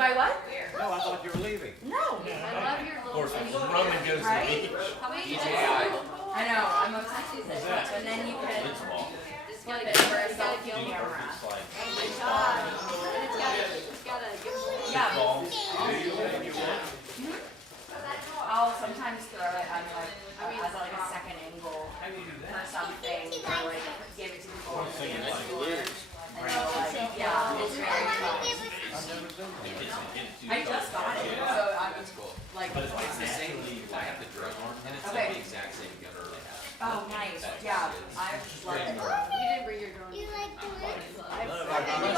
I what? No, I thought you were leaving. No. I love your Of little. course, Roman goes to the beach. I know, I'm obsessed with it. And then you can It's small. flip it for a selfie Dude, camera. it's like, Oh my god. And it's got a good Yeah. balls. I'll sometimes throw it on like as like a second angle for something or like give it to people. And they'll like, yeah, it's very fun. I've never seen that. I just got it, so I'm like. But it's the same leaf. I have the drug one, and it's like the exact same gutter. Oh, nice. Yeah, I love it. You didn't bring your drone. You like the lips? None of our business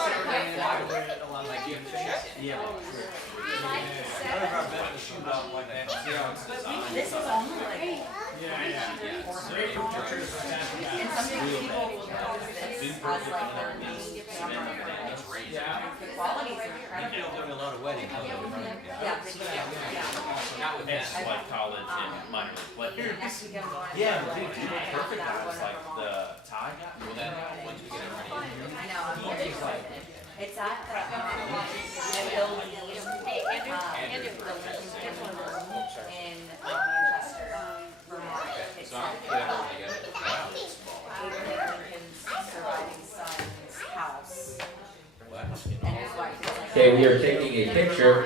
shoot off like that. This is only like. And some people will use this as like their main camera footage. The quality is incredible. You're doing a lot of weddings. Yeah, yeah. It's like college and minor league. But Next weekend, we're going to yeah, go dude, and perfect. check that It's one like of the tie. Well, then once we get it ready. I know, I'm very excited. It's at the Hill Mead, Andrew. the Lincoln Room in Manchester, Vermont. It's So I'm at gonna get it. Wow, it's small. Abraham Lincoln's surviving son's house. Wow. And his wife is like. Okay, we are taking a picture.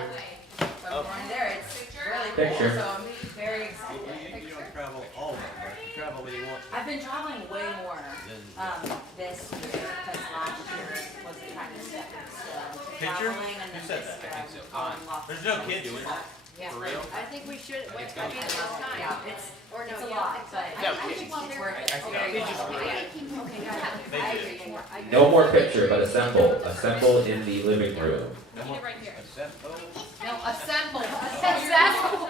So I'm going there, it's really cool, Picture. so I'm very excited. You don't travel all of them, but you travel when you want to. I've been traveling way more this year because last year was the kind of stepping stone to Picture? traveling and Who then said this that? year I I'm think so. going lots There's of no places. kid doing it. Yeah. For real? I think we should. Maybe it's enough time. Yeah, it's Or no, it's a you lot, don't but think I so? think it's worth it. I It's think very it's fun. Okay, They I do. agree. No more picture, but assemble. Assemble in the living room. Put it right here. Assemble. No, assemble. Assemble.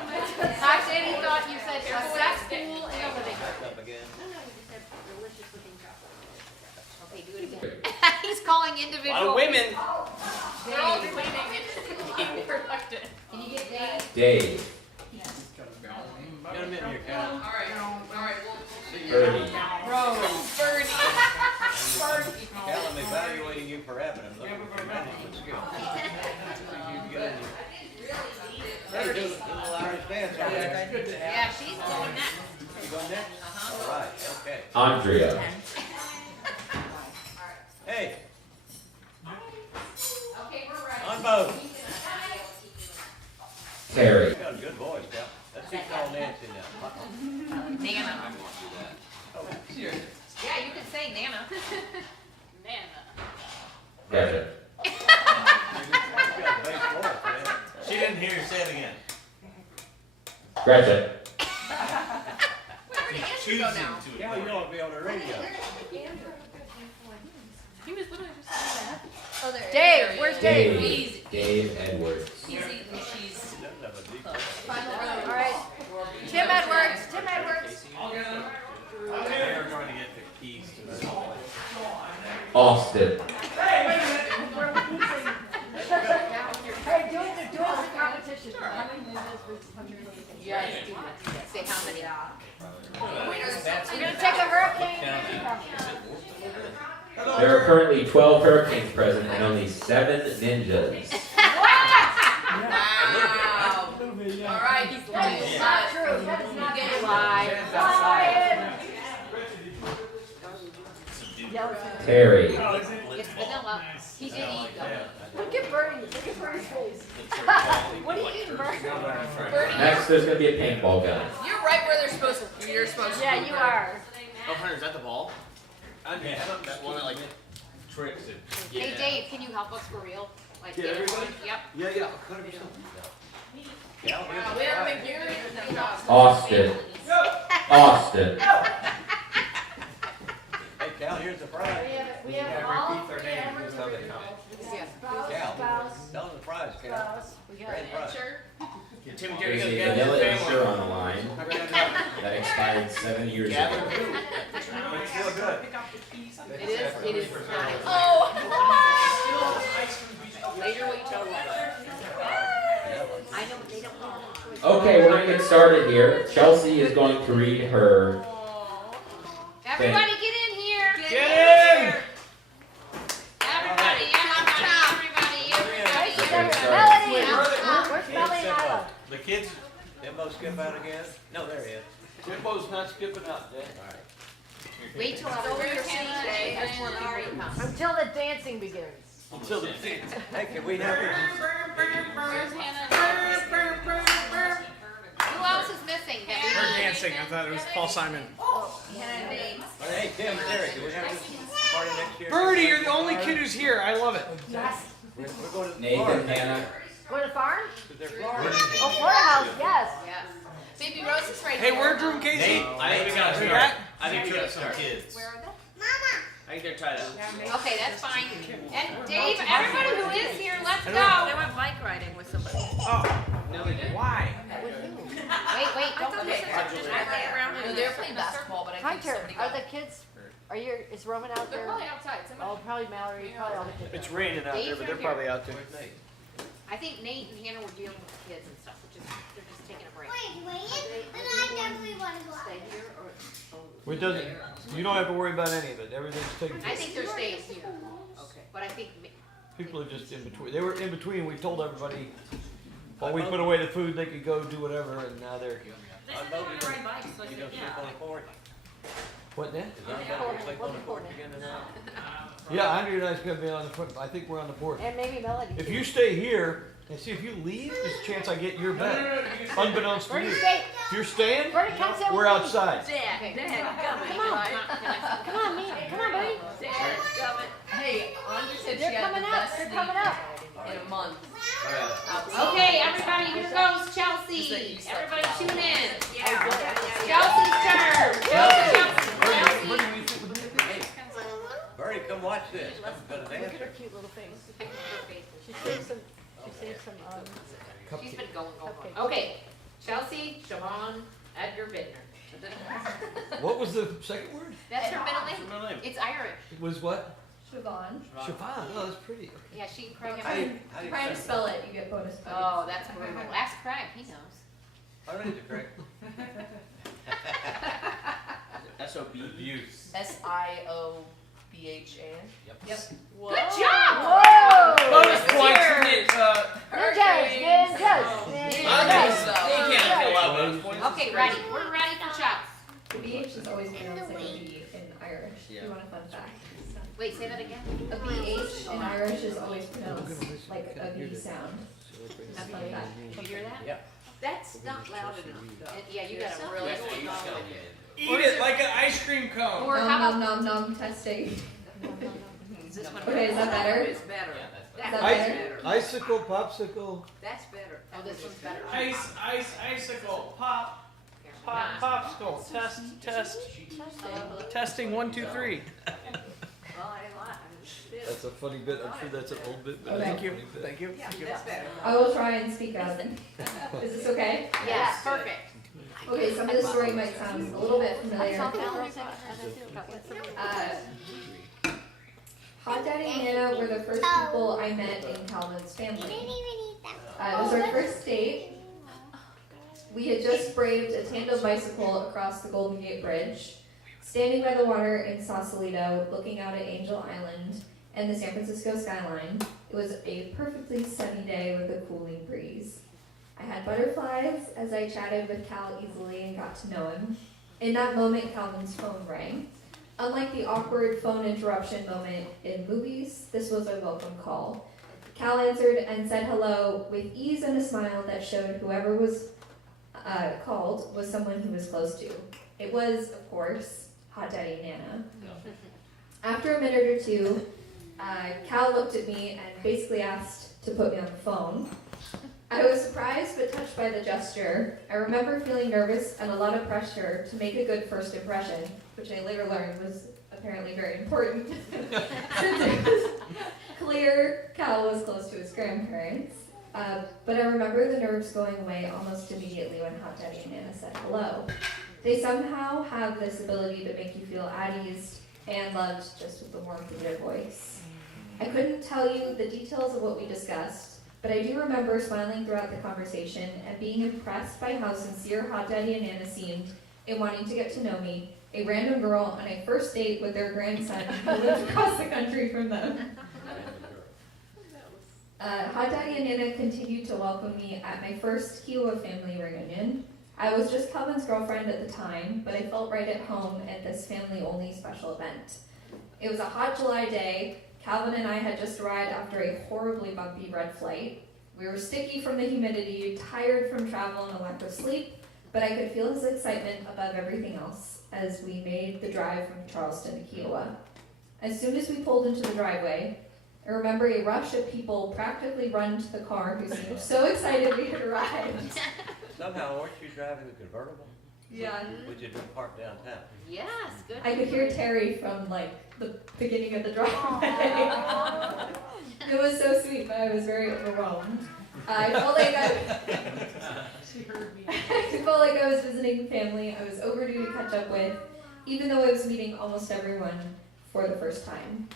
Actually, he thought you said a cesspool in a living room. Up again. No, you said delicious looking chocolate. Okay, do it again. He's calling individual. women. They're all complaining. Reluctant. Can you get Dave? Dave. Get them in here, Cal. All right, Birdie. Birdie. Cal, I'm evaluating you for having them. Looking for management skills. You get in here. Hey, do a little Irish dance over there. Yeah, she's going next. You go next? All right, okay. Andrea. Hey, Okay, we're ready. on both. Terry. You got a good voice, Cal. Let's see call Nancy now. Nana. Oh, Yeah, you can say Nana. Nana. Gotcha. you got a bass voice, man. She didn't hear you say it again. Gretchen. Where did Andrew Choosing go now? to Cal, you ought to be on the radio. He was literally just saying that. Oh, there. Dave, where's Dave? Dave. Dave Edwards. He's eating cheese. He doesn't have a deep All right. Tim Edwards. Tim Edwards. They are going to get the keys to the hall. Austin. Hey, do it as a competition. How many minutes versus 100? Yes. Say how many? We're gonna take a hurricane. There are currently 12 hurricanes present and only 7 ninjas. Wow. All right, he's lying. It's not true. That is not Get it true. live. Ryan. Terry. It's vanilla. He did eat them. Look at Bernie. Look at Bernie's face. What are you eating, Bernie? Bernie, Next, there's going to be a paintball gun. you're right where they're supposed to. You're supposed to. Yeah, be, you Bernie. are. Oh, Hunter, is that the ball? That one that like tricks it. Hey Dave, can you help us for real? Like, Yeah, get it everybody? going? Yep. Yeah, 100%. Cal, Wow, here's we the have a prize. big year. Good job. Austin. Austin. Hey, Cal, here's the prize. We have all three Yeah. Cal, tell them the prize, Cal. We got Grand prize. Sure. Tim and There's Jerry a gotta get vanilla the insure family. on the line that expired 7 years ago. It's still good. It is nice. Oh! Later we tell them. I know, they don't know. Okay, we're going to get started here. Chelsea is going to read her. Everybody get in here. Get in! Everybody, everybody, everybody, everybody. Melody! The kids. Jimbo skip out again? No, there he is. Jimbo's not skipping out, Dad. All right. Wait till after your seat day, that's when Ari comes. Until the dancing begins. Until the Hey, can we have this? Where's Hannah? Who else is missing? We're dancing. I thought it was Paul Simon. Hannah Nate. Hey, Tim, Derek, can we have this party next year? Birdie, you're the only kid who's here. I love it. Yes. We're going to Nathan, Florida. Hannah. Go to the farm? They're Florida. Oh, Florida House, yes. Yes. Baby Rose is right Hey, there. where Drew and Casey? Nate, I think we gotta We start. got- I think we got some kids. Where are they? I think they're tied up. Okay, that's fine. And Dave, everybody who is here, let's They go. went bike riding with somebody. Oh. Why? Wait, don't forget. No, they're playing basketball, but I think Hunter, somebody are got. the kids, is Roman out They're there? probably outside. Somebody. Oh, probably Mallory, probably all the kids. It's raining out there, but they're probably out there. I think Nate and Hannah were dealing with the kids and stuff, which is, they're just taking a break. And I definitely want to go out. Stay here or? It doesn't, you don't have to worry about any of it. Everything's taken care I of. think they're staying here. Okay. But I think, People are just in between. They were in between. We told everybody while we put away the food, they could go do whatever, and now they're. They said they want to ride bikes, so I You said, don't sleep yeah. on the porch? What now? Is that better to sleep on the porch again tonight? Yeah, Andrew and I's gonna be on the front. I think we're on the porch. And maybe Melody. If too. you stay here and see if you leave, there's a chance I get your bed. Unbeknownst to Bertie, you. stay. If you're staying, Bertie, come sit we're with me. outside. Dad, Come on. Come on, me. Come on, buddy. Hey, Andrea said she They're had coming the up. best They're sleep coming up. in a month. okay, everybody, here goes Chelsea. Everybody tune in. Yeah. Chelsea's turn. Chelsea. Bertie, come watch this. I'm gonna Look dance. at her cute little face. She saved some, She's been going. Okay, Chelsea, Siobhan, Edgar, Bittner. What was the second word? That's her middle name. It's Irish. It was what? Siobhan. Siobhan. Oh, that's pretty. Yeah, she and Craig How have. do you Trying to say spell it, you get bonus points. Oh, that's brutal. Ask Craig, he knows. it? All right, Craig. SOB. Abuse. SIOBHA. Yep. Good job. Whoa! Bonus points for Ninjas, They can't have a lot of bonus points. Okay, ready. We're ready for shots. The BH is always pronounced like a B in Irish. Do you want a fun fact? Wait, say that again. A BH in Irish is always pronounced like a B sound. That's fun fact. You hear that? Yep. That's not loud enough. Yeah, you gotta really slow down. Eat it like an ice cream cone. Or how about, Nom nom nom testing. is this one? Okay, is that better? It's better. Is that That's better? better. Icicle, popsicle. That's better. Oh, this one's better. Icicle, pop, Nah. popsicle, test. Testing 1, 2, 3. Well, I like it. That's a funny bit. I'm sure that's an old bit, but Okay. it's a funny bit. Thank you. Yeah, that's better. I will try and speak up. Is this okay? Yes, perfect. Okay, some of the story might sound a little bit I familiar. saw Melody and Hot Daddy and Nana were the first people I met in Calvin's family. Didn't even eat that. It was our first date. We had just braved a tandem bicycle across the Golden Gate Bridge, standing by the water in Sausalito, looking out at Angel Island and the San Francisco skyline. It was a perfectly sunny day with a cooling breeze. I had butterflies as I chatted with Cal easily and got to know him. In that moment, Calvin's phone rang. Unlike the awkward phone interruption moment in movies, this was a welcome call. Cal answered and said hello with ease and a smile that showed whoever was called was someone he was close to. It was, of course, Hot Daddy Nana. After a minute or two, Cal looked at me and basically asked to put me on the phone. I was surprised but touched by the gesture. I remember feeling nervous and a lot of pressure to make a good first impression, which I later learned was apparently very important. Since it was clear Cal was close to his grandparents. But I remember the nerves going away almost immediately when Hot Daddy and Nana said hello. They somehow have this ability to make you feel at ease and loved just with the warmth of their voice. I couldn't tell you the details of what we discussed, but I do remember smiling throughout the conversation and being impressed by how sincere Hot Daddy and Nana seemed in wanting to get to know me, a random girl on a first date with their grandson who lived across the country from them. Hot Daddy and Nana continued to welcome me at my first Kiowa family reunion. I was just Calvin's girlfriend at the time, but I felt right at home at this family-only special event. It was a hot July day. Calvin and I had just arrived after a horribly bumpy red flight. We were sticky from the humidity, tired from travel and a lack of sleep, but I could feel his excitement above everything else as we made the drive from Charleston to Kiowa. As soon as we pulled into the driveway, I remember a rush of people practically run to the car who seemed so excited we had arrived. Somehow, weren't you driving the convertible? Yeah. Which had been parked downtown. Yes, good. I could hear Terry from like the beginning of the driveway. It was so sweet, but I was very overwhelmed. I felt like I felt like I was visiting family I was overdue to catch up with, even though I was meeting almost everyone for the first time.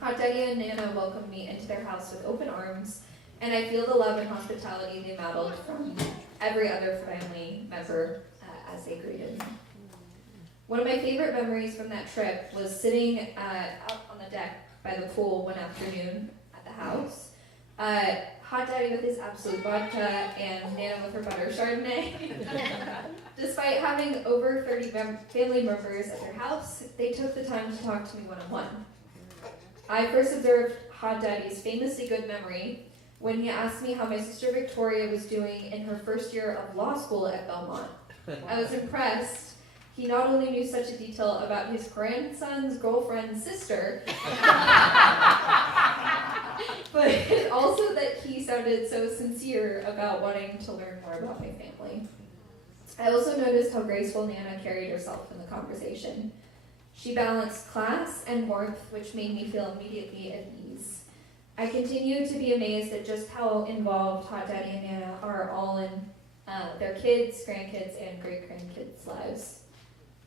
Hot Daddy and Nana welcomed me into their house with open arms, and I feel the love and hospitality they modeled from every other family member as they greeted me. One of my favorite memories from that trip was sitting out on the deck by the pool one afternoon at the house. Hot Daddy with his absolute vodka and Nana with her butter Chardonnay. Despite having over 30 family members at their house, they took the time to talk to me one-on-one. I first observed Hot Daddy's famously good memory when he asked me how my sister Victoria was doing in her first year of law school at Belmont. I was impressed. He not only knew such a detail about his grandson's girlfriend's sister, but also that he sounded so sincere about wanting to learn more about my family. I also noticed how graceful Nana carried herself in the conversation. She balanced class and warmth, which made me feel immediately at ease. I continue to be amazed at just how involved Hot Daddy and Nana are all in their kids, grandkids, and great-grandkids' lives.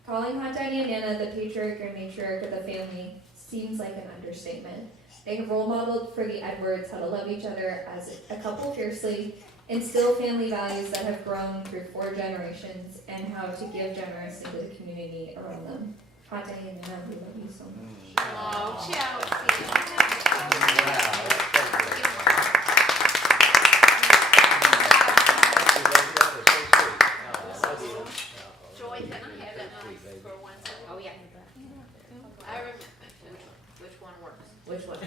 Calling Hot Daddy and Nana the patriarch or matriarch of the family seems like an understatement. They have role modeled for the Edwards how to love each other as a couple fiercely, instill family values that have grown through 4 generations, and how to give generously to the community around them. Hot Daddy and Nana, we love you so much. Oh, Chelsea. Joy, can I have that one for 1 second? Oh, yeah. I remember, which one works? Which one?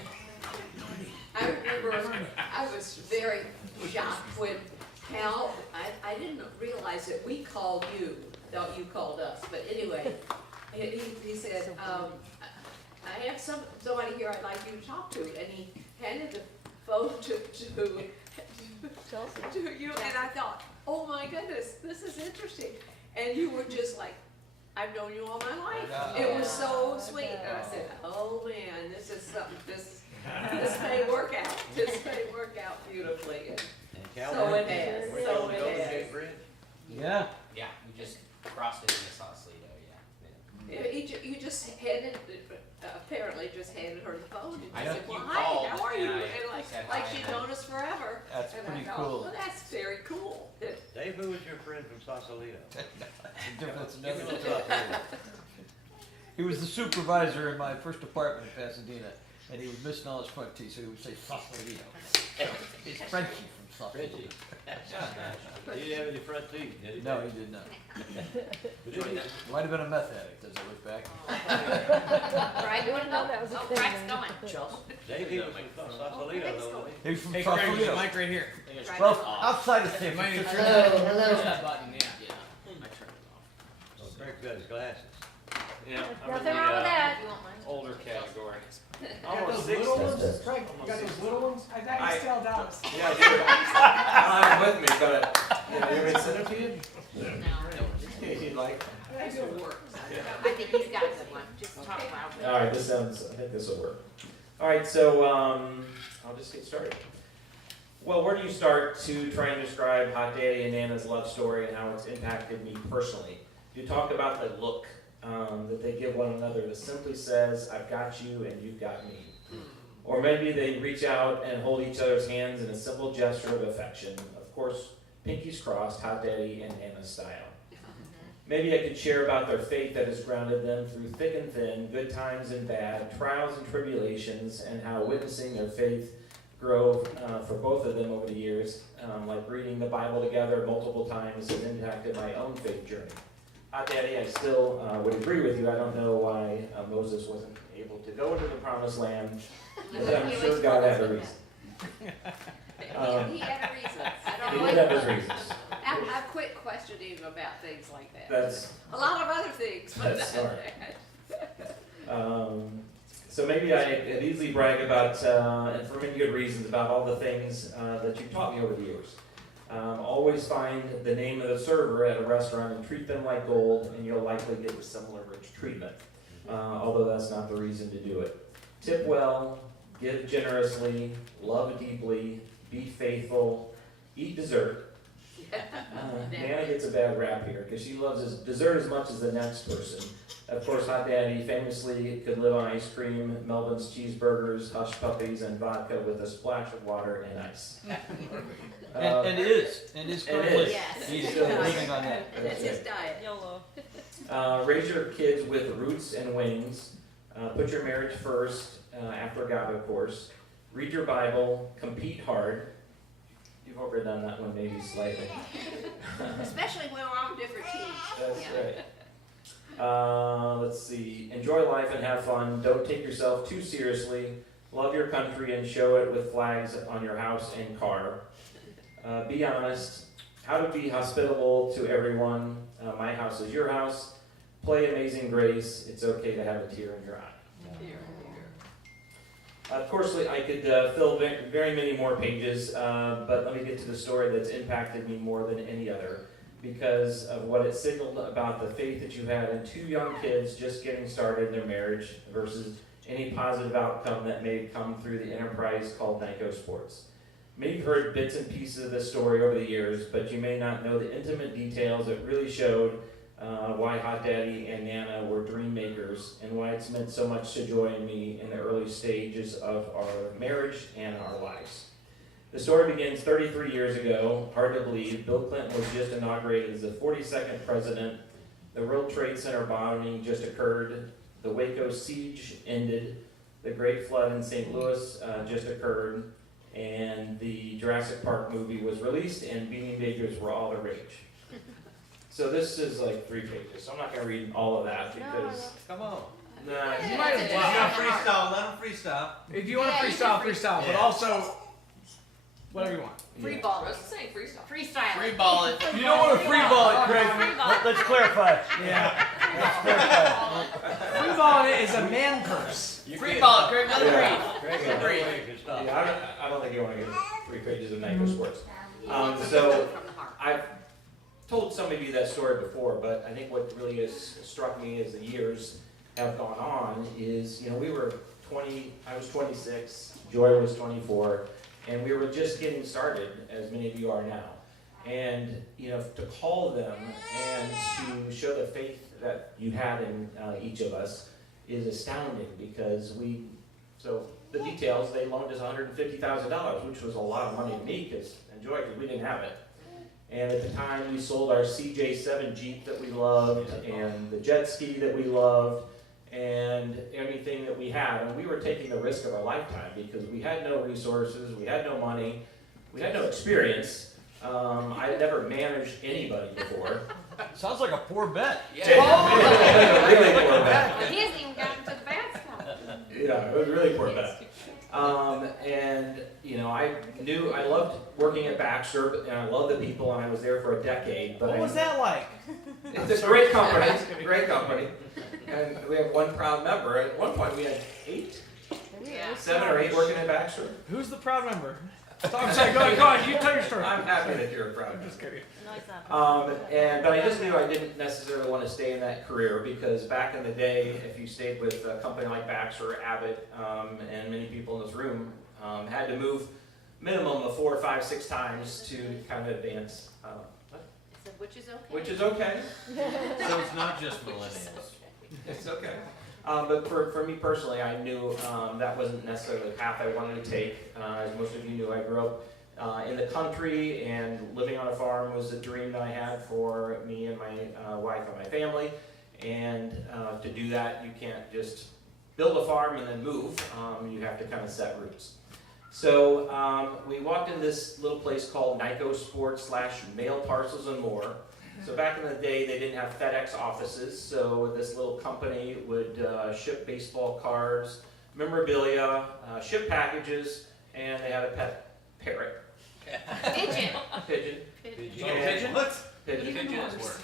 I remember I was very shocked when Hal, I didn't realize that we called you, thought you called us, but anyway, he said, I have somebody here I'd like you to talk to, and he handed the phone to you, and I thought, oh my goodness, this is interesting, and you were just like, I've known you all my life. It was so sweet, and I said, oh man, this is something, this may work out, this may work out beautifully, and so it has, so it has. Yeah. Yeah, we just crossed it in the Sausalito, yeah. You just handed, apparently just handed her the phone, and I she know said, you well, hi, called, how are you? and I And said like hi, she'd and known us forever. That's And pretty I thought, cool. well, that's very cool. That- Dave, who was your friend from Sausalito? That's Give another- it to us. He was the supervisor in my first apartment in Pasadena, and he was missing all his front teeth, so he would say Sausalito. It's Frenchie from Sausalito. Reggie. He didn't have any front teeth, did he? No, he did not. Did he? Might have been a meth addict, as I look back. Right, you wanna know? That was a Oh, thing Frank's then. going. Dave, he was from Sausalito, though, wasn't He was from Hey, Craig, there's a Sausalito. mic right here. Right. Well, outside of San Might need to Francisco. turn Hello, hello. push that button, yeah. I turned it off. he? Oh, Craig's got his glasses. Yeah, I'm in Nothing the, wrong with that. You want mine? older category. Those little ones? Frank, you got those little ones? I thought you still does. Yeah, I do. I don't have it with me, but you want me to send it to you? No, If you'd like. I think he's got a good one, just talk loudly. All right, this sounds, I think this will work. All right, so I'll just get started. Well, where do you start to try and describe Hot Daddy and Nana's love story and how it's impacted me personally? You talk about the look that they give one another that simply says, I've got you and you've got me. Or maybe they reach out and hold each other's hands in a simple gesture of affection. Of course, pinkies crossed, Hot Daddy and Nana style. Maybe I could share about their faith that has grounded them through thick and thin, good times and bad, trials and tribulations, and how witnessing their faith grow for both of them over the years, like reading the Bible together multiple times has impacted my own faith journey. Hot Daddy, I still would agree with you. I don't know why Moses wasn't able to go into the promised land, but I'm sure God had a reason. He had a reason. I don't He know. did have his reasons. I quit questioning him about things like that. That's A lot of other things, but That's not smart. that. So maybe I could easily brag about, and for many good reasons, about all the things that you've taught me over the years. Always find the name of the server at a restaurant and treat them like gold, and you'll likely get the similar rich treatment, although that's not the reason to do it. Tip well, give generously, love deeply, be faithful, eat dessert. Nana gets a bad rap here because she loves dessert as much as the next person. Of course, Hot Daddy famously could live on ice cream, Melvin's cheeseburgers, hush puppies, and vodka with a splash of water and ice. And is currently. Yes. He's still living on that. That's his diet. YOLO. Raise your kids with roots and wings. Put your marriage first, after God, of course. Read your Bible. Compete hard. You've overdone that one maybe slightly. Especially when we're on different teams. That's Yeah. right. Let's see. Enjoy life and have fun. Don't take yourself too seriously. Love your country and show it with flags on your house and car. Be honest. How to be hospitable to everyone. My house is your house. Play Amazing Grace. It's okay to have a tear in your eye. Of course, I could fill very many more pages, but let me get to the story that's impacted me more than any other, because of what it signaled about the faith that you had in two young kids just getting started in their marriage versus any positive outcome that may come through the enterprise called Nyko Sports. Maybe you've heard bits and pieces of this story over the years, but you may not know the intimate details that really showed why Hot Daddy and Nana were dream makers, and why it's meant so much to Joy and me in the early stages of our marriage and our lives. The story begins 33 years ago. Hard to believe, Bill Clinton was just inaugurated as the 42nd president. The World Trade Center bombing just occurred. The Waco siege ended. The Great Flood in St. Louis just occurred. And the Jurassic Park movie was released, and Beanie Babies were all the rage. So this is like 3 pages, so I'm not going to read all of that because... Come on. Nah, You might as If you well. want to freestyle, let them freestyle. If you want to freestyle, freestyle, but Yeah. also whatever you want. Free ball. I was saying freestyle. Freestyle. Free ball it. You don't want to free ball it, Craig. Let's clarify. Yeah. Let's clarify. Free balling it is a man curse. Free ball it, Greg. Let it Yeah. breathe. Greg, No Breathe. way you can stop. Yeah, I don't think you want to get 3 pages of Nyko Sports. So From the heart. I've told some of you that story before, but I think what really has struck me as the years have gone on is, we were 20, I was 26, Joy was 24, and we were just getting started, as many of you are now. And, to call them and to show the faith that you had in each of us is astounding, because so the details, they loaned us $150,000, which was a lot of money to me, because we didn't have it. And at the time, we sold our CJ7 Jeep that we loved, and the jet ski that we loved, and everything that we had. And we were taking the risk of our lifetime because we had no resources, we had no money, we had no experience. I had never managed anybody before. Sounds like a poor bet. It was a really poor bet. He hasn't even gotten to the bad stuff. Yeah, it was a really poor bet. And I loved working at Baxter, and I loved the people, and I was there for a decade. But What was that like? It's a great company, great company. And we have one proud member. At one point, we had 7 or 8 working at Baxter. Who's the proud member? I'm sorry, go on, you tell your story. I'm happy that you're proud. I'm just kidding. But I just knew I didn't necessarily want to stay in that career, because back in the day, if you stayed with a company like Baxter, Abbott, and many people in this room had to move minimum of 4, 5, 6 times to kind of advance. Which is okay. Which is okay. So it's not just millennials. It's okay. But for me personally, I knew that wasn't necessarily the path I wanted to take. As most of you knew, I grew up in the country, and living on a farm was a dream that I had for me and my wife and my family. And to do that, you can't just build a farm and then move. You have to kind of set roots. So we walked in this little place called Nyko Sports / Mail Parcels and More. So back in the day, they didn't have FedEx offices, so this little company would ship baseball cards, memorabilia, ship packages, and they had a pet parrot. Pigeon. Pigeon. You get a pigeon? What? Pigeon. Pigeon is worse.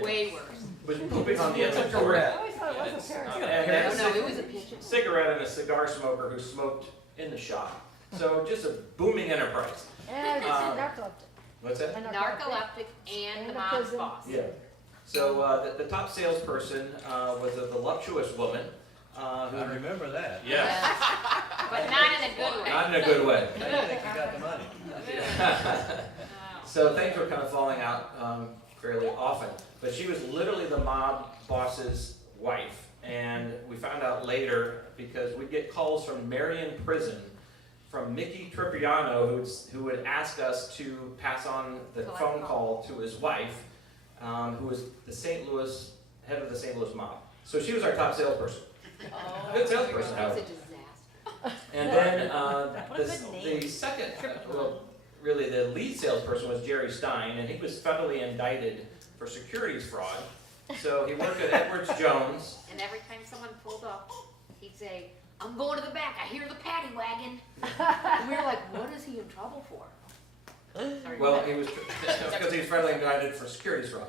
Way worse. Was pooping on the It's like a inventory. rat. I always thought it was a parrot. And then No, it was a pigeon. cigarette and a cigar smoker who smoked in the shop. So just a booming enterprise. And Um, narcoleptic. What's that? And Narcoleptic and the And a mom's prison. boss. Yeah. So the top salesperson was a voluptuous woman. I remember that. Yeah. But not in a good way. Not in a good way. I didn't think you got the money. So things were kind of falling out fairly often. But she was literally the mob boss's wife. And we found out later because we'd get calls from Marion Prison from Mickey Tripiano, who would ask us to pass on the Collect phone call. call to his wife, who was the head of the St. Louis mob. So she was our top salesperson. Good salesperson, It's Howard. a disaster. And then the second, well, really the lead salesperson was Jerry Stein, and he was federally indicted for securities fraud. So he worked at Edwards Jones. And every time someone pulled up, he'd say, "I'm going to the back. I hear the paddy wagon." And we were like, "What is he in trouble for?" Sorry. Well, he was because he was federally indicted for securities fraud.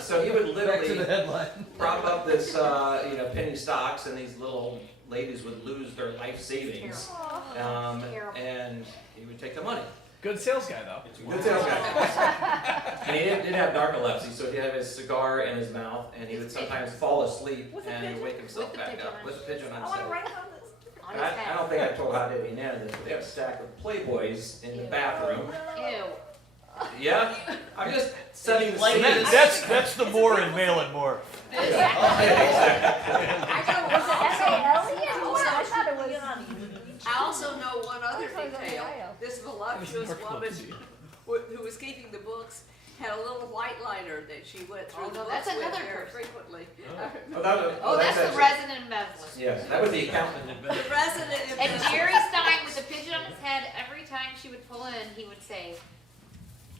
So he would Back to the literally headline. prop up this penny stocks, and these little ladies would lose their life savings, Terrible. and he would take the money. Good sales guy, though. Good sales guy. And he did have narcolepsy, so he'd have his cigar in his mouth, and he would sometimes fall asleep With a and pigeon? wake himself With the back pigeon up on with a pigeon I on want to his write on this. On his I head. don't think I told Hot Daddy and Nana this, but they have a stack of Playboys in the Ew. bathroom. Ew. Yeah, I'm just setting the Like scene. that. That's the more in mail and more. I know, Was it S-A-L-E? I thought it was. I also know one other I thought it was detail. Ohio. This voluptuous woman who was keeping the books had a little white liner that she went through Oh, the no, books that's with another very person. frequently. Oh, that's the actually- resident embezzler. Yes, that was the accountant. The resident And embezzler. Jerry Stein with a pigeon on his head, every time she would pull in, he would say,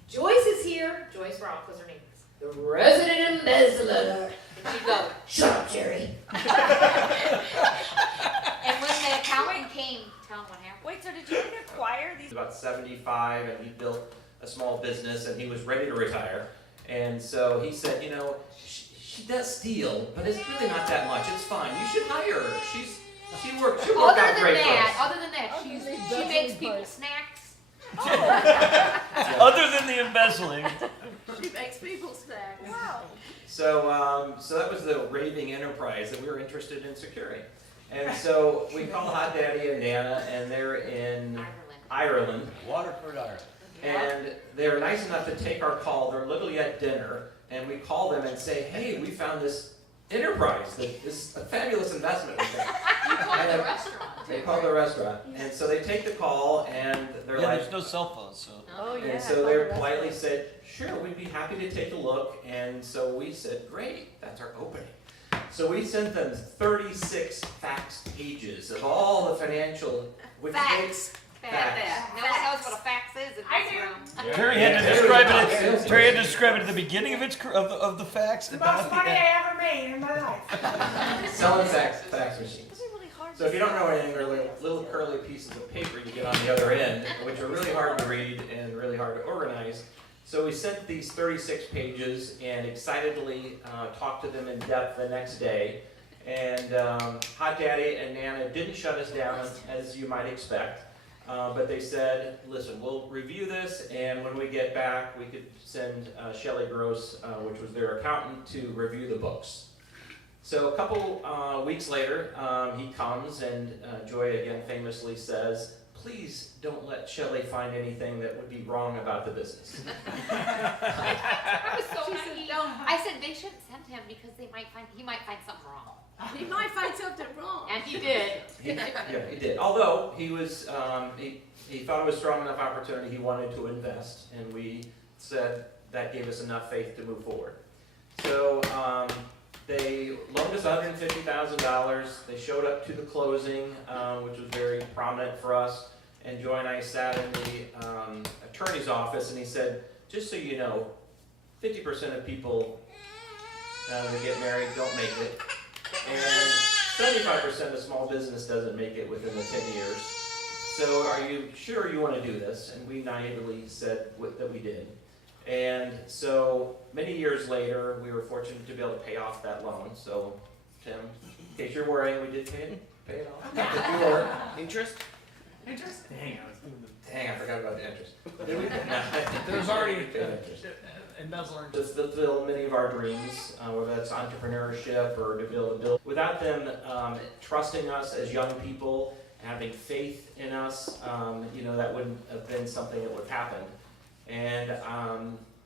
"Joyce is here." Joyce Rock was her name. "The resident embezzler." And she'd go, "Shut up, Jerry." And when the accountant came, tell him what happened. Wait, so did you acquire He these? was about 75, and he built a small business, and he was ready to retire. And so he said, she does steal, but it's really not that much. It's fine. You should hire her. She worked Other out than great for that, us. she makes people snacks. Other than the embezzling. She makes people snacks. Wow. So that was the raving enterprise that we were interested in securing. And so we called Hot Daddy and Nana, and they're in Ireland. Waterford, Ireland. And they're nice enough to take our call. They're literally at dinner, and we call them and say, "Hey, we found this enterprise, this a fabulous investment." We think. You called And the restaurant. They called the restaurant, and so they take the call, and they're Yeah, like, there's no cell phones, so. Oh, yeah. and so they politely said, "Sure, we'd be happy to take a look." And so we said, "Great, that's our opening." So we sent them 36 fax pages of all the financial, which Facts. Fax. No one knows what a fax is in this room. Terry had to Yeah. describe Yeah. it. Terry had to describe it at the beginning of of the fax The and then most at the money end. I ever made in my life. selling fax machines. Those are really hard. So if you don't know anything, they're little curly pieces of paper you get on the other end, which are really hard to read and really hard to organize. So we sent these 36 pages and excitedly talked to them in depth the next day. And Hot Daddy and Nana didn't shut us down, as you might expect. But they said, "Listen, we'll review this, and when we get back, we could send Shelley Gross, which was their accountant, to review the books." So a couple weeks later, he comes, and Joy again famously says, "Please don't let Shelley find anything that would be wrong about the business." I was so She said, naive. "Don't." I said they shouldn't send him because he might find something wrong. He might find something wrong. And he did. Yeah, he did. Although he was, he thought it was a strong enough opportunity, he wanted to invest, and we said that gave us enough faith to move forward. So they loaned us $150,000. They showed up to the closing, which was very prominent for us. And Joy and I sat in the attorney's office, and he said, just so you know, 50% of people that get married don't make it. And 75% of small business doesn't make it within the 10 years. So are you sure you want to do this? And we naively said that we did. And so many years later, we were fortunate to be able to pay off that loan. So, Tim, in case you're worrying, we did pay it off. If you were. Interest? Interest? Dang, I forgot about the interest. Did we? There's already Embezzler. to fulfill many of our dreams, whether that's entrepreneurship or to build a building. Without them trusting us as young people, having faith in us, that wouldn't have been something that would have happened. And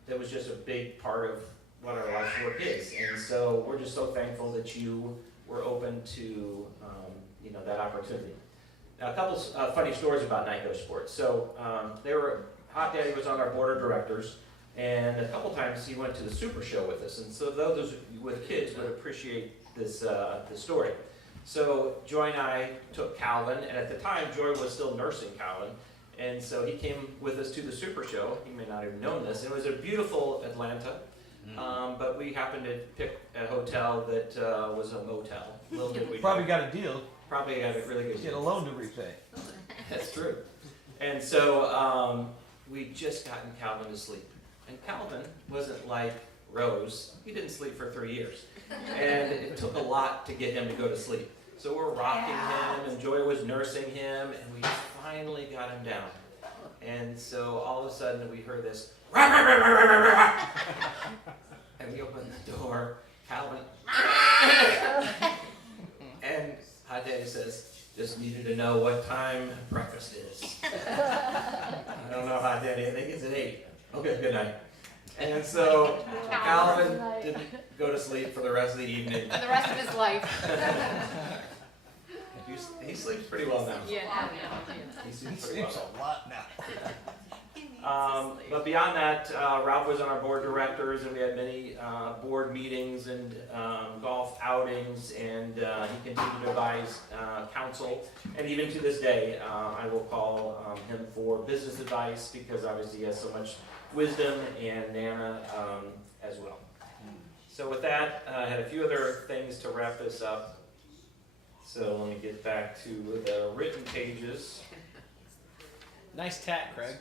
that was just a big part of what our life's work is. And so we're just so thankful that you were open to, that opportunity. Now, a couple funny stories about Nyko Sports. So Hot Daddy was on our board of directors, and a couple times he went to the Super Show with us. And so those with kids would appreciate this story. So Joy and I took Calvin, and at the time Joy was still nursing Calvin. And so he came with us to the Super Show. He may not have known this. It was a beautiful Atlanta, but we happened to pick a hotel that was a motel. Little did we Probably know. got a deal. Probably got a really good Get a deal. loan to repay. That's true. And so we just gotten Calvin to sleep. And Calvin wasn't like Rose. He didn't sleep for 3 years. And it took a lot to get him to go to sleep. So we're rocking him, and Joy was nursing him, and we finally got him down. And so all of a sudden we heard this, and we opened the door, Calvin, and Hot Daddy says, just needed to know what time breakfast is. I don't know, Hot Daddy, I think it's at 8. Okay, good night. And so Calvin didn't go to sleep for the rest of the evening. For the rest of his life. He sleeps pretty well now. Yeah. He sleeps pretty well. It's a lot now. But beyond that, Ralph was on our board of directors, and we had many board meetings and golf outings, and he continued to advise council. And even to this day, I will call him for business advice, because obviously he has so much wisdom, and Nana as well. So with that, I had a few other things to wrap this up. So let me get back to the written pages. Nice tat, Craig.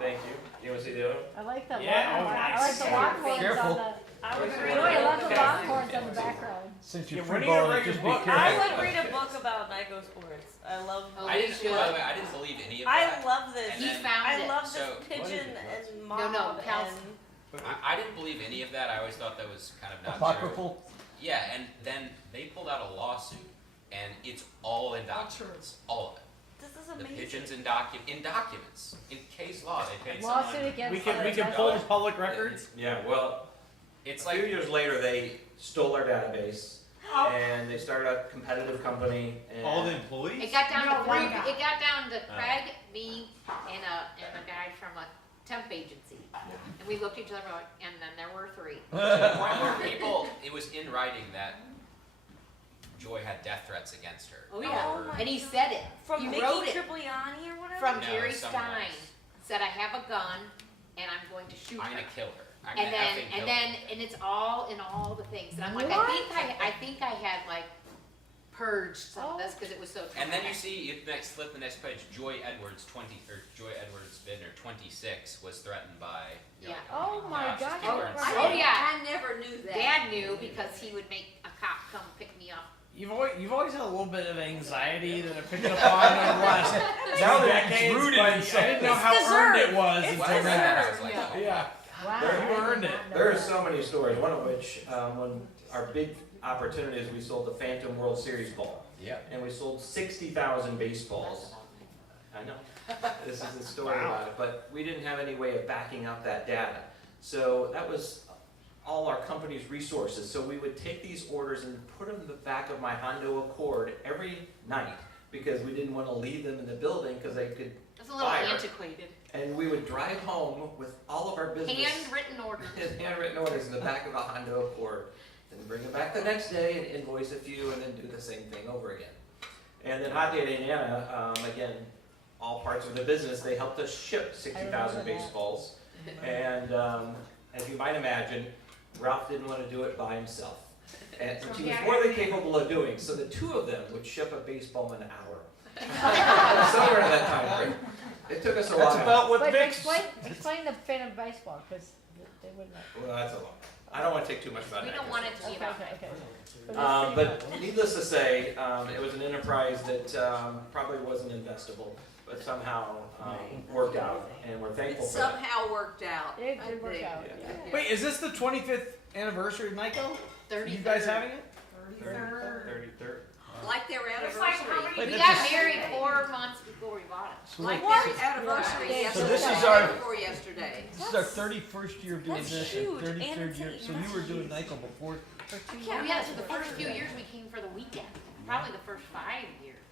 Thank you. You want to see the other one? I like the Yeah, Longhorn. nice. I like the Longhorns Careful. on the. I would Where's read. the I love the okay. Longhorns on the background. Since you're Yeah, free when are you gonna balling, write just your be book? careful. I would read a book about Nyko Sports. I love. Oh, I we didn't. should. By the way, I didn't believe any of I that. love this. And He then- found I it. love this So- pigeon and mob. No, Cal's- and I didn't believe any of that. I always thought that was kind of not true. Apocryphal. Yeah, and then they pulled out a lawsuit, and it's all in documents, all of it. this is The amazing. pigeons in documents, in case law. They paid Lawsuit someone. against. We can the pull the public records. Yeah, well, It's a few like years later, they stole our database, and they started a competitive company. And All the employees? It got down No, to one three. guy. It got down to Craig, me, and a guy from a temp agency, and we looked at each other, and then there were 3. more people. It was in writing that Joy had death threats against her. Oh yeah, Oh my and he said it. From he Mickey wrote it Tripliani or whatever. from No, Jerry someone Stein. else. Said I have a gun, and I'm going to shoot I'm her. gonna kill her. I'm And gonna then, effing kill and her. then, and it's all in all the things. And I'm like, What? I think I had like purged some of this because it was so. And then you traumatic. see, flip the next page. Joy Edwards 26 was threatened by. Yeah. Oh my she's gosh. killed her and Oh, stabbed her. yeah. I never knew that. Dad knew because he would make a cop come pick me up. You've always had a little bit of anxiety that I'm picking up on over the last Now few that it's decades, rooted but in I didn't know It's how earned deserved. it was It's until Well, then. I was like, Yeah. oh. Yeah. Wow. You I did earned not it. know there are that. so many stories, one of which, when our big opportunity is we sold the Phantom World Series ball. Yeah. And we sold 60,000 baseballs. I know, this is the story Wow. about it, but we didn't have any way of backing up that data. So that was all our company's resources. So we would take these orders and put them in the back of my Honda Accord every night, because we didn't want to leave them in the building because they could, It's a little Fire. antiquated. and we would drive home with all of our business Handwritten orders. handwritten orders in the back of a Honda Accord. then bring them back the next day and invoice a few, and then do the same thing over again. And then Hot Data and Nana, again, all parts of the business, they helped us ship 60,000 baseballs. And as you might imagine, Ralph didn't want to do it by himself. And which he was more than capable of doing, so the two of them would ship a baseball in an hour. Somewhere in that time frame. It took us a while. That's about what But makes. explain the fan of baseball, because they wouldn't know. Well, that's a lot. I don't want to take too much about We that. don't want it to be about Okay. But needless to say, it was an enterprise that probably wasn't investable, but somehow worked out, and we're It thankful for that. somehow worked out. It I did work think. out. Yeah. Wait, is this the 25th anniversary of Nyko? 30. You guys having it? 33rd. Like their It's like anniversary. how many, Wait, we that's got just- married 4 months before we bought it. Like What? their anniversary So yesterday. this is our- Before yesterday. This is our 31st year of doing That's this, huge, and and 33rd it's year. a- So you were doing Nyko before. Oh yeah, so the first few years we came for the weekend. Probably the first 5 years.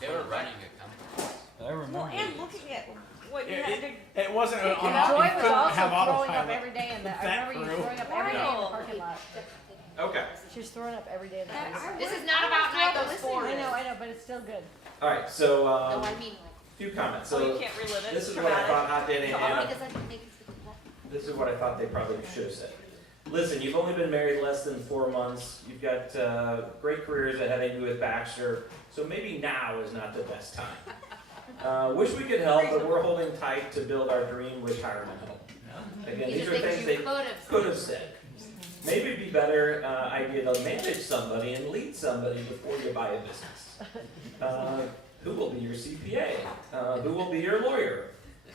They were running a company. I remember. Well, and looking at what you It- had to. It wasn't on And Joy you was couldn't also have throwing up autopilot. every day in the, I That remember you crew. throwing up every day in the Wow. parking lot. Okay. She was throwing up every day in the parking lot. This is not about Nyko Sports. I know, but it's still good. All right, so No, I mean like. few comments. Oh, So you can't relive it. this is It's what I traumatic. thought Hot Data and Oh, Nana. because I can make it. This is what I thought they probably should have said. Listen, you've only been married less than 4 months. You've got great careers ahead of you with Baxter, so maybe now is not the best time. Wish we could help, but we're holding tight to build our dream retirement home. Again, these These are are things things they you could have. could have said. Maybe it'd be better idea to manage somebody and lead somebody before you buy a business. Who will be your CPA? Who will be your lawyer?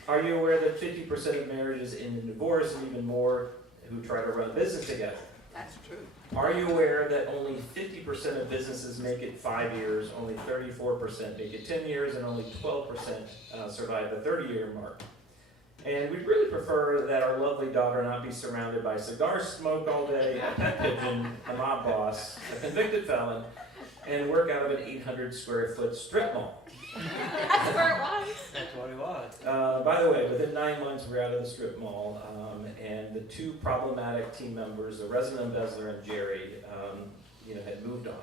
Are you aware that 50% of marriages end in divorce and even more who try to run a business together? That's true. Are you aware that only 50% of businesses make it 5 years, only 34% make it 10 years, and only 12% survive the 30-year mark? And we'd really prefer that our lovely daughter not be surrounded by cigar smoke all day, a pet pigeon, a mob boss, a convicted felon, and work out of an 800 square foot strip mall. That's where it was. That's what he was. By the way, within 9 months, we're out of the strip mall, and the 2 problematic team members, the resident embezzler and Jerry, had moved on.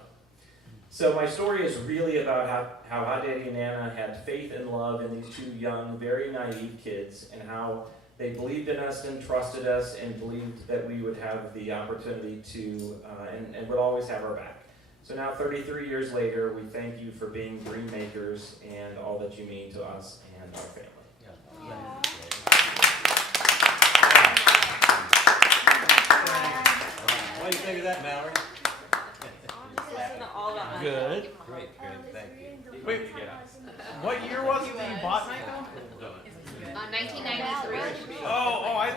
So my story is really about how Hot Daddy and Nana had faith and love in these 2 young, very naive kids, and how they believed in us and trusted us and believed that we would have the opportunity to, and would always have our back. So now, 33 years later, we thank you for being dream makers and all that you mean to us and our family. What do you think of that, Mallory? Listen to all that. Good. Great, thank you. Wait, what year was it that you bought Nyko? 1993. Oh, I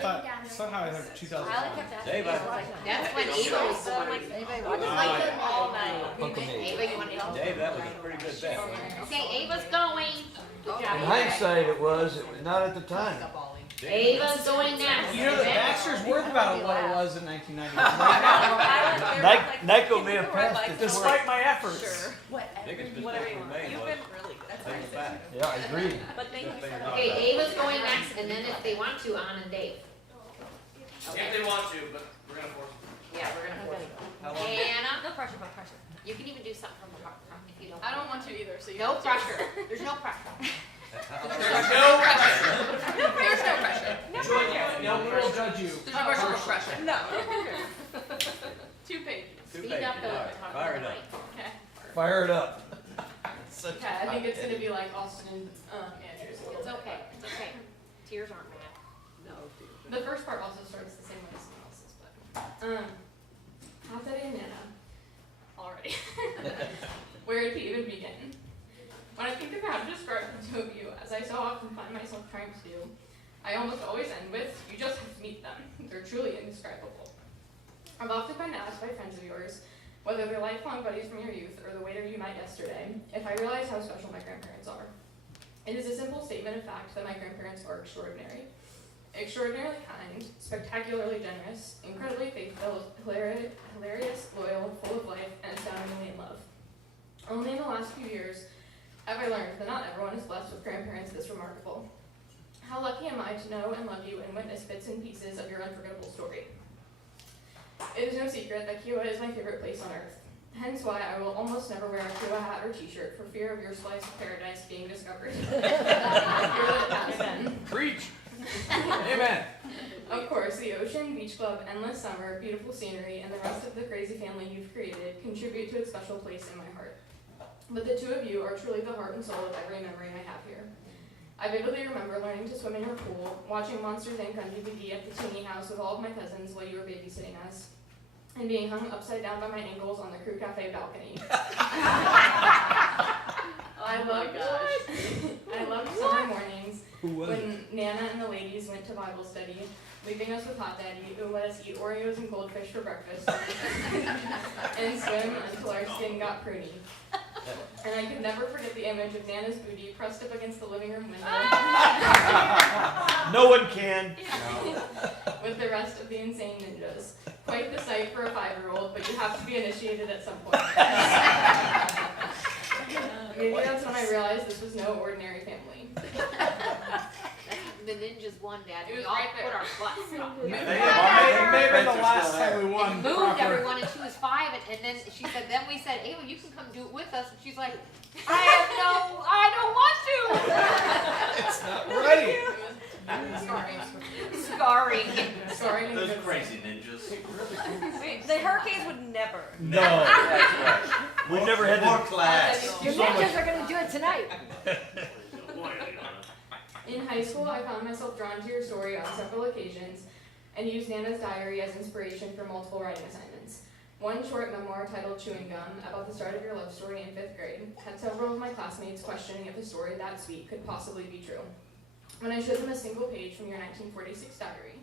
thought somehow I have 2000. Riley kept asking Dave, me, I was like, that's when Ava was So I'm born. like, Anybody I want just to like like them all night. Ava, you want to help? Dave, that was a pretty good bet. Okay, Ava's going. Good job. In hindsight, it was not at the time. Ava's going next. You know that Baxter's worth about what it was in 1990. Nyko may have passed it. Despite my efforts. Sure. Biggest mistake Whatever you we want. made You've was been really good. taking it back. Yeah, I agree. But thank you so much. Okay, Ava's going next, and then if they want to, Ann and Dave. Okay. If they want to, but we're gonna force them. Yeah, we're gonna force How it. long? Anna, No pressure, no pressure. you can even do something from the front if you don't. I don't want to either, so you No have to. pressure. There's no pressure. There's no pressure. There's no pressure. No pressure. No one will judge you. There's no pressure. No pressure. No. 2 pages. Two Speed pages. up the All right, talk fire on it the up. mic. Okay. Fire it up. Okay, I think it's gonna be like Austin and Andrews. It's okay. It's okay. Tears aren't bad. No. The first part also starts the same way as someone else's, but Hot Daddy and Nana. Already. Where to even begin? When I think of how to describe the 2 of you, as I so often find myself trying to do, I almost always end with, you just have to meet them. They're truly indescribable. I've often been asked by friends of yours, whether they're lifelong buddies from your youth or the waiter you met yesterday, if I realize how special my grandparents are. It is a simple statement of fact that my grandparents are extraordinary. Extraordinarily kind, spectacularly generous, incredibly faithful, hilarious, loyal, full of life, and astoundingly in love. Only in the last few years have I learned that not everyone is blessed with grandparents this remarkable. How lucky am I to know and love you and witness bits and pieces of your unforgettable story. It is no secret that Kiowa is my favorite place on earth. Hence why I will almost never wear a Kiowa hat or t-shirt for fear of your slice of paradise being discovered. Preach! Amen! Of course, the ocean, beach club, endless summer, beautiful scenery, and the rest of the crazy family you've created contribute to its special place in my heart. But the two of you are truly the heart and soul of every memory I have here. I vividly remember learning to swim in your pool, watching Monsters Inc. on DVD at the teeny house with all of my cousins while you were babysitting us, and being hung upside down by my ankles on the Crew Cafe balcony. I loved summer mornings when Nana and the ladies went to Bible study, leaving us with Hot Daddy, who let us eat Oreos and goldfish for breakfast, and swim until our skin got pruny. And I could never forget the image of Nana's booty pressed up against the living room window. No one can. With the rest of the insane ninjas. Quite the sight for a 5-year-old, but you have to be initiated at some point. Maybe that's when I realized this was no ordinary family. The ninjas won, Dad. It We was all right there. put our butts up. Maybe the last time we won. We moved everyone, and she was 5, and then she said, then we said, Ava, you can come do it with us. And she's like, I don't want to. It's not ready. Scarring. Those crazy ninjas. The Hurricanes would never. No. That's right. We've never had More to. class. Your ninjas are gonna do it tonight. In high school, I found myself drawn to your story on several occasions and used Nana's diary as inspiration for multiple writing assignments. One short memoir titled Chewing Gum, about the start of your love story in 5th grade, had several of my classmates questioning if a story that sweet could possibly be true. When I showed them a single page from your 1946 diary,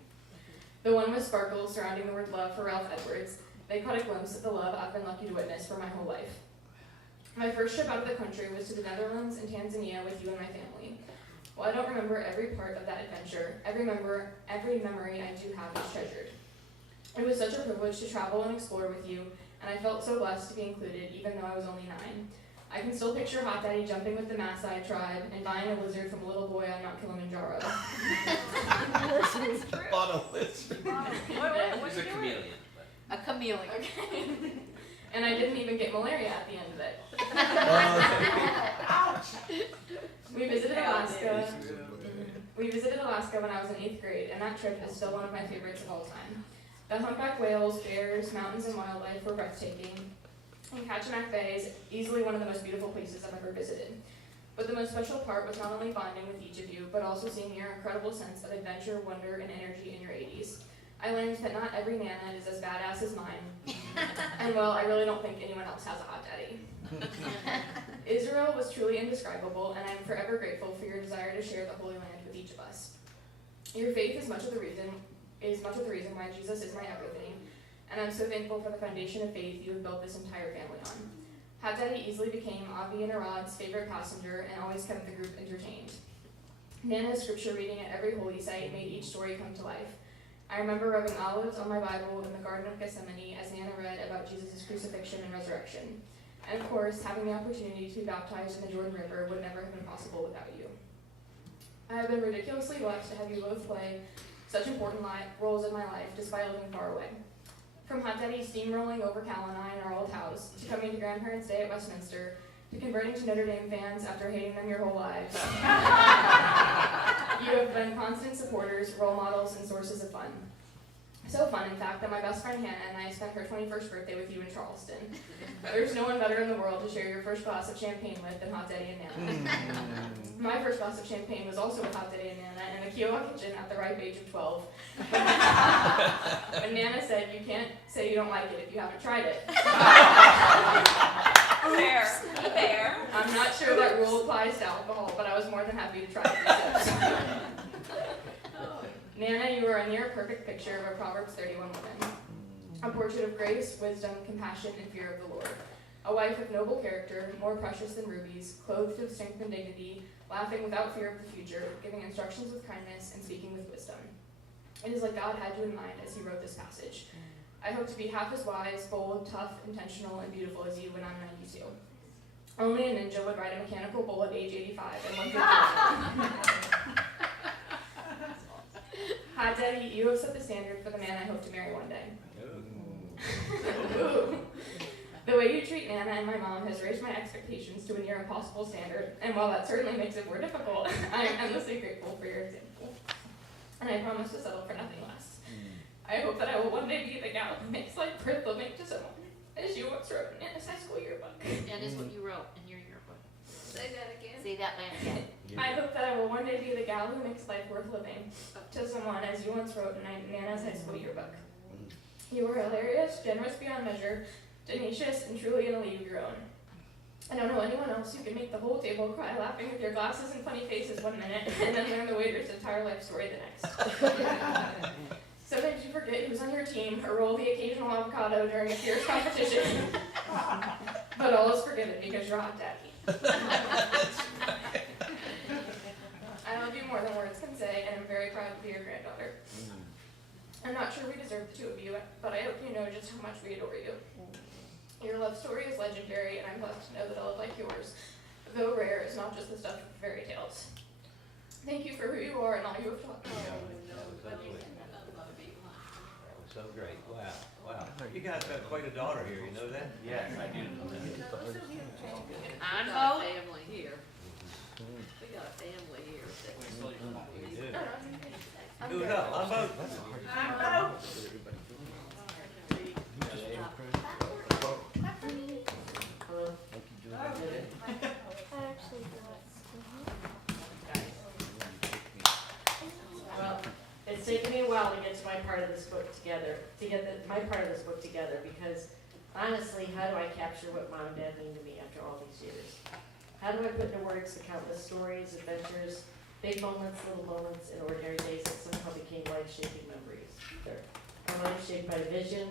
the one with sparkles surrounding the word love for Ralph Edwards, they caught a glimpse of the love I've been lucky to witness for my whole life. My first trip out of the country was to the Netherlands and Tanzania with you and my family. While I don't remember every part of that adventure, every memory I do have is treasured. It was such a privilege to travel and explore with you, and I felt so blessed to be included, even though I was only 9. I can still picture Hot Daddy jumping with the Maasai tribe and buying a lizard from a little boy on Mount Kilimanjaro. On a list. He's a chameleon. A chameleon. Okay. And I didn't even get malaria at the end of it. We visited Alaska. We visited Alaska when I was in 8th grade, and that trip is still one of my favorites of all time. The humpback whales, bears, mountains, and wildlife were breathtaking, and Kachemak Bay is easily one of the most beautiful places I've ever visited. But the most special part was not only bonding with each of you, but also seeing your incredible sense of adventure, wonder, and energy in your 80s. I learned that not every Nana is as badass as mine, and well, I really don't think anyone else has a hot daddy. Israel was truly indescribable, and I'm forever grateful for your desire to share the Holy Land with each of us. Your faith is much of the reason why Jesus is my everything, and I'm so thankful for the foundation of faith you have built this entire family on. Hot Daddy easily became Avi and Arad's favorite passenger and always kept the group entertained. Nana's scripture reading at every holy site made each story come to life. I remember rubbing olives on my Bible in the Garden of Gethsemane as Nana read about Jesus' crucifixion and resurrection. And of course, having the opportunity to be baptized in the Jordan River would never have been possible without you. I have been ridiculously blessed to have you both play such important roles in my life despite living far away. From Hot Daddy steamrolling over Cal and I in our old house, to coming to Grandparents' Day at Westminster, to converting to Notre Dame fans after hating them your whole lives. You have been constant supporters, role models, and sources of fun. So fun, in fact, that my best friend Hannah and I spent her 21st birthday with you in Charleston. There's no one better in the world to share your first glass of champagne with than Hot Daddy and Nana. My first glass of champagne was also with Hot Daddy and Nana in the Kiowa kitchen at the ripe age of 12. When Nana said, you can't say you don't like it if you haven't tried it. Fair. I'm not sure that rule applies to alcohol, but I was more than happy to try it. Nana, you are a near perfect picture of a Proverbs 31 woman. A portrait of grace, wisdom, compassion, and fear of the Lord. A wife of noble character, more precious than rubies, clothed with strength and dignity, laughing without fear of the future, giving instructions with kindness, and speaking with wisdom. It is like God had you in mind as he wrote this passage. I hope to be half as wise, bold, tough, intentional, and beautiful as you when I'm 92. Only a ninja would ride a mechanical bull at age 85 and look good. Hot Daddy, you have set the standard for the man I hope to marry one day. The way you treat Nana and my mom has raised my expectations to a near impossible standard, and while that certainly makes it more difficult, I am endlessly grateful for your example. And I promise to settle for nothing less. I hope that I will one day be the gal who makes life worth living to someone, as you once wrote in Nana's high school yearbook. That is what you wrote in your yearbook. Say that again. Say that line again. I hope that I will one day be the gal who makes life worth living to someone, as you once wrote in Nana's high school yearbook. You were hilarious, generous beyond measure, tenacious, and truly in a league of your own. I don't know anyone else who can make the whole table cry laughing with your glasses and funny faces one minute, and then learn the waiter's entire life story the next. Sometimes you forget who's on your team, or roll the occasional avocado during a fierce competition. But all is forgiven because you're hot daddy. I love you more than words can say, and I'm very proud to be your granddaughter. I'm not sure we deserve the two of you, but I hope you know just how much we adore you. Your love story is legendary, and I'm blessed to know that a love like yours, though rare, is not just the stuff of fairy tales. Thank you for who you are and all you have taught me. That was so great. Wow. Wow. You guys got quite a daughter here, you know that? Yes, I do. On vote. Family here. We got a family here. We do. Do it up. I'm voting. Well, it's taken me a while to get to my part of this book together, my part of this book together, because honestly, how do I capture what Mom and Dad mean to me after all these years? How do I put into words the countless stories, adventures, big moments, little moments, and ordinary days that somehow became life-shaping memories? Our life shaped by vision,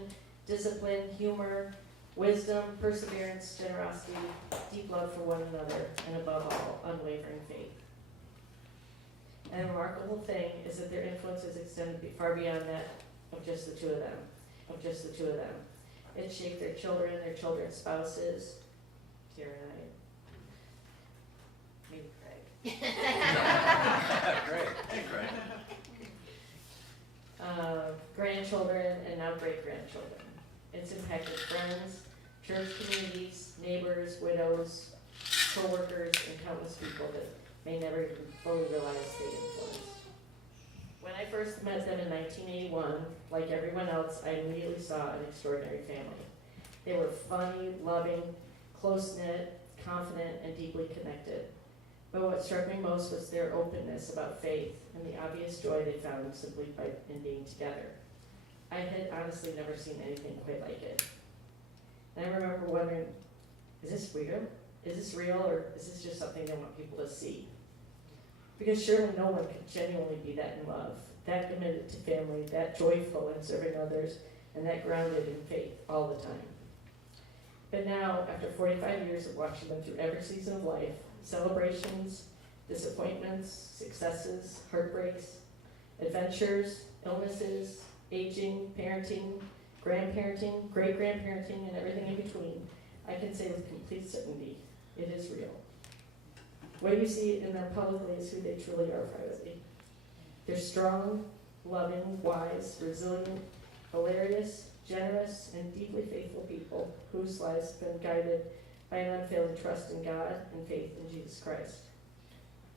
discipline, humor, wisdom, perseverance, generosity, deep love for one another, and above all, unwavering faith. And the remarkable thing is that their influence has extended far beyond that of just the two of them. It shaped their children, their children's spouses, Tara and I, maybe Craig. Great. Hey, Craig. Grandchildren, and now great-grandchildren. It's impacted friends, church communities, neighbors, widows, co-workers, and countless people that may never even fully realize they influenced. When I first met them in 1981, like everyone else, I immediately saw an extraordinary family. They were funny, loving, close-knit, confident, and deeply connected. But what struck me most was their openness about faith and the obvious joy they found simply in being together. I had honestly never seen anything quite like it. And I remember wondering, is this real? Is this real, or is this just something they want people to see? Because surely no one could genuinely be that in love, that committed to family, that joyful in serving others, and that grounded in faith all the time. But now, after 45 years of watching them through every season of life, celebrations, disappointments, successes, heartbreaks, adventures, illnesses, aging, parenting, grandparenting, great-grandparenting, and everything in between, I can say with complete certainty, it is real. What you see in them publicly is who they truly are privately. They're strong, loving, wise, resilient, hilarious, generous, and deeply faithful people whose lives have been guided by an unfailing trust in God and faith in Jesus Christ.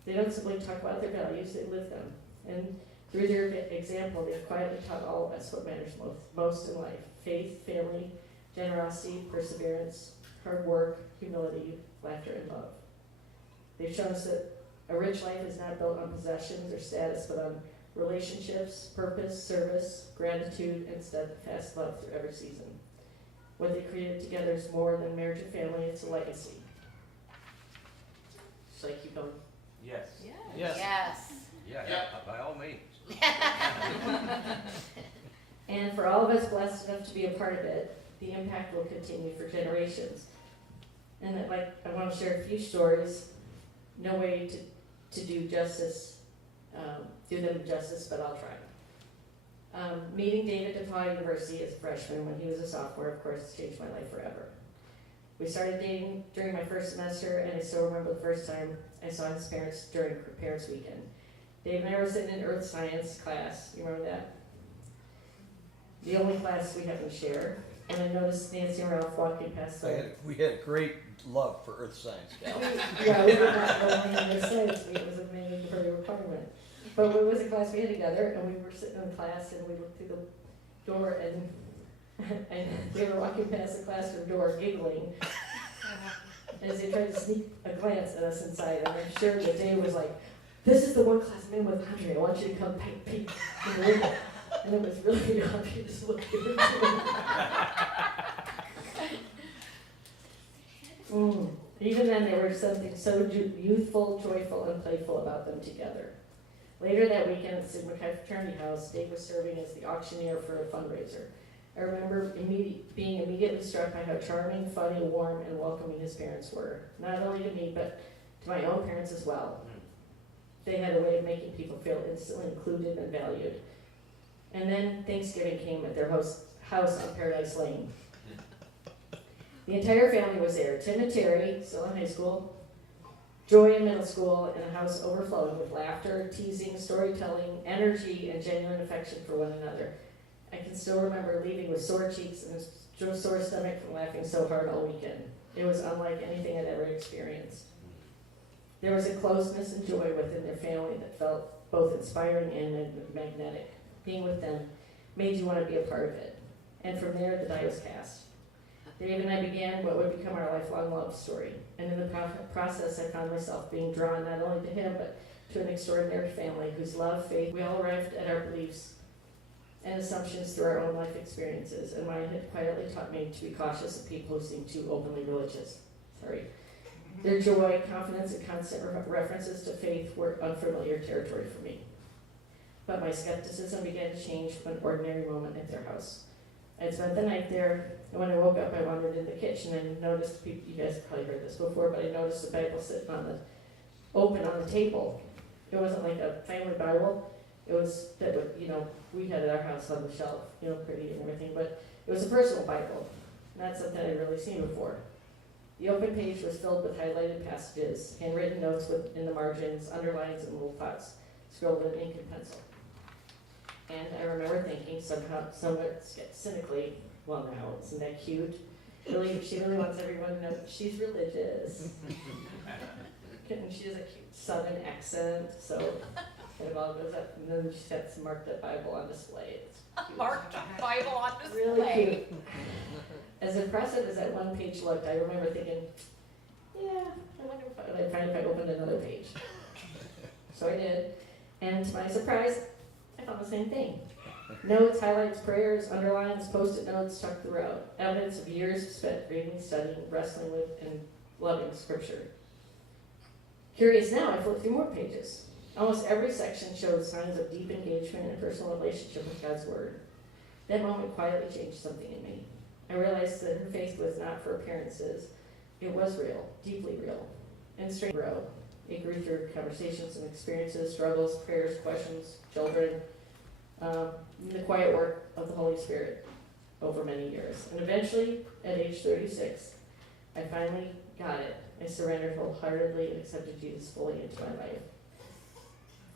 They don't simply talk about their values, they live them. And through their example, they've quietly taught all of us what matters most in life: faith, family, generosity, perseverance, hard work, humility, laughter, and love. They've shown us that a rich life is not built on possessions or status, but on relationships, purpose, service, gratitude, and steadfast love through every season. What they created together is more than marriage and family, it's a legacy. Should I keep going? Yes. Yes. Yes. Yeah, by all means. And for all of us blessed enough to be a part of it, the impact will continue for generations. And I want to share a few stories. No way to do justice, do them justice, but I'll try. Meeting David at DePaul University as a freshman when he was a sophomore, of course, changed my life forever. We started dating during my first semester, and I still remember the first time I saw his parents during Parents' Weekend. Dave and I were sitting in earth science class. You remember that? The only class we happened to share. when I noticed Nancy and Ralph walking past the. We had a great love for earth science, Cal. Yeah, we did not go on the science meet, it was a mandatory requirement. But it was a class we had together, and we were sitting in class, and we looked through the door, and they were walking past the classroom door, giggling, as they tried to sneak a glance at us inside. And I'm sure that Dave was like, "This is the one class I'm in with Andre. I want you to come peek in the window." And it was really obvious what they were doing. Even then, there was something so youthful, joyful, and playful about them together. Later that weekend at Sigma Chi Fraternity House, Dave was serving as the auctioneer for a fundraiser. I remember being immediately struck by how charming, funny, warm, and welcoming his parents were. Not only to me, but to my own parents as well. They had a way of making people feel instantly included and valued. And then Thanksgiving came at their house on Paradise Lane. The entire family was there. Tim and Terry, still in high school, Joy in middle school, and a house overflowing with laughter, teasing, storytelling, energy, and genuine affection for one another. I can still remember leaving with sore cheeks and a sore stomach from laughing so hard all weekend. It was unlike anything I'd ever experienced. There was a closeness and joy within their family that felt both inspiring and magnetic. Being with them made you want to be a part of it. And from there, the die was cast. Dave and I began what would become our lifelong love story. And in the process, I found myself being drawn not only to him, but to an extraordinary family whose love, faith, we all arrived at our beliefs and assumptions through our own life experiences. And mine had quietly taught me to be cautious of people who seem too openly religious. Their joy, confidence, and constant references to faith were unfamiliar territory for me. But my skepticism began to change one ordinary moment at their house. I'd spent the night there, and when I woke up, I wandered in the kitchen and noticed, you guys have probably heard this before, but I noticed a Bible sitting open on the table. It wasn't like a family Bible. It was, we had at our house on the shelf, pretty and everything, but it was a personal Bible. Not something I'd really seen before. The open page was filled with highlighted passages, handwritten notes in the margins, underlines, and little thoughts, scrolled in ink and pencil. And I remember thinking somewhat cynically, well now, isn't that cute? She really wants everyone to know that she's religious. And she has a cute southern accent, so it all goes up, and then she's got some marked up Bible on display. Marked up Bible on display. Really cute. As impressive as that one page looked, I remember thinking, yeah, I wonder if I opened another page. So I did, and to my surprise, I found the same thing. Notes, highlights, prayers, underlines, post-it notes tucked throughout. Evidence of years spent reading, studying, wrestling with, and loving Scripture. Curious now, I flipped through more pages. Almost every section showed signs of deep engagement and personal relationship with God's Word. That moment quietly changed something in me. I realized that her faith was not for appearances. It was real, deeply real, and straight grow. It grew through conversations and experiences, struggles, prayers, questions, children, the quiet work of the Holy Spirit over many years. And eventually, at age 36, I finally got it. I surrendered wholeheartedly and accepted Jesus fully into my life.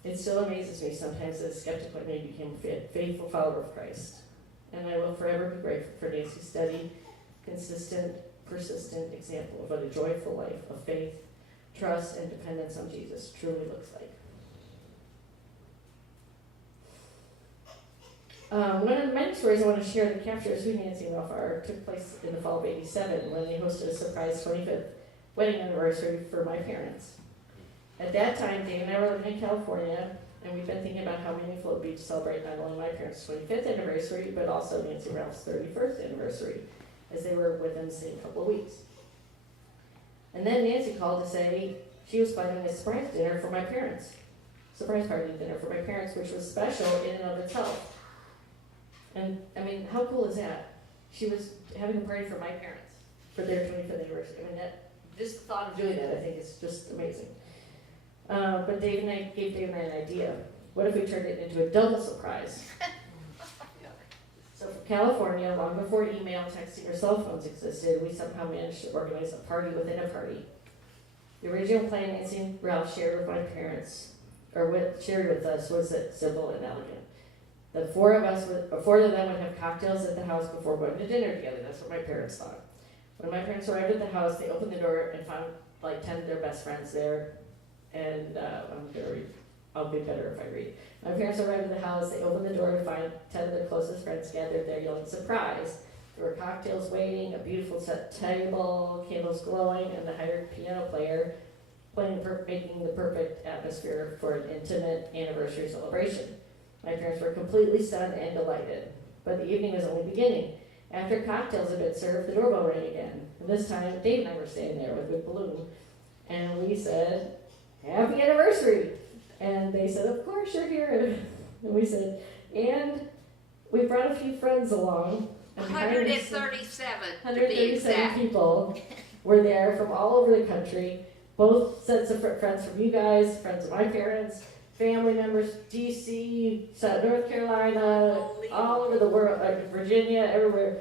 It still amazes me sometimes that a skeptic like me became a faithful follower of Christ. And I will forever be grateful for Nancy's steady, consistent, persistent example of what a joyful life of faith, trust, and dependence on Jesus truly looks like. One of the many stories I want to share that captures who Nancy and Ralph are took place in the fall of '87 when they hosted a surprise 25th wedding anniversary for my parents. At that time, Dave and I were living in California, and we've been thinking about how meaningful it would be to celebrate not only my parents' 25th anniversary, but also Nancy and Ralph's 31st anniversary, as they were within the same couple of weeks. And then Nancy called to say she was planning a surprise dinner for my parents. Surprise party dinner for my parents, which was special in and of itself. And, I mean, how cool is that? She was having a party for my parents for their 25th anniversary. I mean, just the thought of doing that, I think, is just amazing. But Dave and I gave Dave and I an idea. What if we turned it into a double surprise? So from California, long before email, texting, or cell phones existed, we somehow managed to organize a party within a party. The original plan Nancy and Ralph shared with my parents, shared with us, was simple and elegant. The four of them would have cocktails at the house before going to dinner together. That's what my parents thought. When my parents arrived at the house, they opened the door and found like 10 of their best friends there. And I'm gonna read. I'll be better if I read. My parents arrived at the house. They opened the door to find 10 of their closest friends gathered there, yelling "Surprise!" There were cocktails waiting, a beautiful set table, candles glowing, and the hired piano player making the perfect atmosphere for an intimate anniversary celebration. My parents were completely stunned and delighted, but the evening was only beginning. After cocktails had been served, the doorbell rang again, and this time Dave and I were standing there with a big balloon, and we said, "Happy anniversary!" And they said, "Of course you're here." And we said, "And we brought a few friends along." 137 to be 137 exact. people were there from all over the country. Both sets of friends from you guys, friends of my parents, family members, DC, North Carolina, all over the world, Virginia, everywhere.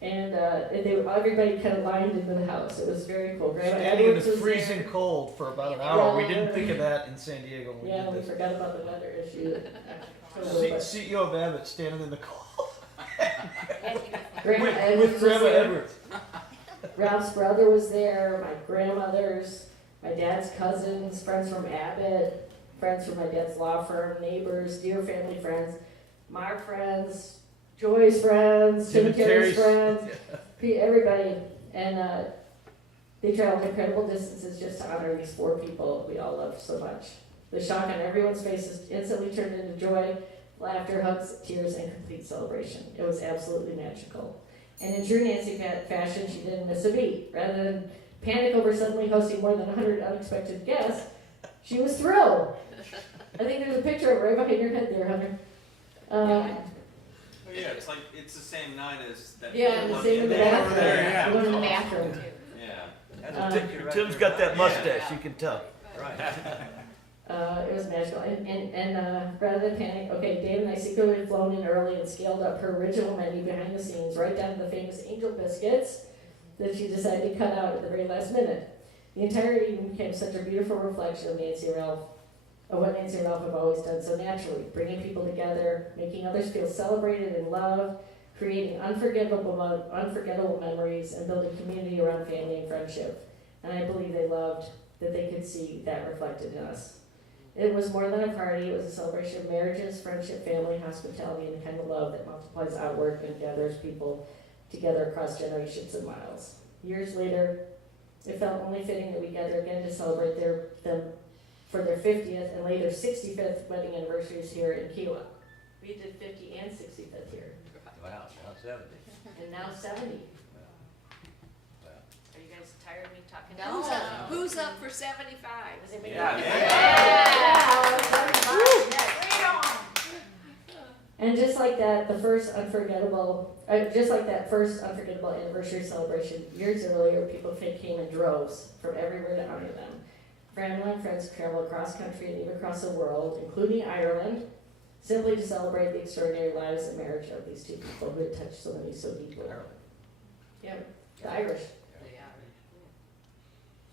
Everybody kind of lined into the house. It was very cool. Grandma Standing in Edwards the was freezing there. cold for about an hour. We Yeah. didn't think of that in San Diego when we Yeah, we did this. forgot about the weather issue. Totally, but CEO of Abbott standing in the cold. Grandma with Edwards was Grandma there. Edwards. Ralph's brother was there, my grandmothers, my dad's cousins, friends from Abbott, friends from my dad's law firm, neighbors, dear family friends, my friends, Joy's friends, Tim and Terry's friends, everybody. And they traveled incredible distances just to honor these four people we all loved so much. The shock on everyone's faces instantly turned into joy, laughter, hugs, tears, and complete celebration. It was absolutely magical. And in true Nancy fashion, she didn't miss a beat. Rather than panic over suddenly hosting more than 100 unexpected guests, she was thrilled. I think there's a picture of it right behind your head there, Hunter. Yeah, it's the same night as that. Yeah, the same in the bathroom. Yeah. The one in the bathroom. Yeah. Tim's got that mustache, you can tell. Right. It was magical. And rather than panic, okay, Dave and I secretly had flown in early and scaled up her original menu behind the scenes, right down to the famous angel biscuits that she decided to cut out at the very last minute. The entire evening became such a beautiful reflection of what Nancy and Ralph have always done so naturally, bringing people together, making others feel celebrated and loved, creating unforgettable memories, and building community around family and friendship. And I believe they loved that they could see that reflected in us. It was more than a party, it was a celebration of marriages, friendship, family, hospitality, and the kind of love that multiplies outward and gathers people together across generations and miles. Years later, it felt only fitting that we gather again to celebrate them for their 50th and later 65th wedding anniversaries here in Kiowa. We did 50 and 65th here. Wow, now 70. And now 70. Wow. Are you guys tired of me talking? Who's up for 75? Is anybody? And just like that, first unforgettable anniversary celebration years earlier, people came in droves from everywhere to honor them. Family and friends traveled across country and even across the world, including Ireland, simply to celebrate the extraordinary lives and marriage of these two people who had touched so many so deeply. Yeah, the Irish.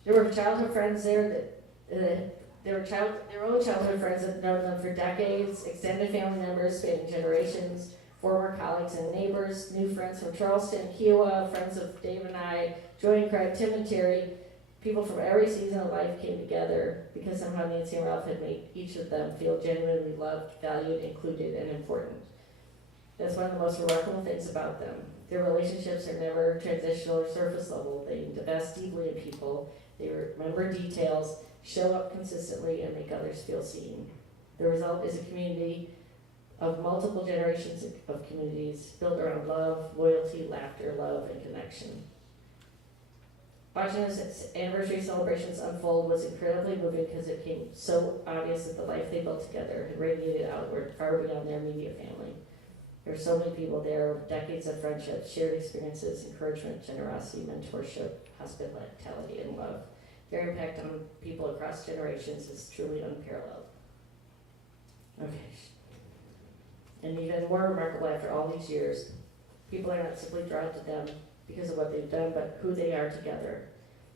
There were childhood friends there their own childhood friends that had known them for decades, extended family members spanning generations, former colleagues and neighbors, new friends from Charleston, Kiowa, friends of Dave and I, Joy and Craig, Tim and Terry. People from every season of life came together because somehow Nancy and Ralph had made each of them feel genuinely loved, valued, included, and important. That's one of the most remarkable things about them. Their relationships are never transitional or surface level. They invest deeply in people. They remember details, show up consistently, and make others feel seen. The result is a community of multiple generations of communities built around love, loyalty, laughter, love, and connection. Watching this anniversary celebrations unfold was incredibly moving because it became so obvious that the life they built together had radiated outward far beyond their immediate family. There were so many people there with decades of friendship, shared experiences, encouragement, generosity, mentorship, hospitality, and love. Their impact on people across generations is truly unparalleled. Okay. And even more remarkable after all these years, people are not simply drawn to them because of what they've done, but who they are together.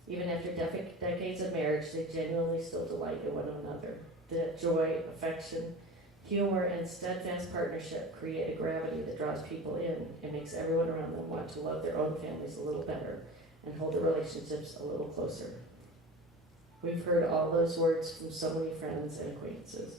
Even after decades of marriage, they genuinely still delight in one another. The joy, affection, Humor and steadfast partnership create a gravity that draws people in and makes everyone around them want to love their own families a little better and hold the relationships a little closer. We've heard all those words from so many friends and acquaintances.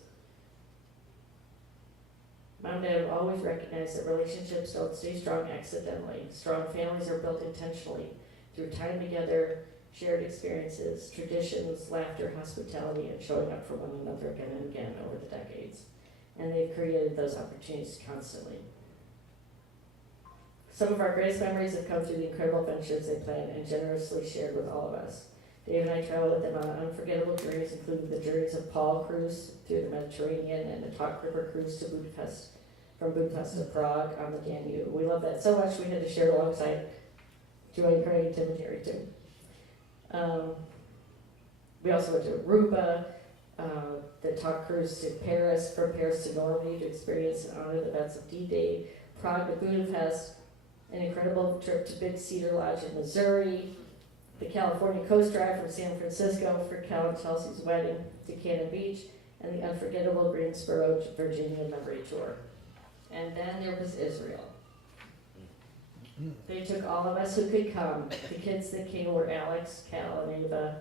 Mom and Dad have always recognized that relationships don't stay strong accidentally. Strong families are built intentionally through time together, shared experiences, traditions, laughter, hospitality, and showing up for one another again and again over the decades. And they've created those opportunities constantly. Some of our greatest memories have come through the incredible ventures they planned and generously shared with all of us. Dave and I traveled with them on unforgettable journeys, including the journeys of Paul cruise through the Mediterranean and the Talk River cruise to Budapest, from Budapest to Prague on the Danube. We love that so much we had to share alongside Joy, Craig, Tim, and Jerry too. We also went to Aruba, the Talk cruise to Paris, from Paris to Normandy to experience and honor the events of D-Day, Prague to Budapest, an incredible trip to Big Cedar Lodge in Missouri, the California Coast Drive from San Francisco for Cal and Chelsea's wedding to Cannon Beach, and the unforgettable Greensboro, Virginia memory tour. And then there was Israel. They took all of us who could come. The kids that came were Alex, Cal, and Ava,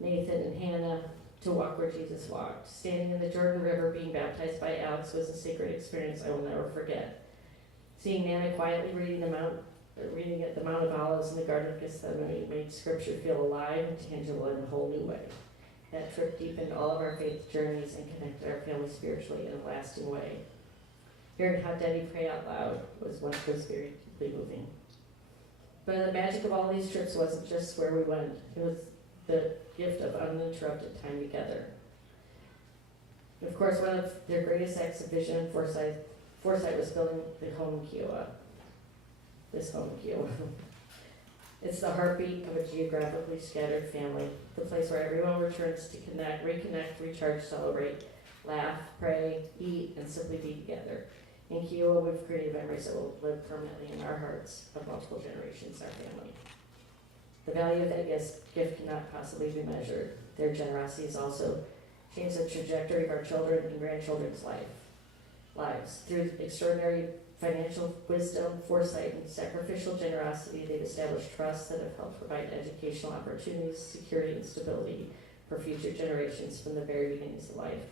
Nathan, and Hannah, to walk where Jesus walked. Standing in the Jordan River being baptized by Alex was a sacred experience I will never forget. Seeing Nana quietly reading at the Mount of Olives in the Garden of Gethsemane made Scripture feel alive and tangible in a whole new way. That trip deepened all of our faith journeys and connected our family spiritually in a lasting way. Hearing Hot Daddy pray out loud was very deeply moving. But the magic of all these trips wasn't just where we went. It was the gift of uninterrupted time together. And of course, one of their greatest acts of vision and foresight was building the home in Kiowa. This home in Kiowa. It's the heartbeat of a geographically scattered family, the place where everyone returns to connect, reconnect, recharge, celebrate, laugh, pray, eat, and simply be together. In Kiowa, we've created memories that will live permanently in our hearts of multiple generations, our family. The value of that gift cannot possibly be measured. Their generosity has also changed the trajectory of our children and grandchildren's lives. Through extraordinary financial wisdom, foresight, and sacrificial generosity, they've established trusts that have helped provide educational opportunities, security, and stability for future generations from the very beginnings of life.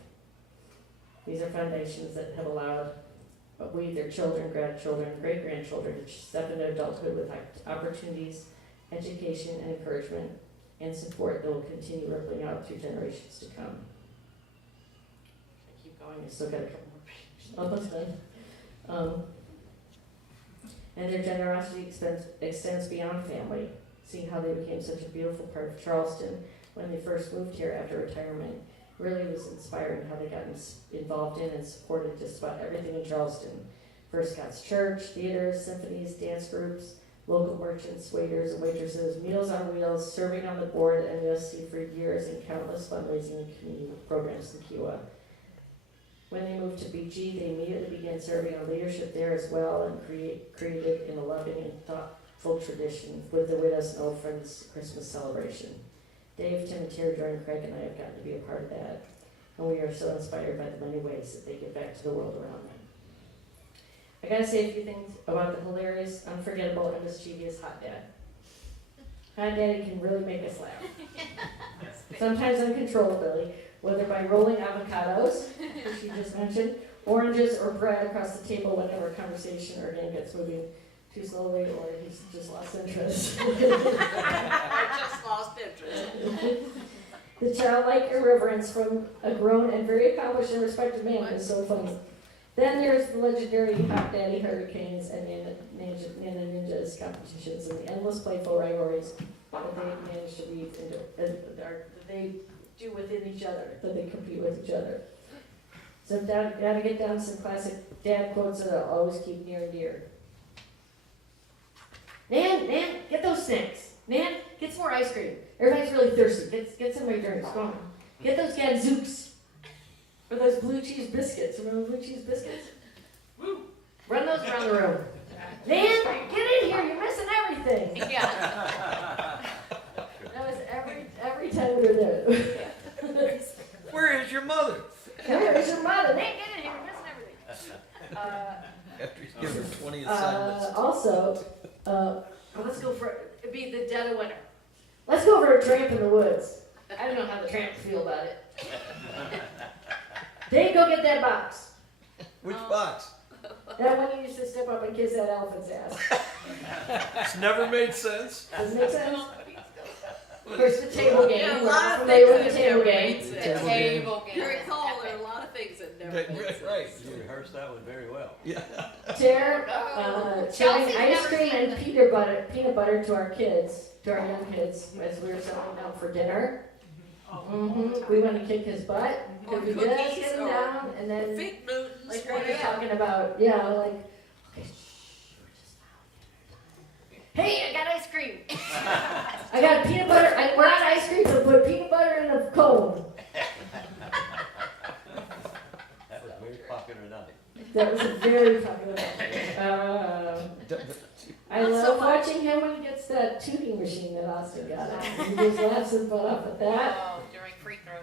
These are foundations that have allowed we, their children, grandchildren, great-grandchildren, to step into adulthood with opportunities, education, and encouragement, and support that will continue rippling out through generations to come. I keep going, I still got a couple more pages. Almost done. And their generosity extends beyond family, seeing how they became such a beautiful part of Charleston when they first moved here after retirement. Really was inspiring how they got involved in and supported just about everything in Charleston. First Scots Church, theaters, symphonies, dance groups, local merchants, waiters and waitresses, Meals on Wheels, serving on the board at MUSC for years, and countless fundraising and community programs in Kiowa. When they moved to BG, they immediately began serving on leadership there as well and created in a loving and thoughtful tradition with the Widows and Old Friends Christmas celebration. Dave, Tim, and Terry, Jordan, Craig, and I have gotten to be a part of that, and we are so inspired by the many ways that they give back to the world around them. I gotta say a few things about the hilarious, unforgettable, and mischievous Hot Dad. Hot Daddy can really make us laugh. Sometimes uncontrollably, whether by rolling avocados, which you just mentioned, oranges, or bread across the table whenever a conversation or game gets moving too slowly, or he's just lost interest. I just lost interest. The childlike irreverence from a grown and very accomplished and respected man is so funny. Then there's the legendary Hot Daddy Hurricanes and Nana Ninjas competitions and the endless playful rivalries that they manage to weave into, that they do within each other, that they compete with each other. So gotta get down some classic dad quotes that I'll always keep near and dear. Nan, get those snacks. Nan, get some more ice cream. Everybody's really thirsty. Get some of my drinks. Go on. Get those gadzooks. Or those blue cheese biscuits. Remember blue cheese biscuits? Woo. Run those around the room. Nan, get in here. You're missing everything. Yeah. That was every time we were there. Where is your mother? Where is your mother? Nan, get in here. You're missing After he's given her 20 assignments. Also, let's go for, it'd be the dead of winter. Let's go for a tramp in the woods. I don't know how the tramps feel about it. Dave, go get that box. Which box? That one you used to step up and kiss that elephant's ass. It's never made sense. Does it make sense? Of course, the table game. Yeah, a We're lot all of familiar things with the that table never game. made The sense. table game. You recall, there are a lot of things that never made sense. Right. You rehearsed that one very well. Yeah. Tara, Chelsea serving ice never cream seen and peanut butter to our kids, to our young kids, as we were settling down for dinner. We went to kick his butt. Or If we cookies, just sit him or down, and then Fig Newtons, like Greg was whatever. talking about, yeah, like, okay, shh, we're just out. Hey, I got ice cream. I got peanut butter. We're out of ice cream, so put peanut butter in a cone. That was a very popular night. That was a very popular night. I Not love so much. watching him when he gets that tooting machine that Austin got. He just laughs his butt off at that. Oh, during free throws.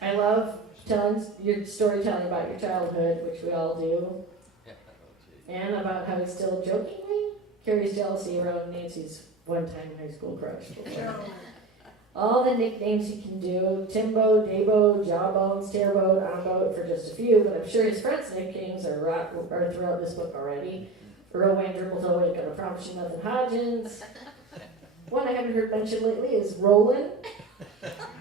I love telling your storytelling about your childhood, which we all do, and about how he still jokingly carries jealousy around Nancy's one-time high school crush. All the nicknames he can do: Timbo, Dabo, Jawbones, Tearboat, Onboat, for just a few, but I'm sure his friends' nicknames are throughout this book already. Earl Wayne Dribbletoe ain't gonna promise you nothing Hodgins. One I haven't heard mentioned lately is Roland.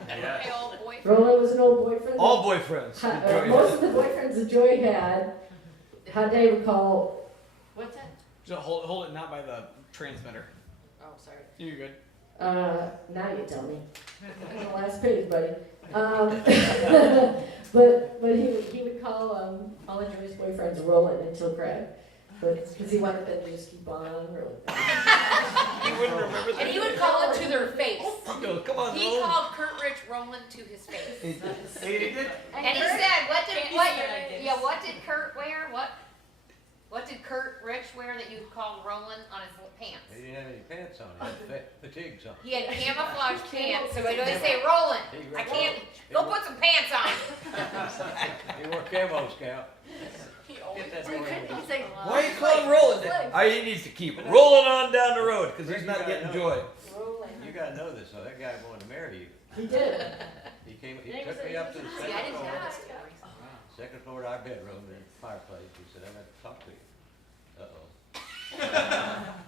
Hey, old boyfriend. Roland was an old boyfriend. All boyfriends. Most of the boyfriends that Joy had, how they would call. What's that? Just hold it not by the transmitter. Oh, sorry. You're good. Now you tell me. On the last page, buddy. But he would call all of Joy's boyfriends Roland until Craig. But because he wanted them to just keep on rolling. He wouldn't remember that. And he would call it to their face. He goes, come on, He Roland. called Kurt Rich Roland to his face. He did. And he said, what did Kurt wear? What did Kurt Rich wear that you called Roland on his pants? He didn't have any pants on, he had fatigues on. He had camouflage pants, so he'd always say, Roland, I can't, go put some pants on. He wore camo, Scout. Get that boy. Why are you calling Roland? He needs to keep rolling on down the road because he's not getting joy. You gotta know this, though. That guy wanted to marry you. He did. He took me up to the See, I didn't floor. know that. Second floor to our bedroom, and fireplace. He said, I got to talk to you. Uh-oh.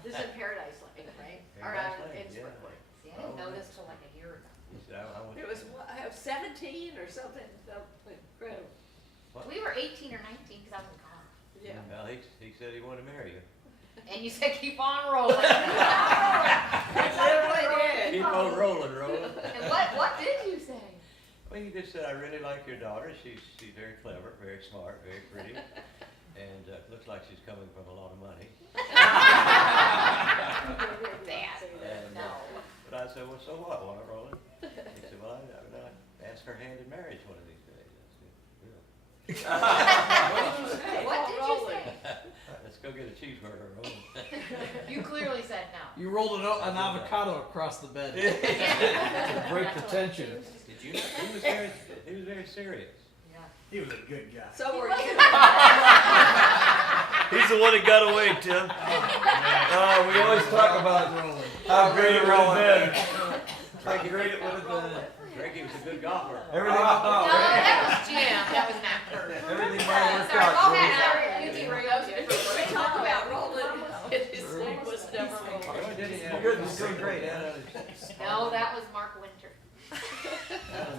This is Paradise Lane, right? Or Paradise Lane, it's yeah. See, I didn't notice till like a year ago. He said, I want It was, I have 17 or something, incredible. We were 18 or 19 because I was in college. Yeah. Well, he said he wanted to marry you. And you said keep on rolling. Keep on rolling, Roland. And what did you say? Well, he just said, I really like your daughter. She's very clever, very smart, very pretty. And looks like she's coming from a lot of money. And, but I said, well, so what? Want to roll it? He said, well, I'm going to ask her hand in marriage one of these days. I said, really? What did you say? Let's go get a cheeseburger, Roland. You clearly said no. You rolled an avocado across the bed. To break the tension. Did you know? He was very serious. He was a good guy. So were you. He's the one that got away, Tim. We always talk about how great it would have been. How great it would have been. Greggy was a good golfer. Everything, No, that was Jim. That was not Kurt. everything might have worked Sorry, out. go Joey. ahead. You two were We talk about Roland, and his name was never Roland. Oh, did he? You're good, you're doing great. No, that was Mark Winter.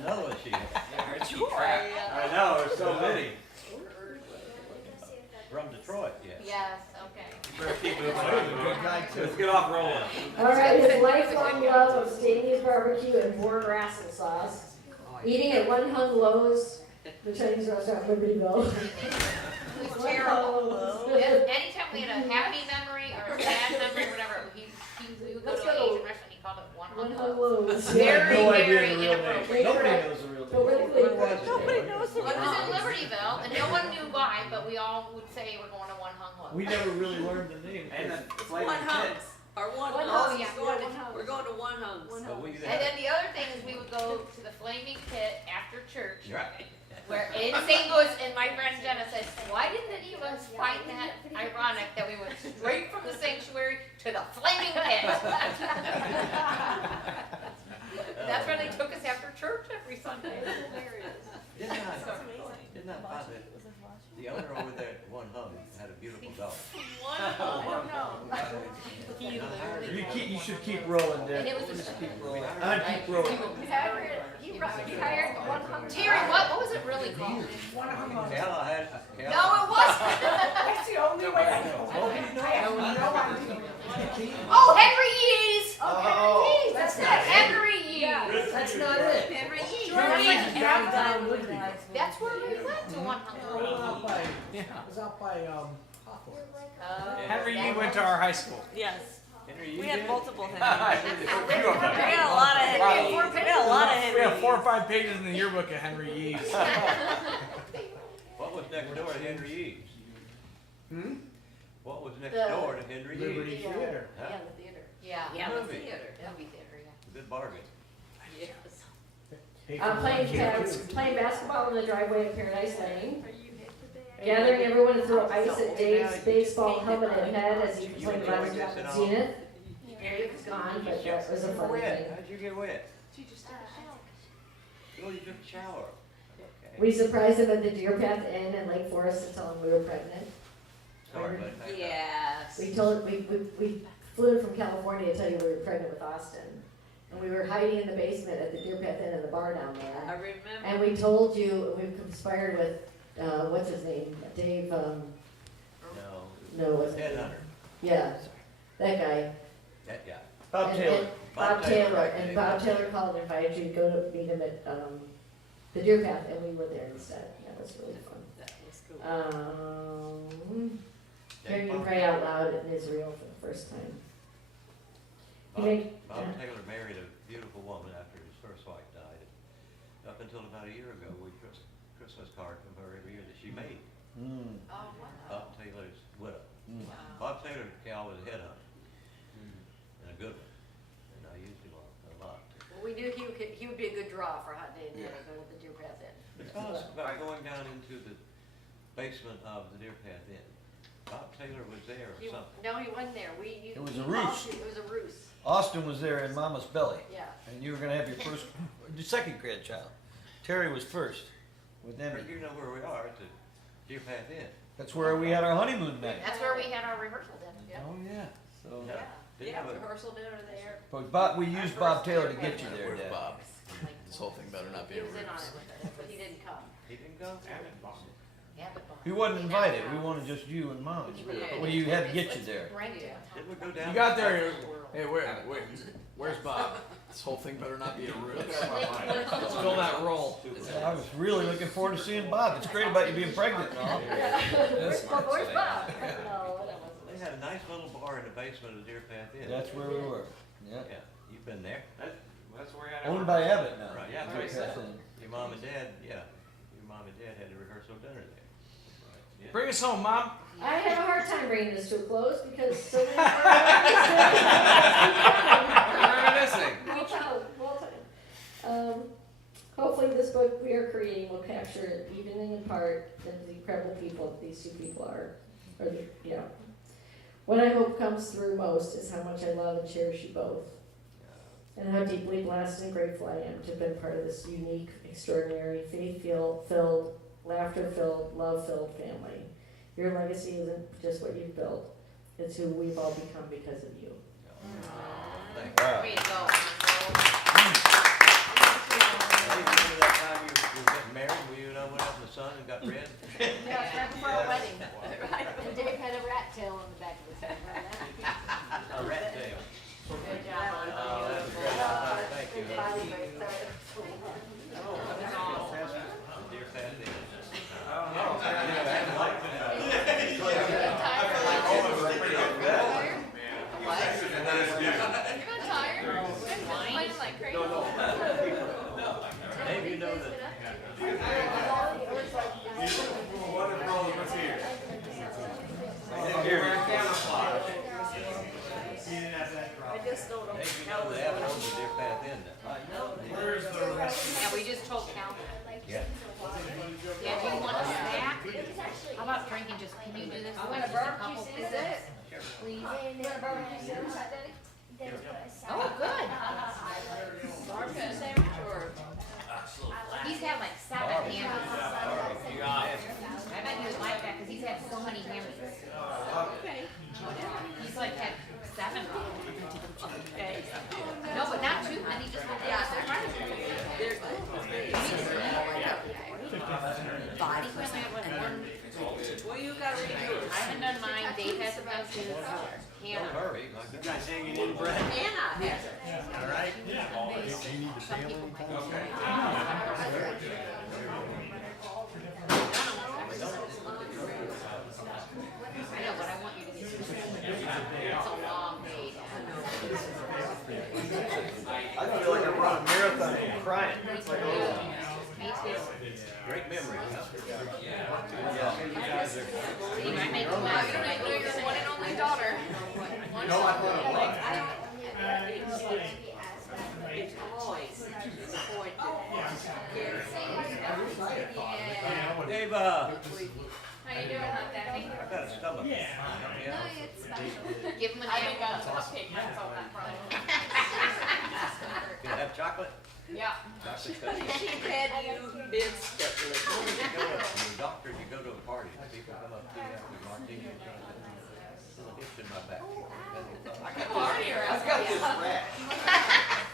Another one she had. I know, there's so many. From Detroit, yes. Yes, okay. Better keep moving Good on. guy, too. Let's get off rolling. All right, his lifelong love of Stanley's barbecue and Born Rascal sauce. Eating at One Hung Lowe's, the Chinese restaurant in Libertyville. It was terrible. Anytime we had a happy memory or a sad memory, whatever, we would go to an Asian restaurant. He called it One One Hung Hung Low. Lowe's. Very, No idea very the real name. inappropriate. Nobody knows the real But name. where was it? Nobody knows the Well, it was in Libertyville, and no one knew why, but we all would say we're going to One Hung Low. We never really learned the name. And then It's flavor One kids. Hunks, or One One Hunks. Hunks. We're going to One Hunks. But we And then the other thing is we would go to the Flaming Pit after church, Right. We're in St. Louis, and my friend Jenna said, why didn't any of us find that ironic that we went straight from the sanctuary to the flaming pit? That's where they took us after church every Sunday. It was hilarious. Didn't I find that the owner over there at One Hum had a beautiful dog? You should keep rolling, Dick. And it was Just keep rolling. Right. Keep rolling. He hired one Terry, what was it really called? Callahan. No, it wasn't. That's the only way I know. I have no idea. Oh, Henry Yees. Oh, That's not Henry Yees. that's not it. Henry Yees. Downtown Woodby. That's where we went to one. It was out by Hawthorne. Henry Yee went to our high school. Yes. Henry, We you had did? multiple We Henry. had We had a lot of Henry. We had a lot of Henry. have 4 or 5 pages in the yearbook of Henry Yee's. What was next door to Henry Yee's? Hmm? What was next The door to Henry Liberty Yee's? Theater. Huh? The theater. Yeah. the movie. Movie theater, yeah. Good bargain. Playing basketball in the driveway of Paradise Lane. Gathering everyone to throw ice at Dave's baseball helmet and head as he complained about his job at Zenith. Gary's gone, but that was a fun Wet. thing. How'd you get wet? Oh, you took a shower. Okay. We surprised him at the Deer Path Inn in Lake Forest to tell him we were pregnant. Sorry, but Yes. We told, we flew in from California to tell you we were pregnant with Austin. And we were hiding in the basement at the Deer Path Inn in the bar down I there. remember. And we told you, we conspired with, what's his name, Dave, no. no, what's his name? Headhunter. Yeah, that guy. That guy. Bob And- Taylor. and Bob Taylor, right, and Dave. Bob Taylor called and invited you to go to meet him at, the Deer Path, and we were there instead. That was really fun. That was cool. Hearing you Bob pray out loud in Israel for the first time. He made, Bob Taylor married a beautiful woman after his first wife died. Up until about a year ago, we took a Christmas card from her every year that she made. Mm. Oh, wow. Bob Taylor's widow. Mm. Bob Taylor, Cal, was a headhunter. And a good one. And I used him a lot. Well, we knew he would be a good draw for Hot Day and Nana, go to the Deer Path Inn. Tell us about going down into the basement of the Deer Path Inn. Bob Taylor was there or something. No, he wasn't there. It was a ruse. It was a ruse, Austin was there in Mama's belly, yeah. and you were gonna have your second grandchild. Terry was first with Emmy. You know where we are at the Deer Path Inn. That's where we had our honeymoon night. That's where we had our rehearsal dinner, yeah. Oh yeah. So, Yeah. Didn't have a- Rehearsal dinner there. but Bob, we used Bob Taylor to get you there, Where's Dad. Bob? This whole thing better not be He a was in on ruse. it with us, but he didn't come. He didn't go? Yeah, but He wasn't invited. We wanted just you and Mom. Well, you had to get you there. Didn't we go down? You got there. Hey, where's Bob? This whole thing better not be a ruse. Let's fill that role. I was really looking forward to seeing Bob. It's great about you being pregnant and all. Where's Bob? They had a nice little bar in the basement of the Deer Path Inn. That's where we were. Yeah. Yeah, you've been there. That's where we had Owned by Abbott now. Right. Yeah, Deer Path Inn. Your mom and dad, yeah. Your mom and dad had a rehearsal dinner there. Right. Yeah. Bring us home, Mom. I have a hard time bringing this to a close because so many Reminiscing. Well done. Hopefully this book we are creating will capture, even in part, the incredible people these two people are. What I hope comes through most is how much I love and cherish you both. And how deeply blessed and grateful I am to have been part of this unique, extraordinary, faith-filled, laughter-filled, love-filled family. Your legacy isn't just what you've built, it's who we've all become because of you. Thank you. Wow. Way to go. Hey, remember that time you were getting married, where you went out in the sun and got red? Yeah, it's right before our wedding. And Dave had a rat tail on the back of his head, remember that? A rat tail. Good job. Oh, that's a great idea. Thank you. Good body, great start. Deer Path Inn. I don't know. You know, I haven't liked it. You're not tired? Playing like crazy. Dave, you know that. Here. stop drinking, just can you do this? I'm like, gonna just a barbecue couple sandwich. sips, please? Oh, good. Barbecue sandwich or? He's had like 7 hamburgers. I bet he would like that because he's had so many hamburgers. Okay. He's like had 7 of them. Okay. No, but not too many, just like that. There's Body one. Well, you gotta read yours. I haven't done mine. Dave hasn't done his. Hannah. Hurry, you guys hanging in, Brett? Hannah has it. All right. Some people might. I know, but I want you to get through it. It's a long day. I feel like I run a marathon and crying. It's like, oh. Me too. Great memory. Steve, I make Well, mine. you don't even know your one and only daughter. No, I thought it was. It's always disappointed. Dave, How you doing, Aunt Daddy? I've got a stomach. Yeah. Give him an I make apple. a cupcake, that's all that from. Can I have chocolate? Yeah. Chocolate cookies. She had you minced it. When you go to the doctor, you go to a party, people come up to you after martini, little itch in my back. I've got this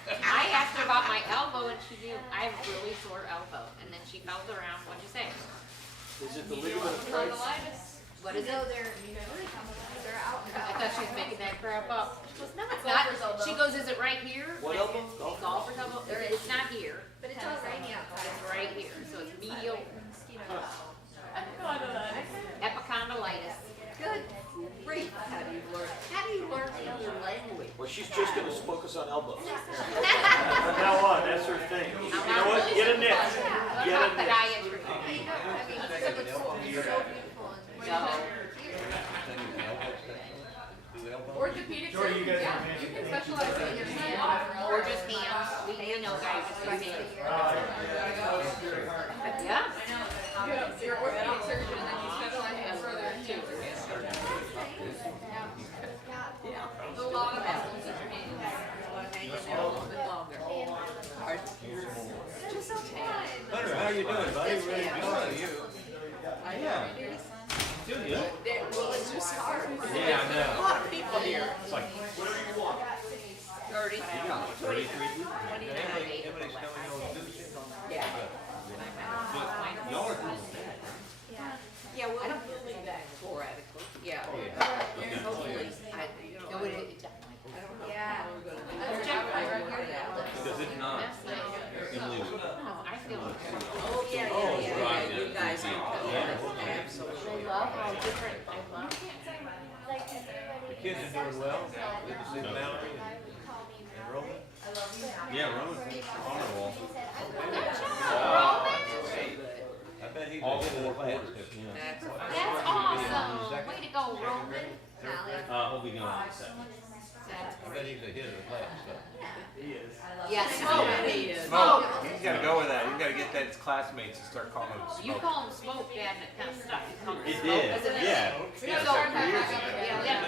I asked her about my elbow and she knew I have a really sore elbow. And then she felt around. What'd you say? Is it the ligament of Christ? What is it? They're out. I thought she was making that crap up. She goes, no, it's Golfer's not. elbow. She goes, is it right here? What elbow? Golfer's elbow. It's not here. But it's all rainy outside. It's right here. So it's medial Epicondylitis. epicondylitis. Good. Great. How do you learn another language? Well, she's just gonna focus on elbows. From now on, that's her thing. You know what, get a net. Get a net. Podiatry. No. Orthopedic surgery, yeah, you can specialize in your hand. Or just hands. We know guys just do hands. Yeah. You're orthopedic surgeon and then you specialize in further too. There's a lot of muscles in your hands. Hang in there a little bit longer. Just okay. Hunter, how you doing, buddy? Ready to go? You? Yeah. Doing good. Well, it's just hard. Yeah, I know. A lot of people here. It's like, 30. 33. 29. Everybody's coming on Tuesday. Yeah. Y'all are doing Yeah, well, we'll leave that sporadically. Yeah. Hopefully, I don't know. Yeah. How we're gonna do that. because it's not. Emily was. I feel Oh, yeah. You guys are absolutely. I love how different. I love The kids are doing well. Good to see Mallory and Roman. Yeah, Roman's on the wall. I bet he's All a hit of the 4 class. quarters. Yeah. That's awesome. Way to go, Roman. He'll be going in a second. I bet he's a hit of the class, so. Yeah, smoke. Smoke. He's gotta go with that. He's gotta get that his classmates and start calling him You Smoke. call him smoke, Dad, and it kind of stuck. You call him It smoke, did, isn't it? yeah. Yeah, so, yeah.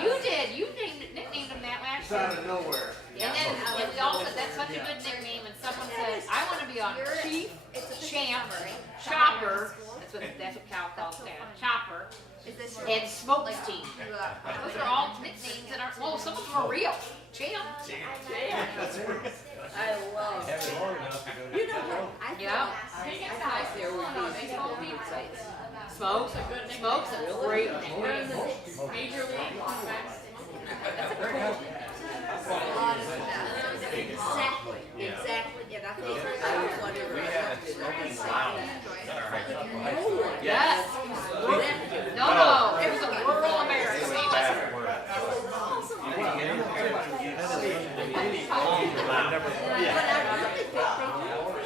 You did. You nicknamed him that last year. Out of nowhere. And then we all said that's such a good nickname, and someone said, I want to be on Chief, Champ, Chopper. That's what Cal calls Dad. Chopper. And Smoke's team. Those are all nicknames that aren't. Well, some of them are real. Champ. I love it. Having long enough to go to. You know what? I Yeah. thought there would be baseball teams. Smoke's a great nickname. Major league offense. Exactly. And I think I was wondering. We had a smoking lounge. Yes. No. It was a rural America. Bad word.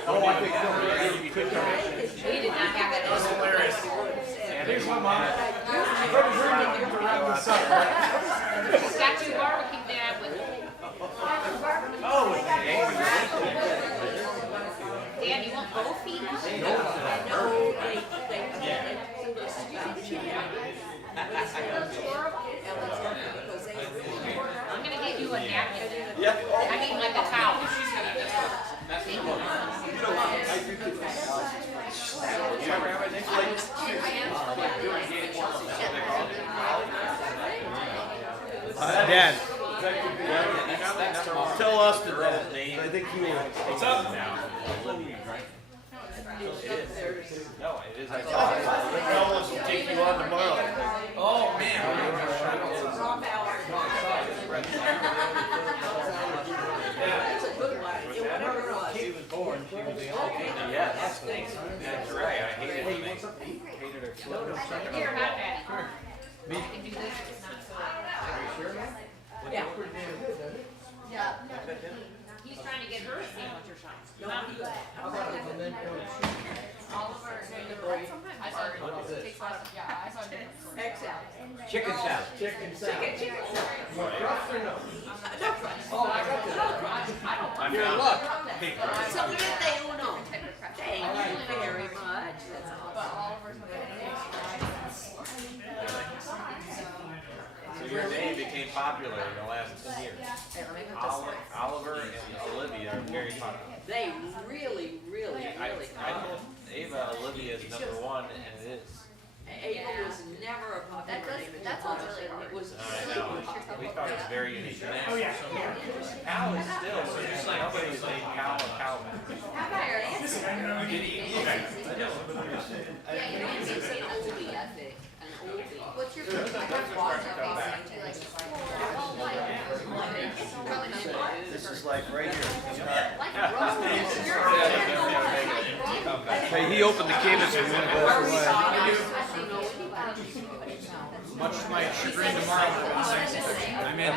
Oh, I think so. You couldn't. We did not have that. That's hilarious. Here's my mom. She's got two barbecue, Dad, with Oh, Dad, you want both feet? I know they I'm gonna get you a napkin. Yeah. I mean, like a towel. Dad, Tell us the dad's name. I think you will. What's up now? No, it is. No one will take you on tomorrow. Oh, man. She was born, she was the only kid. Yes, that's right. I hated her. Hated her. Here, hot daddy. You can do this, it's not so. Yeah. He's trying to get her a sandwich or something. Not you. Oliver, I saw her. Takes lots of, yeah, I saw her. Egg salad. Chicken salad. Chicken salad. Crust or no? Oh, I got this. I'm You're in not. luck. So we did they uno. Thank you very much. That's awesome. So your name became popular in the last 10 years. Oliver and Olivia are very popular. They really, really, I really. told Ava Olivia is #1, and it is. Ava was never a popular name. That's all really hard. It was I know. We thought it was very unique. Oh, yeah. Cal is still, so just like nobody's named Cal or Calvin. It's an oldie, I think. An oldie. What's your favorite water? This is like right here. Hey, he opened the canvas and went away. Much to my chagrin tomorrow. I'm in.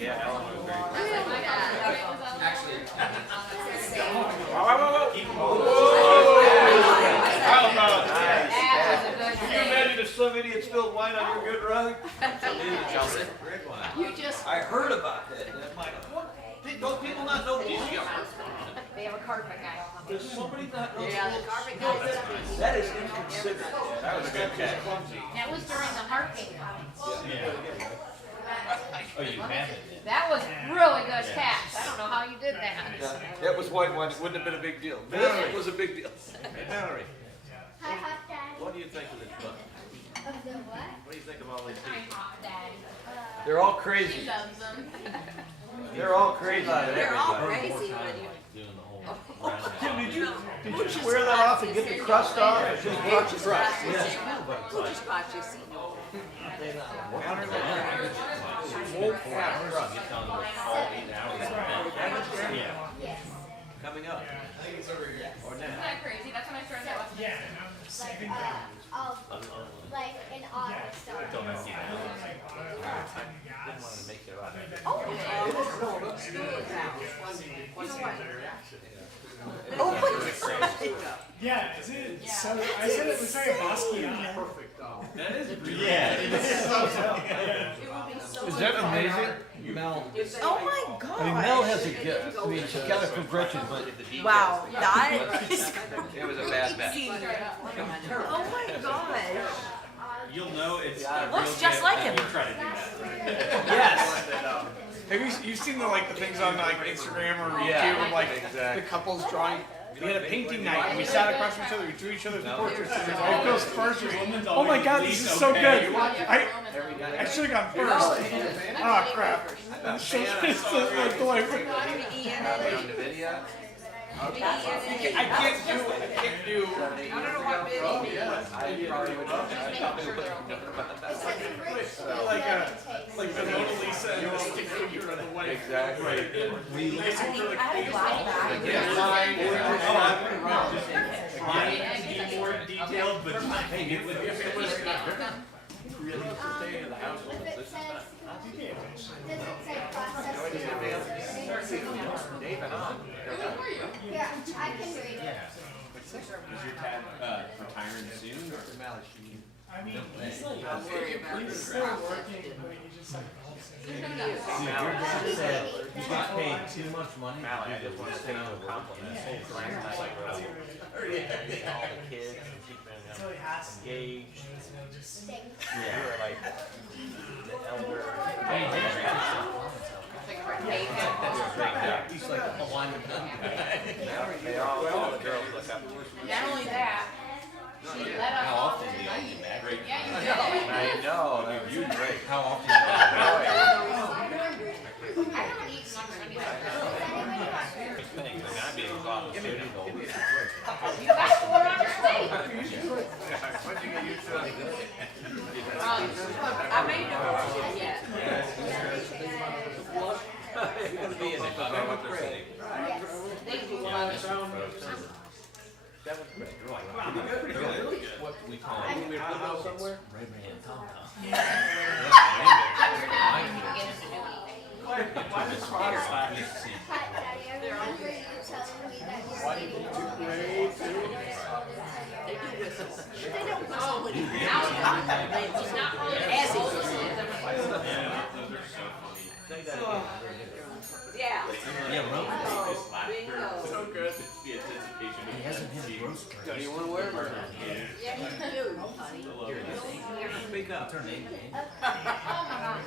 Yeah, Ellen was very Actually, How about that? Can you imagine if some idiot spilled wine on your good rug? Chelsea. You just. I heard about that. And I'm like, what? Don't people not know these? They have a carpet guy. Does somebody not know? Yeah, the carpet guy. That is inconsiderate. That was a good catch. That was during the Hurricane. Oh, you have it. That was really good catch. I don't know how you did that. That was white wine. It wouldn't have been a big deal. This was a big deal. Mallory, Hi, Hot Dad. what do you think of this book? Of the what? What do you think of all these I'm people? hot, Daddy. They're all crazy. Loves them. They're all crazy. They're all crazy, but you. Doing the whole round. Tim, did you wear that off and get the crust off? Or just brought the crust? Who just bought you seen? Coming up. Or Isn't now. that crazy? That's when I started watching. Yeah. Like in August. Don't know. Didn't want to make it about it. Oh, no, let's do it now. You know what? Yeah, is it? So I said it was very Basquiat. That is Yeah, it is so Is that amazing? Mel. Oh my God. I mean, Mel has a gift. I mean, she got it from Gretchen, but Wow, that is It was a bad bet. crazy. Oh my God. You'll know it's Looks just like him. Try to do that. Yes. Have you seen the things on like Instagram or YouTube of like the couples drawing? We had a painting night and we sat across from each other. We drew each other's portraits. And it goes first. Oh my God, this is so good. I should have gone first. Oh crap. It's so like the way. I can't do. I don't know what video. Like the Mona Lisa and the stick figure of the wedding. Exactly. Mine be more detailed, but hey, it would be Really stay in the household. This is not. Does it say process? David on. Here, I can read it. Is your dad retiring soon? I mean, he's like, he's still working, but he just like helps it. Dude, your dad said you got paid too much money. Mally, I just want to say you a compliment. Last night I wrote all the kids and keep them Until he has engaged. Sting. Yeah, you were like the elder. He's like a Hawaiian. They all the girls look up to him. Not only that, she let us. How often do you get married? Yeah, you did. I know, you great. How often? I don't eat much or anything. Things, and I'd be involved in shooting goals. You got 4 on your plate. I may never watch it yet. You're gonna be in the 7th grade. Thank you. Seventh grade, right. Pretty good. What we call it. We were put out somewhere? Red Man Tom Tom. Hi, Daddy, I remember you telling me that you're getting older until you're 90. Oh, now he's not really as old as he is. Say that again. Yeah. Yeah, bro. Bingo. So good. He hasn't hit a gross curse. Do you want to wear them or not? Yeah, you do, honey. Speak up. Turn 8. Oh my God.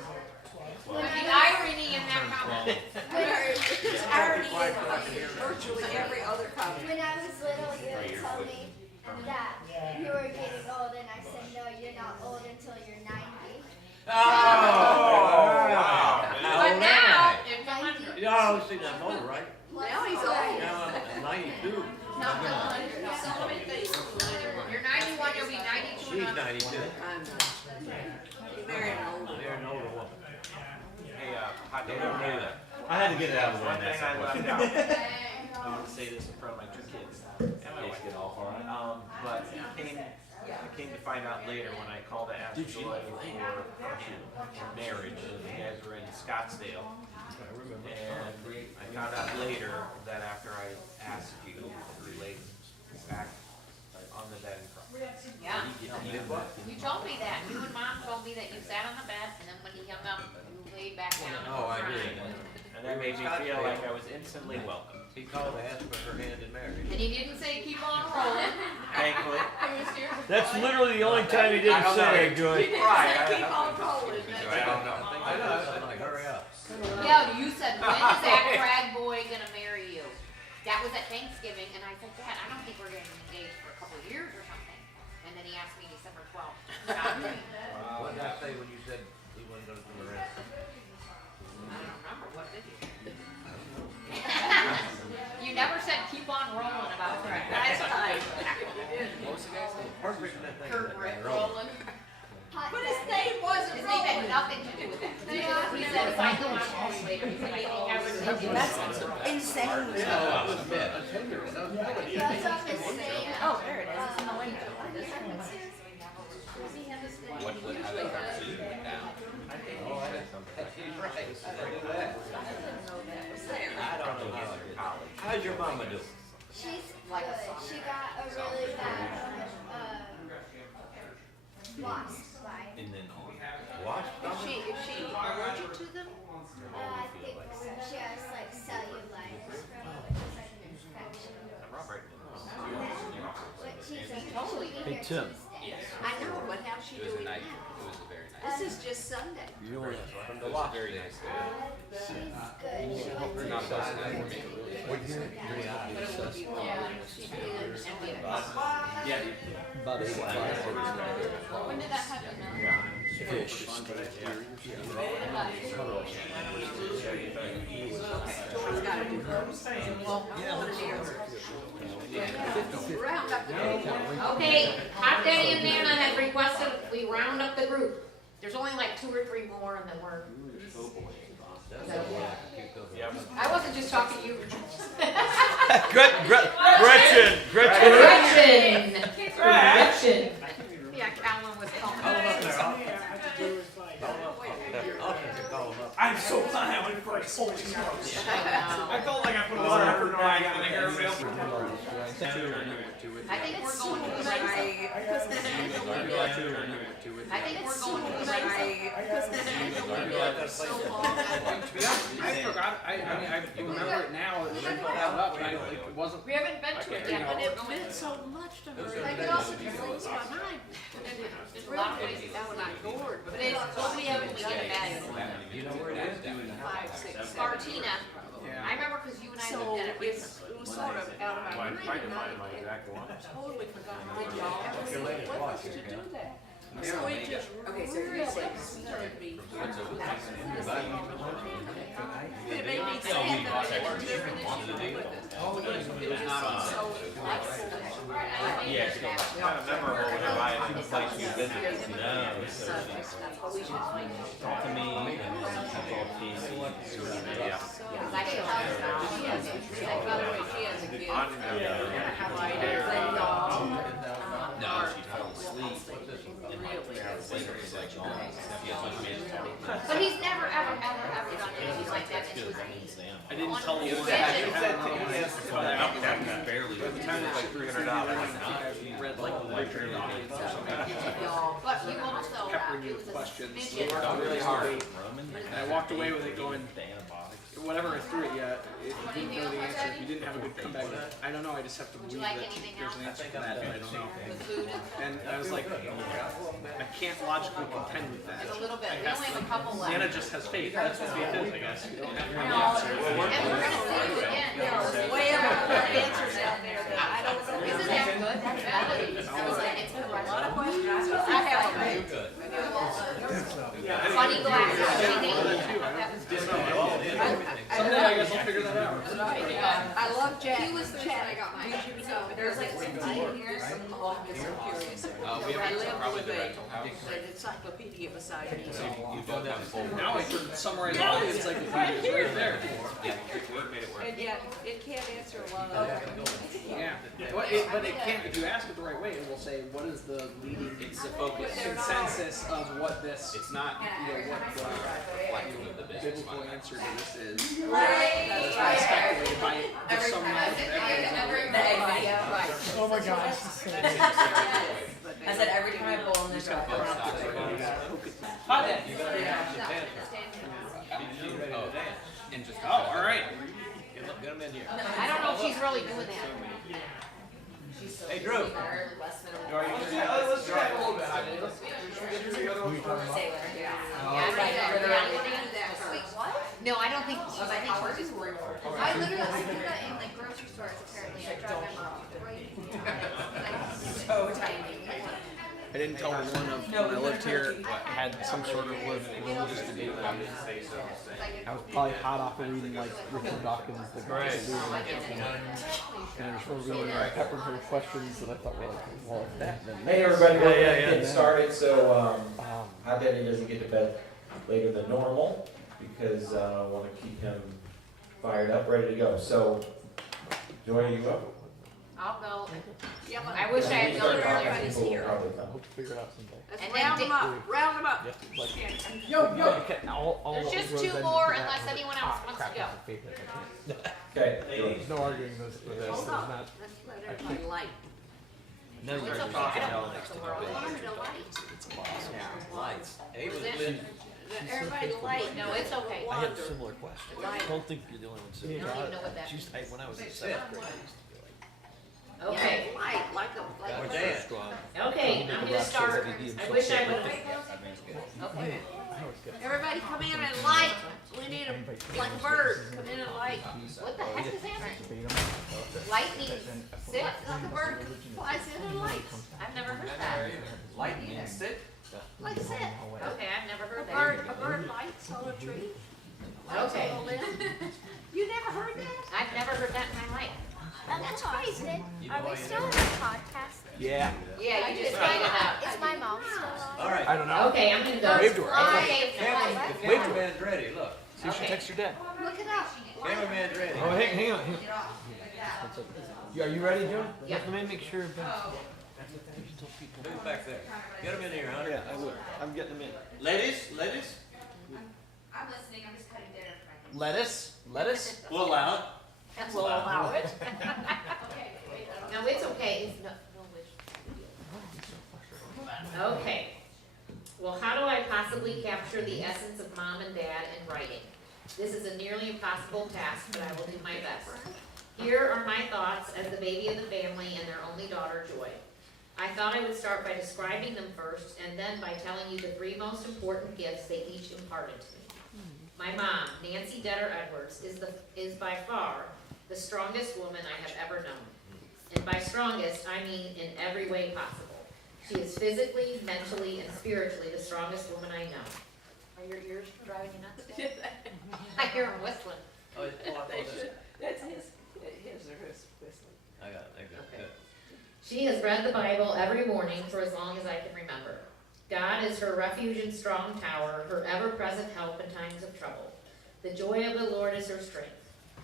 The irony in that comment. There's irony in virtually every other comment. When I was little, you would tell me that you were getting old, and I said, no, you're not old until you're 90. But now, if I'm Yeah, see, I'm older, right? Now he's old. Now I'm 92. not 100, so many things. You're 91, you'll be 92 She's and 92. I'm not. He married an older. They're an older woman. Hey, hot They dog. don't do that. I had to get it out of the way. One thing I left out. I want to say this in front of my 2 kids. In case get all hard. But I came to find out later when I called to ask Joy for marriage. You guys were in Scottsdale. And I found out later that after I asked you to relate back on the bed in front. Yeah. You told me that. You and Mom told me that you sat on the bed, and then when he hung up, you laid back down. Oh, I did. And that made me feel like I was instantly welcome. He called to ask for her hand in marriage. And he didn't say keep on rolling. Thankfully. That's literally the only time he didn't say, Joy. Keep on rolling. I don't know. I know, I'm like, hurry up. Yeah, you said, when is that Brad boy gonna marry you? That was at Thanksgiving, and I said, Dad, I don't think we're getting engaged for a couple of years or something. And then he asked me December 12th. What did I say when you said he wasn't gonna do the rest? I don't remember, what did you? You never said keep on rolling about Brad. That's right. What was the guy's name? Perfect that thing. Kurt rolling. But his name wasn't His name had rolling. nothing to do with that. He said, if I go on home later, he said, I think I would take you. That's insane. You also have to say, Oh, there it is. It's in the window. What would how they got to now? Oh, I did something. He's right. I didn't do that. I don't know how you're college. How's your mama doing? she's good. She got a really bad, wasp bite. And then wasp? Is she allergic to them? I think so. She has like cellulitis from it, which is like an infection. Robert. But she's Totally. she'll be Hey, here Tim. Tuesday. I know, but how's she It was a doing nice. now? It was a very nice. This is just Sunday. You know from the It was a wasp. very nice day. She's good. She went to Not close enough for me. What do you think? Yeah. About 8 When did that happen? fish. Joy's got to do hers. Well, round up the people. Okay, Hot Daddy and Nana had requested we round up the group. There's only like 2 or 3 more, and then we're. I wasn't just talking to you. Gretchen! Yeah, Calvin was calling. I'm so glad I went first. Holy smokes. I felt like I put a I think we're going to the right. I think we're going to the right. I forgot. I remember it now. It up, but it wasn't. We haven't been to it yet, but it meant so much to her. I could also just lose my mind. There's a lot of ways that would not go forward, but it's what we have when we get a bag. You know where it is? 5, 6, 7. Martina. I remember because you and I looked at it. It was sort of out of my mind, and I totally forgot. Did y'all want us to do that? So it just Okay, so really you're saying- stirred me. It made me So sad we that I didn't never did with it. Oh, it was not on. So flexible. Yeah, it's kind of memorable whenever I have a place you visit. No, so talk to me. And call Casey. Yeah. I can tell you now. She has, by the way, she has a gift. No, she fell asleep. And like 3 hours later, he's like, oh, So he's never, ever, ever, ever done anything like that. And it was amazing. I didn't tell you One that. vision. Barely. At the time it was like $300. Read like the lecture or something. But you also, Peppering you it with was a questions. midget. Really hard. And I walked away with it going, whatever I threw at you, if you didn't know the answer, if you didn't have a good comeback, I don't know, I just have to believe that there's an answer to that, but I don't know. And I was like, I can't logically contend with that. It's a little bit. We only have a couple left. Nana just has faith. That's what faith is, I guess. You don't have to have No, the answer. and we're gonna see you again. Way more answers out there that I don't know. Isn't that good? That's valid. I was like, it's a lot of questions. I have a Funny glasses. Someday I guess I'll figure that out. I love Jack. He was the chat I got mine. There's like 15 years I'm always curious. we have I live probably with the a rental house. an encyclopedia beside me. You don't have full. Now I can summarize all the encyclopedias right there. Yeah, we made it work. And yet, it can't answer a lot of. Yeah, but it can't, if you ask it the right way, it will say, what is the leading It's the focus. consensus of what this, It's not what reflective of the the business biblical model. answer to this is. Right. That's why I speculated by just some knowledge of everything. Right. Oh my gosh. I said every time I pull in this Both rock. stocks are going down. Hi there. You better have the dance. She's ready to dance. And just. Oh, all right. Get them in here. I don't know if she's really doing that. Hey, Drew. Let's try a little bit. No, I don't think. I think we're just. I literally I do that in like grocery stores apparently. I drive my mom right. So tiny. I didn't tell one of when I lived here had some sort of religious debate. I was probably hot off of reading like Richard Dawkins, the Great and I was sort of reading peppered her questions that I thought were like, well, if that, then Hey everybody, we're getting started. So Hot Daddy doesn't get to bed later than normal because I want to keep him fired up, ready to go. So, Joy, you up? I'll go. Yeah, but I wish I had gone earlier. People will probably come. hope to figure it out someday. let's And round then them up, round them up. Yeah, like, There's just 2 more unless anyone else wants to go. Okay, Joy. There's no arguing with this. Hold There's on, not. let's let everybody light. Never It's heard okay. of I hell don't next to know the the business. Under the light. It's awesome. Lights. Ava's Was it? been, Everybody light. No, it's okay. I had a similar question. I don't think you're the only one I saying don't even know what that She's, means. when I was in 7th grade, I used to be like, Okay. Light, like a, or like dance. strong. Okay, I'm gonna start. I wish I would have. Okay. everybody come in and light. We need a, like a bird, come in and light. What the heck is that? Lightning 6? Like a bird flies in and lights. I've never heard that. Lightning and sit. Like sit. Okay, I've never heard A that. bird lights on a tree. Lights Okay. on a limb. You never heard that? I've never heard that in my life. That's crazy. Are we still on the podcast? Yeah. Yeah, you just find it out. Is my mom still on? All right. I don't know. Okay, I'm gonna go. Wave to her. Okay, The cameraman's ready, look. See if she texts your dad. Look it up. Cameraman's ready. Oh, hang on. Are you ready, Joe? Yeah. Let me make sure. Who's back there? Get them in here, honey. Yeah, I will. I'm getting them in. Ladies. I'm listening. I'm just cutting dinner for my Lettuce. A little loud. And we'll allow it. No, it's okay. It's not, okay. Well, how do I possibly capture the essence of mom and dad in writing? This is a nearly impossible task, but I will do my best. Here are my thoughts as the baby of the family and their only daughter, Joy. I thought I would start by describing them first, and then by telling you the 3 most important gifts they each imparted to me. My mom, Nancy Detter Edwards, is by far the strongest woman I have ever known. And by strongest, I mean in every way possible. She is physically, mentally, and spiritually the strongest woman I know. Are your ears driving you nuts? I hear them whistling. Oh, They should, that's his or his whistling. I got it. Okay. She has read the Bible every morning for as long as I can remember. God is her refuge and strong tower, her ever-present help in times of trouble. The joy of the Lord is her strength.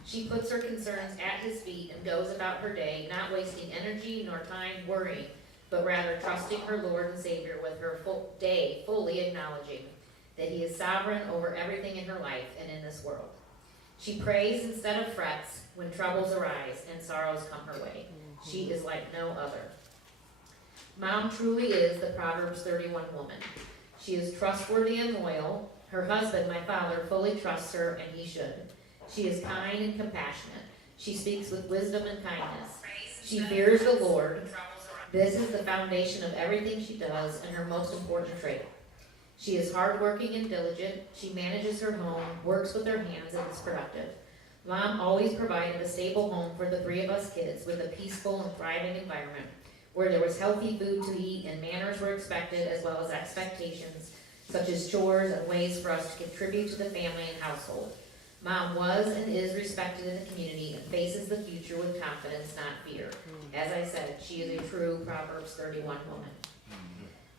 She puts her concerns at his feet and goes about her day, not wasting energy nor time worrying, but rather trusting her Lord and Savior with her day, fully acknowledging that he is sovereign over everything in her life and in this world. She prays instead of frets when troubles arise and sorrows come her way. She is like no other. Mom truly is the Proverbs 31 woman. She is trustworthy and loyal. Her husband, my father, fully trusts her, and he should. She is kind and compassionate. She speaks with wisdom and kindness. She fears the Lord. This is the foundation of everything she does and her most important trait. She is hardworking and diligent. She manages her home, works with her hands, and is productive. Mom always provided a stable home for the 3 of us kids with a peaceful and thriving environment where there was healthy food to eat and manners were expected, as well as expectations such as chores and ways for us to contribute to the family and household. Mom was and is respected in the community and faces the future with confidence, not fear. As I said, she is a true Proverbs 31 woman.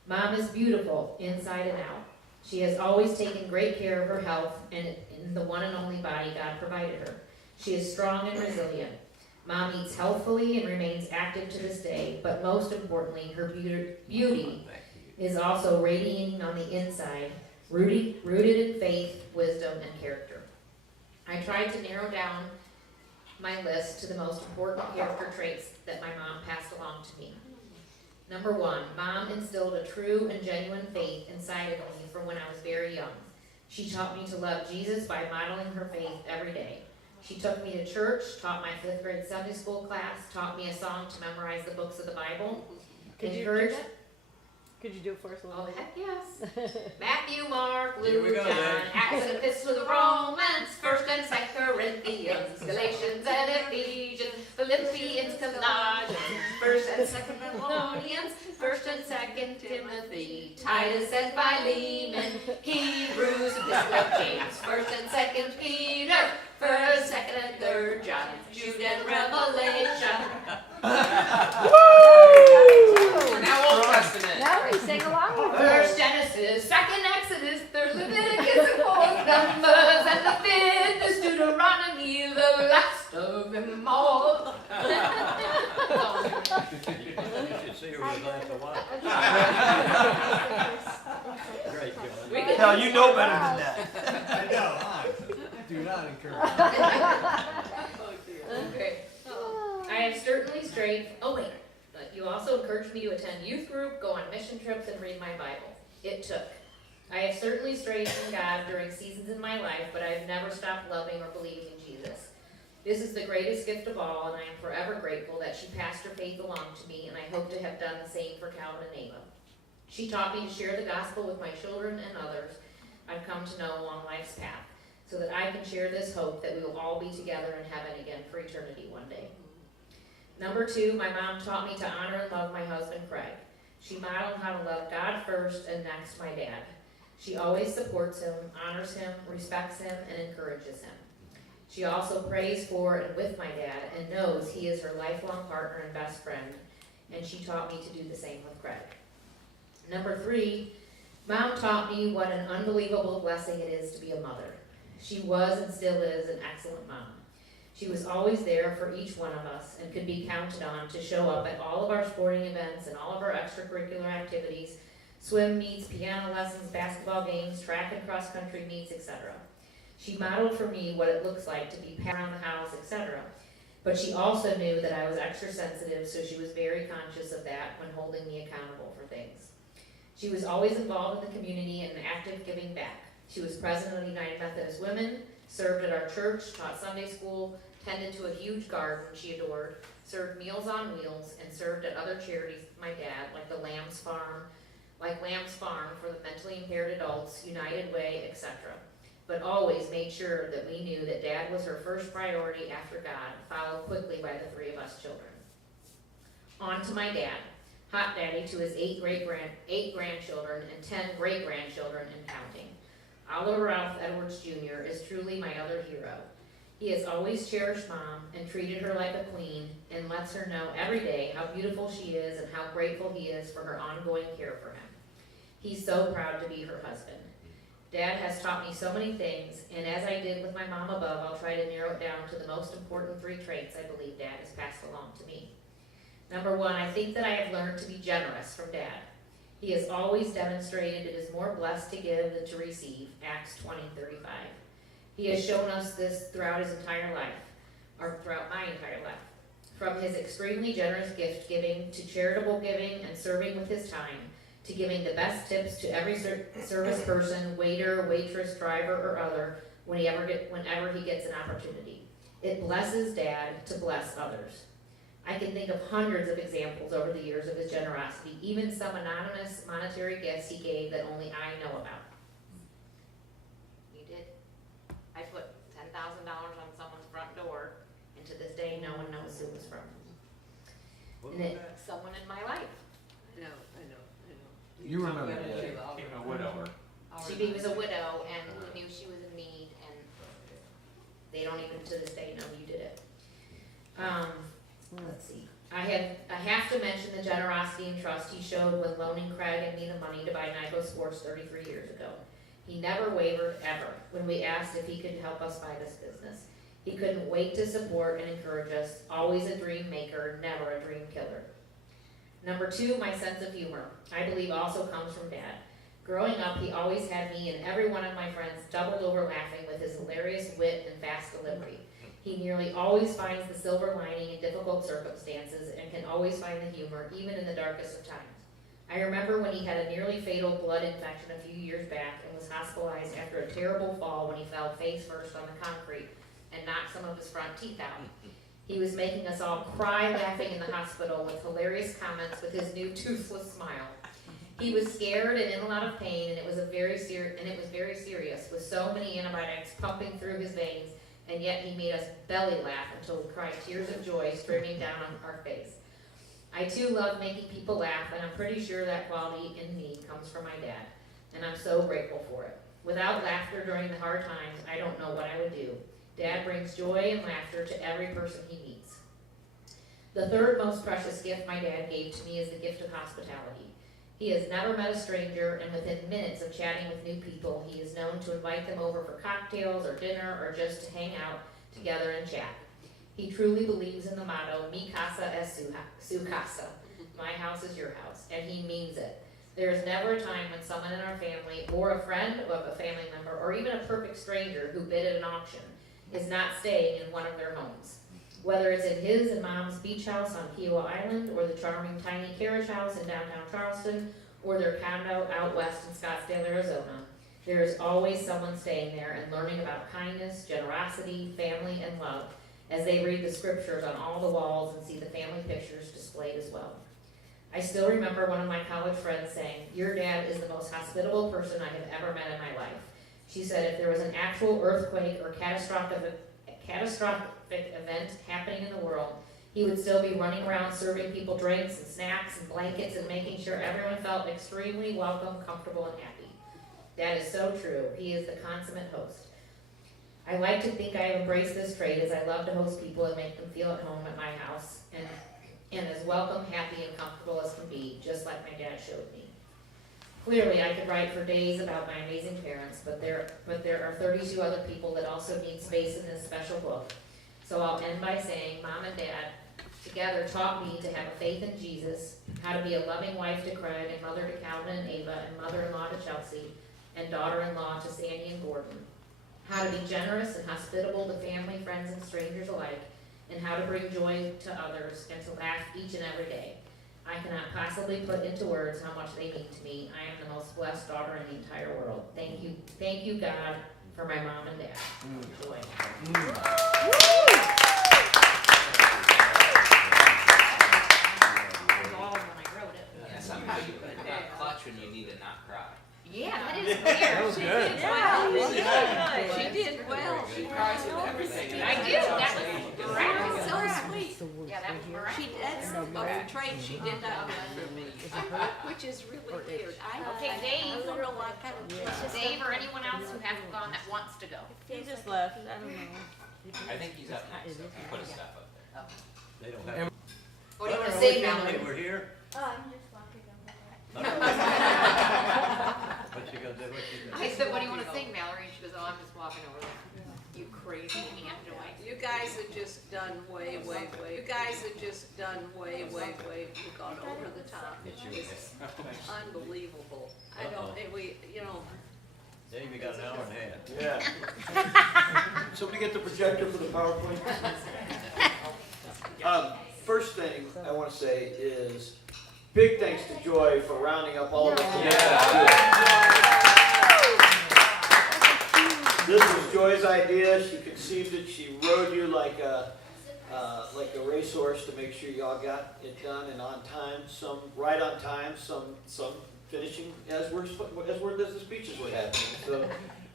Mom is beautiful inside and out. She has always taken great care of her health and in the one and only body God provided her. She is strong and resilient. Mom eats healthfully and remains active to this day, but most importantly, her beauty is also radiating on the inside, rooted in faith, wisdom, and character. I tried to narrow down my list to the most important character traits that my mom passed along to me. Number 1, Mom instilled a true and genuine faith inside of me from when I was very young. She taught me to love Jesus by modeling her faith every day. She took me to church, taught my 5th grade Sunday school class, taught me a song to memorize the books of the Bible. Could you do that? Could you do it for us a little Oh, bit? heck yes. Matthew, Mark, Here we Luke, go, John, then. Acts and Epistles to the Romans, 1st and 2nd Corinthians, Galatians and Ephesians, Philippians, Colossians, 1st and 2nd Thessalonians, 1st and 2nd Timothy, Titus and Philemon, Hebrews, Epistle of James, 1st and 2nd Peter, 1st, 2nd and 3rd John, Jude and Revelation. Now Old Testament. Now we sing along with her. 1st Genesis, 2nd Exodus, 3rd Leviticus, 4th Numbers, and the 5th is Deuteronomy, the last of them all. You should see her with a glass of wine. Great, John. Now you know better than that. I know. Do not encourage. Okay. I have certainly strayed. Oh wait, but you also encouraged me to attend youth group, go on mission trips, and read my Bible. It took. I have certainly strayed from God during seasons in my life, but I have never stopped loving or believing in Jesus. This is the greatest gift of all, and I am forever grateful that she passed her faith along to me, and I hope to have done the same for Calvin and Ava. She taught me to share the gospel with my children and others I've come to know along life's path, so that I can share this hope that we will all be together in heaven again for eternity one day. Number 2, my mom taught me to honor and love my husband, Craig. She modeled how to love God first and next my dad. She always supports him, honors him, respects him, and encourages him. She also prays for and with my dad and knows he is her lifelong partner and best friend, and she taught me to do the same with Craig. Number 3, Mom taught me what an unbelievable blessing it is to be a mother. She was and still is an excellent mom. She was always there for each one of us and could be counted on to show up at all of our sporting events and all of our extracurricular activities, swim meets, piano lessons, basketball games, track and cross-country meets, etc. She modeled for me what it looks like to be around the house, etc., But she also knew that I was extra sensitive, so she was very conscious of that when holding me accountable for things. She was always involved in the community and active giving back. She was president of the United Methodist Women, served at our church, taught Sunday school, tended to a huge garden she adored, served Meals on Wheels, and served at other charities with my dad, like Lamb's Farm for the mentally impaired adults, United Way, etc. But always made sure that we knew that Dad was her first priority after God, followed quickly by the three of us children. On to my dad, hot daddy to his 8 grandchildren and 10 great-grandchildren and counting. Oliver Ralph Edwards Jr. is truly my other hero. He has always cherished Mom and treated her like a queen and lets her know every day how beautiful she is and how grateful he is for her ongoing care for him. He's so proud to be her husband. Dad has taught me so many things, and as I did with my mom above, I'll try to narrow it down to the most important 3 traits I believe Dad has passed along to me. Number 1, I think that I have learned to be generous from Dad. He has always demonstrated it is more blessed to give than to receive, Acts 20:35. He has shown us this throughout his entire life, or throughout my entire life. From his extremely generous gift giving to charitable giving and serving with his time, to giving the best tips to every service person, waiter, waitress, driver, or other whenever he gets an opportunity. It blesses Dad to bless others. I can think of hundreds of examples over the years of his generosity, even some anonymous monetary gifts he gave that only I know about. You did. I put $10,000 on someone's front door, and to this day, no one knows who it was from. And it's someone in my life. No, I know. You remember that. Even a widower. She was a widow and who knew she was in need, and they don't even to this day know you did it. Let's see. I have to mention the generosity and trust he showed when loaning Craig and me the money to buy Nyko Sports 33 years ago. He never wavered, ever, when we asked if he could help us buy this business. He couldn't wait to support and encourage us, always a dream maker, never a dream killer. Number 2, my sense of humor, I believe also comes from Dad. Growing up, he always had me and every one of my friends doubled over laughing with his hilarious wit and fast delivery. He nearly always finds the silver lining in difficult circumstances and can always find the humor, even in the darkest of times. I remember when he had a nearly fatal blood infection a few years back and was hospitalized after a terrible fall when he fell face first on the concrete and knocked some of his front teeth out. He was making us all cry laughing in the hospital with hilarious comments with his new toothless smile. He was scared and in a lot of pain, and it was very serious, with so many antibiotics pumping through his veins, and yet he made us belly laugh until we cried tears of joy streaming down on our face. I too love making people laugh, and I'm pretty sure that quality in me comes from my dad, and I'm so grateful for it. Without laughter during the hard times, I don't know what I would do. Dad brings joy and laughter to every person he meets. The third most precious gift my dad gave to me is the gift of hospitality. He has never met a stranger, and within minutes of chatting with new people, he is known to invite them over for cocktails or dinner or just to hang out together and chat. He truly believes in the motto, Mi casa es su casa, my house is your house, and he means it. There is never a time when someone in our family, or a friend of a family member, or even a perfect stranger who bid at an auction, is not staying in one of their homes. Whether it's in his and Mom's beach house on Kiowa Island, or the charming tiny carriage house in downtown Charleston, or their condo out west in Scottsdale, Arizona, there is always someone staying there and learning about kindness, generosity, family, and love as they read the scriptures on all the walls and see the family pictures displayed as well. I still remember one of my college friends saying, "Your dad is the most hospitable person I have ever met in my life." She said if there was an actual earthquake or catastrophic event happening in the world, he would still be running around serving people drinks and snacks and blankets and making sure everyone felt extremely welcome, comfortable, and happy. That is so true. He is the consummate host. I like to think I have embraced this trait as I love to host people and make them feel at home at my house and as welcome, happy, and comfortable as can be, just like my dad showed me. Clearly, I could write for days about my amazing parents, but there are 32 other people that also need space in this special book. So I'll end by saying, Mom and Dad together taught me to have a faith in Jesus, how to be a loving wife to Craig, and mother to Calvin and Ava, and mother-in-law to Chelsea, and daughter-in-law to Sandy and Gordon, how to be generous and hospitable to family, friends, and strangers alike, and how to bring joy to others and to laugh each and every day. I cannot possibly put into words how much they mean to me. I am the most blessed daughter in the entire world. Thank you, God, for my mom and dad. Joy. Somehow you put that clutch when you need to not cry. Yeah, that is weird. That was good. She did well. She cries with everything. I do. That was That's so miraculous. sweet. Yeah, that was miraculous. She, that's of the trade, she did that for me, which is really weird. Okay, Dave. I don't know what kind of. Dave or anyone else who hasn't gone that wants to go. He just left. I don't know. I think he's up next. He put his stuff up there. They don't have. What do you want to say, Mallory? We're here. Oh, I'm just walking over there. What you gonna do? What you I said, what do you want to sing, Mallory? And she goes, oh, I'm just walking over there. You crazy. Aunt Joy. You guys have just done way. You guys have just done way. You've gone over the top. It's unbelievable. I don't, Dave, you got an hour and a half. Yeah. Somebody get the projector for the PowerPoint? First thing I want to say is big thanks to Joy for rounding up all of us together. This was Joy's idea. She conceived it. She rode you like a racehorse to make sure you all got it done and on time. Some right on time. Some finishing as the speeches were happening. So,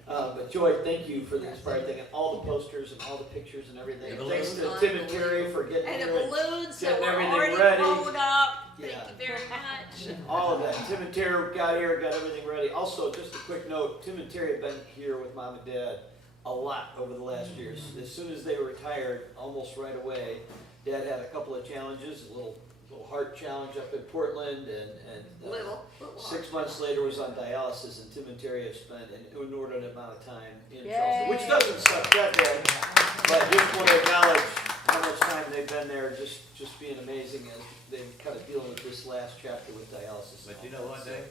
but Joy, thank you for the inspired thing and all the posters and all the pictures and everything. Thanks to Tim and Terry for getting And the here and balloons that getting were everything already ready. blown up. Yeah. Thank you very much. All of that. Tim and Terry got here, got everything ready. Also, just a quick note, Tim and Terry have been here with Mom and Dad a lot over the last years. As soon as they retired, almost right away, Dad had a couple of challenges, a little heart challenge up in Portland, and Little 6 months later was on dialysis, and Tim and Terry have spent an inordinate amount of time in Charleston, which doesn't suck that bad, but just want to acknowledge how much time they've been there, just being amazing as they're kind of dealing with this last chapter with dialysis. But you know what, Dave?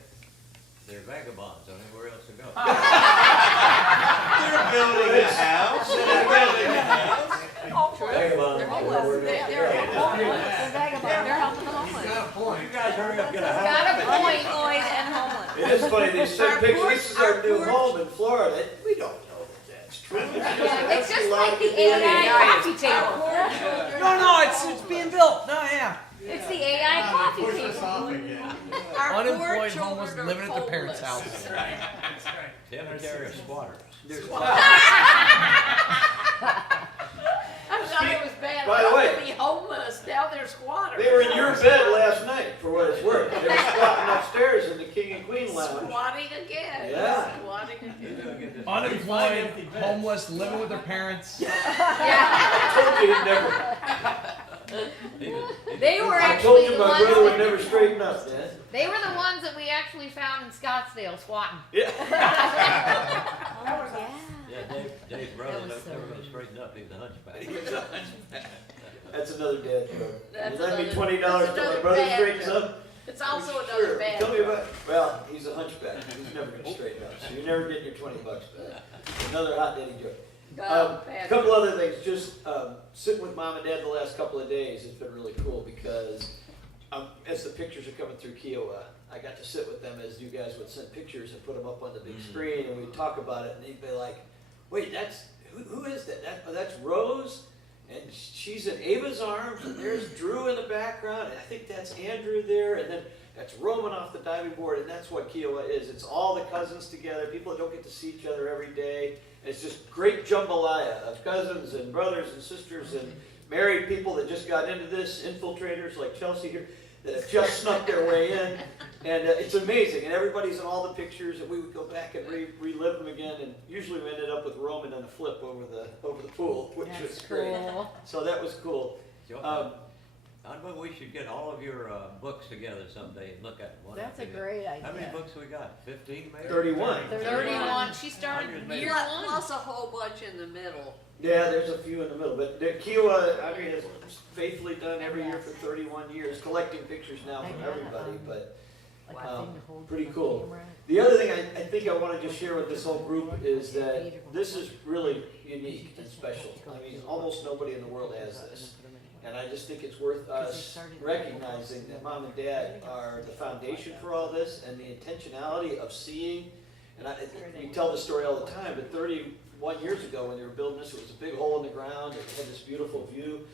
They're vagabonds. Don't know where else to go. They're building a house. They're building a house. Vagabonds. They're homeless. They're helping the homeless. You guys hurry up, get a house. Got a point. Employed and homeless. It is funny, they sent pictures, this is our new home in Florida. We don't know that that's true. It's just like the AI coffee table. No, it's being built. No, yeah. It's the AI coffee table. Our poor Unemployed, children homeless, are living at their parents' homeless. house. Tim and Terry are squatters. I thought it was bad. By the way, to be homeless. Now they're squatters. They were in your bed last night, for what it's worth. They were squatting upstairs in the King and Queen Lounge. Squatting again. Yeah. Squatting again. Unemployed, homeless, living with their parents. I told you he'd never. They were I told actually you the my ones brother would that, never straighten up, man. they were the ones that we actually found in Scottsdale squatting. Yeah. Yeah, Dave's brother never gonna straighten up. He's a hunchback. That's another dad joke. That's You lend me another- $20 that's till my another brother bad straightens joke. up. It's also Sure. another bad Tell me joke. about. Well, he's a hunchback. He's never gonna straighten up. So you're never getting your $20 back. Another hot daddy joke. A couple other things. Just sitting with Mom and Dad the last couple of days has been really cool because as the pictures are coming through Kiowa, I got to sit with them as you guys would send pictures and put them up on the big screen, and we'd talk about it, and they'd be like, "Wait, that's who is that? That's Rose, and she's in Ava's arms, and there's Drew in the background, and I think that's Andrew there, and then that's Roman off the diving board, and that's what Kiowa is. It's all the cousins together, people that don't get to see each other every day. It's just great jambalaya of cousins and brothers and sisters and married people that just got into this, infiltrators like Chelsea here, that have just snuck their way in. And it's amazing. And everybody's in all the pictures, and we would go back and relive them again. And usually we ended up with Roman in a flip over the pool, which was great. Cool. So that was cool. I think we should get all of your books together someday and look at them. That's a great idea. How many books we got? 15 maybe? 31. 31. She started year one. Plus a whole bunch in the middle. Yeah, there's a few in the middle, but Kiowa, I mean, has faithfully done every year for 31 years, collecting pictures now from everybody. But Like a thing to hold Pretty the cool. camera. The other thing I think I want to just share with this whole group is that this is really unique and special. I mean, almost nobody in the world has this. And I just think it's worth us recognizing that Mom and Dad are the foundation for all this, and the intentionality of seeing, and we tell this story all the time, but 31 years ago when they were building this, it was a big hole in the ground, it had this beautiful view.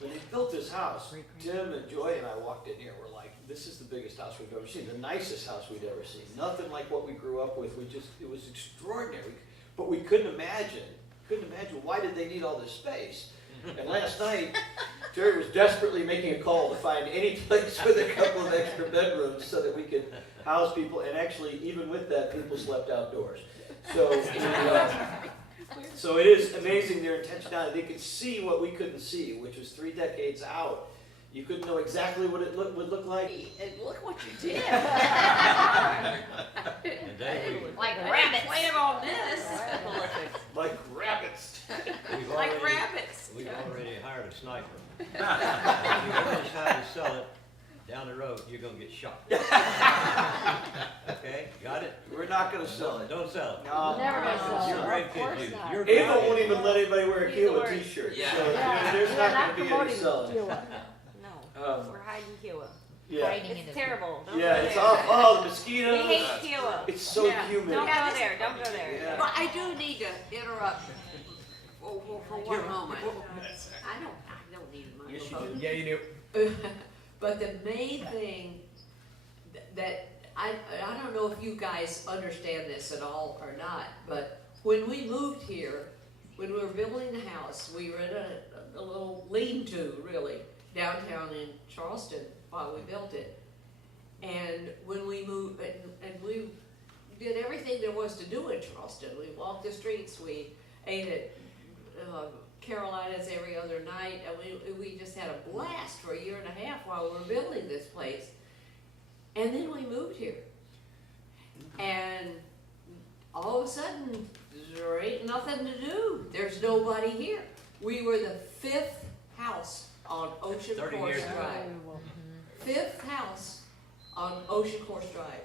When they built this house, Tim and Joy and I walked in here, we're like, this is the biggest house we've ever seen, the nicest house we'd ever seen. Nothing like what we grew up with. It was extraordinary, but we couldn't imagine why did they need all this space. And last night, Jerry was desperately making a call to find any place with a couple of extra bedrooms so that we could house people, and actually, even with that, people slept outdoors. So it is amazing their intentionality. They could see what we couldn't see, which was 3 decades out. You couldn't know exactly what it would look like. And look what you did. Like rabbits. Plan on this. Like rabbits. Like rabbits. We've already hired a sniper. If you ever decide to sell it, down the road, you're gonna get shot. Okay, got it? We're not gonna sell it. Don't sell it. No. Never gonna sell Your it. Of grandkids course use it. not. Your Ava won't grandkids even let anybody wear a Use the Kiowa word. t-shirt. Yeah. So Yeah. there's We're not not gonna be any promoting selling. Kiowa. No, we're hiding Kiowa. Yeah. It's terrible. Don't Yeah, go it's there. all, oh, the mosquitoes. We hate Kiowa. It's so Yeah. humid. Don't go there. Don't go there. Yeah. But I do need to interrupt for one moment. I don't need a Yes, you microphone. do. Yeah, you do. But the main thing that I don't know if you guys understand this at all or not, but when we moved here, when we were building the house, we were in a little lean-to, really, downtown in Charleston while we built it. And when we moved, and we did everything there was to do in Charleston. We walked the streets, we ate at Carolina's every other night, and we just had a blast for a year and a half while we were building this place. And then we moved here. And all of a sudden, there ain't nothing to do. There's nobody here. We were the 5th house on Ocean 30 Course years ago. Drive. 5th house on Ocean Course Drive.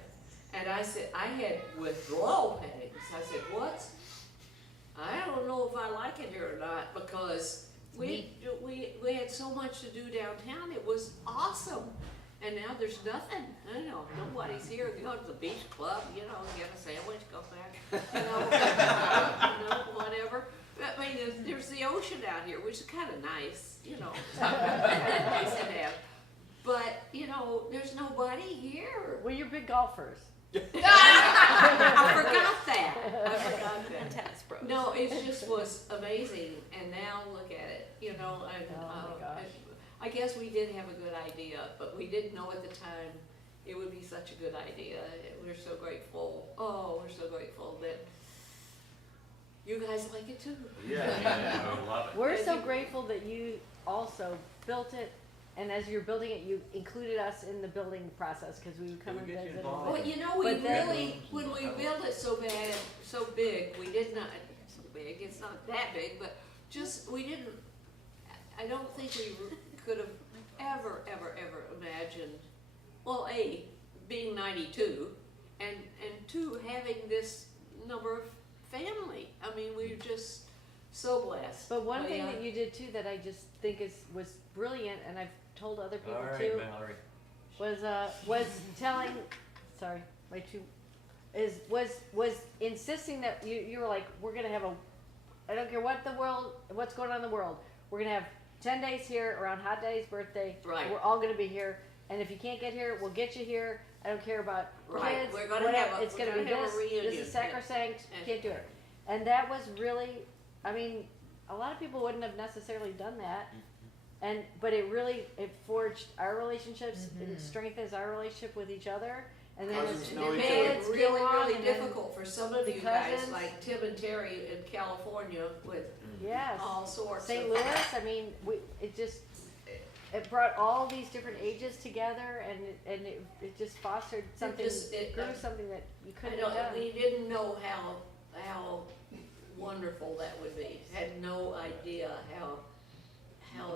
And I said, I had withdrawal pangs. I said, what? I don't know if I like it here or not, because we had so much to do downtown. It was awesome. And now there's nothing. I know, nobody's here. You go to the beach club, you know, get a sandwich, go back, you know, whatever. I mean, there's the ocean out here, which is kind of nice, you know. Nice to have. But, you know, there's nobody here. Well, you're big golfers. I forgot that. And tennis pros. No, it just was amazing, and now look at it, you know, and, Oh my gosh. I guess we did have a good idea, but we didn't know at the time it would be such a good idea. We're so grateful, we're so grateful that you guys like it too. Yeah, I love it. We're so grateful that you also built it, and as you're building it, you included us in the building process, because we would come and We get you visit. involved. Well, you know, we But then- really, when we built it so bad, so big, we did not, so big, it's not that big, but just, we didn't, I don't think we could have ever imagined, well, A, being 92, and 2, having this number of family. I mean, we were just so blessed. But one thing yeah. that you did too that I just think was brilliant, and I've told other people All right, too, Mallory. was telling, sorry, was insisting that you were like, we're gonna have I don't care what's going on in the world, we're gonna have 10 days here around Hot Daddy's birthday. Right. We're all gonna be here, and if you can't get here, we'll get you here. I don't care about Right. kids. We're gonna whatever. have a- It's we're gonna be gonna have a this. reunion. This is sacrosanct. Yeah. You can't do it. And that was really, I mean, a lot of people wouldn't have necessarily done that. But it forged our relationships. It strengthens our relationship with each other. And then Cousins as know each kids other. came really, along, really and then difficult for some of the you guys, cousins. like Tim and Terry in California with Yes. all sorts St. of. Louis, I mean, it brought all these different ages together, and it just fostered something, grew something that you I couldn't know, have done. we didn't know how wonderful that would be. Had no idea how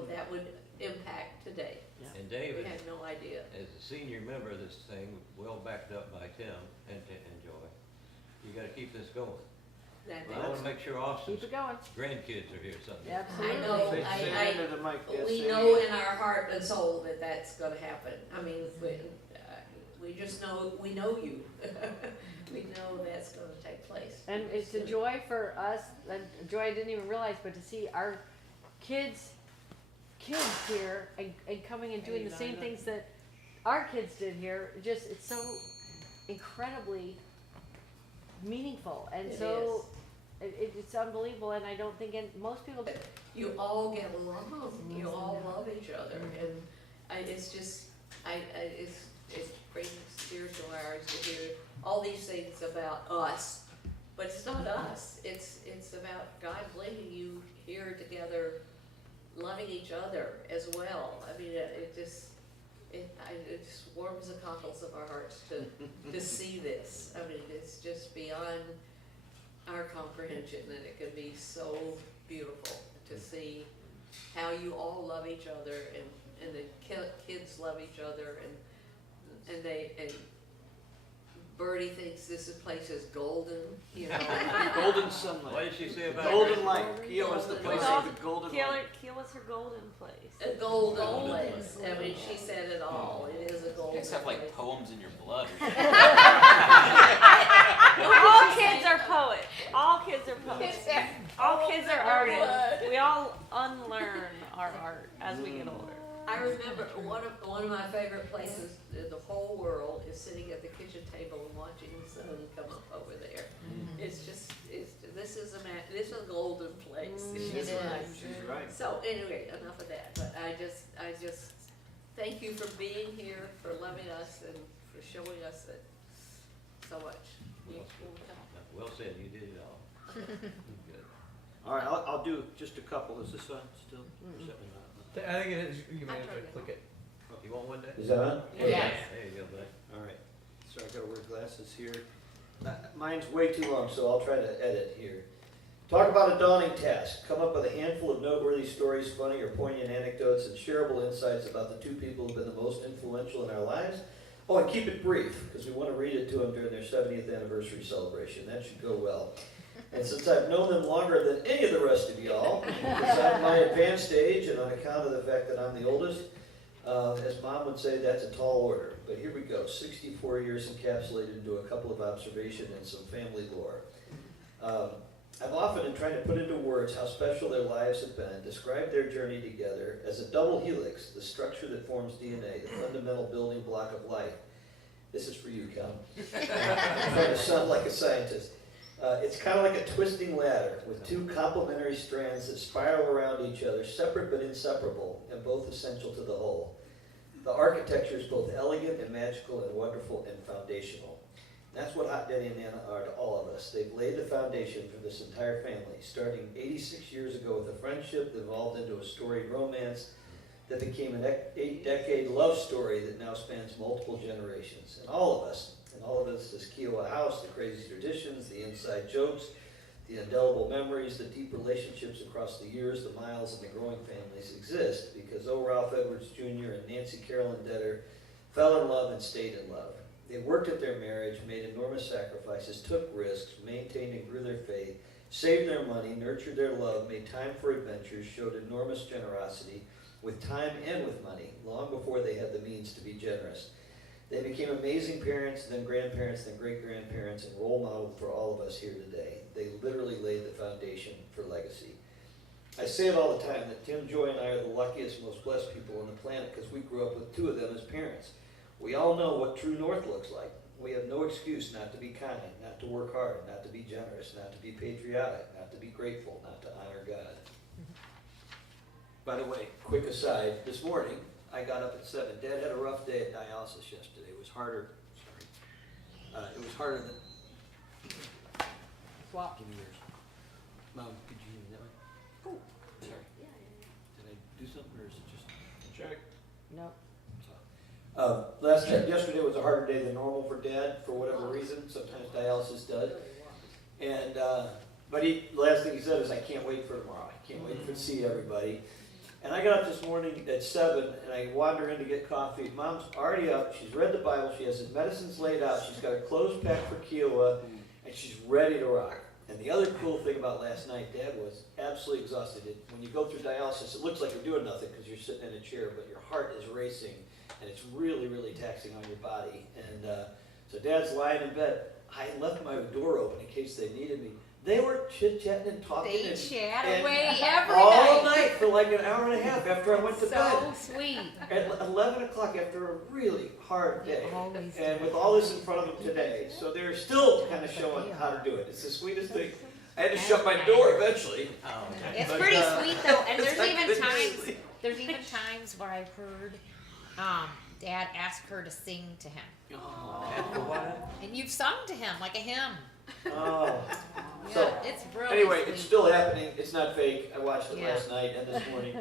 that would impact today. And We David, had no idea. as a senior member of this thing, well backed up by Tim and Joy, you gotta keep this going. I wanna make sure Austin's Keep it going. grandkids are here someday. I know, Say into the mic, yes, we say know it. in our heart and soul that that's gonna happen. I mean, we just know, we know you. We know that's gonna take place. And it's a joy for us, a joy I didn't even realize, but to see our kids here and coming and doing the same things that our kids did here, just, it's so incredibly meaningful and It it's unbelievable, and I don't think most people. You all get along, you all love each other, and it's just, it's great spiritual hours to hear all these things about us, but it's not us, it's about God bringing you here together, loving each other as well. I mean, it just warms the cockles of our hearts to see this. I mean, it's just beyond our comprehension, and it can be so beautiful to see how you all love each other, and the kids love each other, and Birdie thinks this place is golden, you know. Golden sunlight. What did she say about Golden light. Keel is the place of the golden Keel light. was her golden place. A golden place. I mean, she said it all. It is a You golden guys have place. like poems in your blood. All kids are poets. All kids are poets. All kids are artists. We all unlearn our art as we get older. I remember one of my favorite places in the whole world is sitting at the kitchen table and watching the sun come up over there. This is a golden place. She's right. She's right. So anyway, enough of that. But I just thank you for being here, for loving us, and for showing us that so much. Well said, you did it all. Good. All right, I'll do just a couple. Is this on still? I think it is, you may have to click it. You want one day? Is that on? Yes. There you go, bud. All right. Sorry, I gotta wear glasses here. Mine's way too long, so I'll try to edit here. Talk about a daunting task. Come up with a handful of noteworthy stories, funny or poignant anecdotes, and shareable insights about the two people who've been the most influential in our lives. Oh, and keep it brief, because we want to read it to them during their 70th anniversary celebration. That should go well. And since I've known them longer than any of the rest of y'all, because I'm my advanced age and on account of the fact that I'm the oldest, as Mom would say, that's a tall order. But here we go, 64 years encapsulated into a couple of observations and some family lore. I've often, in trying to put into words how special their lives have been, described their journey together as a double helix, the structure that forms DNA, the fundamental building block of life. This is for you, Cal. I'm trying to sound like a scientist. It's kind of like a twisting ladder with two complementary strands that spiral around each other, separate but inseparable, and both essential to the whole. The architecture is both elegant and magical and wonderful and foundational. And that's what Hot Daddy and Nana are to all of us. They've laid the foundation for this entire family, starting 86 years ago with a friendship that evolved into a storied romance that became an 8-decade love story that now spans multiple generations. And all of us is Kiowa House, the crazy traditions, the inside jokes, the indelible memories, the deep relationships across the years, the miles, and the growing families exist because O. Ralph Edwards Jr. and Nancy Carolyn Detter fell in love and stayed in love. They worked at their marriage, made enormous sacrifices, took risks, maintained and grew their faith, saved their money, nurtured their love, made time for adventures, showed enormous generosity with time and with money, long before they had the means to be generous. They became amazing parents, then grandparents, then great-grandparents, and role models for all of us here today. They literally laid the foundation for legacy. I say it all the time that Tim, Joy, and I are the luckiest, most blessed people on the planet because we grew up with two of them as parents. We all know what true north looks like. We have no excuse not to be kind, not to work hard, not to be generous, not to be patriotic, not to be grateful, not to honor God. By the way, quick aside, this morning, I got up at 7. Dad had a rough day at dialysis yesterday. It was harder, than... Swap. Give me yours. Mom, could you give me that one? Oh, sorry. Did I do something or is it just... Check. No. Yesterday was a harder day than normal for Dad for whatever reason. Sometimes dialysis does. And, but last thing he said is, I can't wait for tomorrow. I can't wait to see everybody. And I got up this morning at 7, and I wander in to get coffee. Mom's already up. She's read the Bible. She has his medicines laid out. She's got her clothes packed for Kiowa, and she's ready to rock. And the other cool thing about last night, Dad was absolutely exhausted. When you go through dialysis, it looks like you're doing nothing because you're sitting in a chair, but your heart is racing, and it's really, really taxing on your body. And so Dad's lying in bed. I left my door open in case they needed me. They were chit-chatting and talking. They and, chat and away every all night. night for like an hour and a half after I went to bed. So sweet. At 11 o'clock after a really hard day. Always And with all this in front of them today. So they're still kind of showing how to do it. It's the sweetest thing. I had to shut my door eventually. It's But, pretty sweet though, and it's there's like even this. times. There's even times where I've heard Dad ask her to sing to him. And you've sung to him like a hymn. Oh. Yeah, So, it's really anyway, sweet. it's still happening. It's not fake. I watched it Yeah. last night and this morning.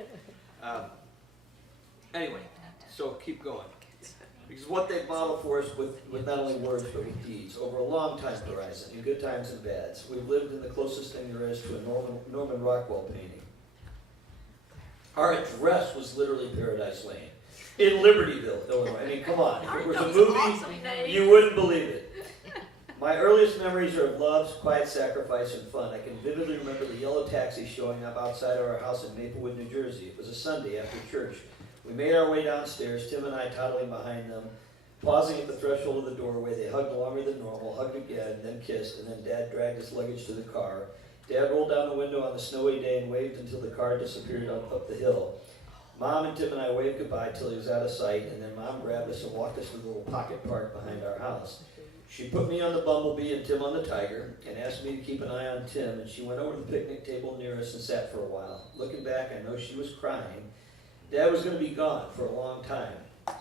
Anyway, so keep going. Because what they model for us with not only words but with deeds over a long time horizon, in good times and bads. We've lived in the closest thing there is to a Norman Rockwell painting. Our address was literally Paradise Lane in Libertyville, Illinois. I mean, come on. If it was a movie, you wouldn't believe it. My earliest memories are of love, quiet sacrifice, and fun. I can vividly remember the yellow taxi showing up outside of our house in Maplewood, New Jersey. It was a Sunday after church. We made our way downstairs, Tim and I toddling behind them. Pausing at the threshold of the doorway, they hugged longer than normal, hugged again, then kissed, and then Dad dragged his luggage to the car. Dad rolled down the window on the snowy day and waved until the car disappeared up the hill. Mom and Tim and I waved goodbye till he was out of sight, and then Mom grabbed us and walked us to the little pocket park behind our house. She put me on the Bumblebee and Tim on the Tiger, and asked me to keep an eye on Tim, and she went over to the picnic table near us and sat for a while. Looking back, I know she was crying. Dad was going to be gone for a long time.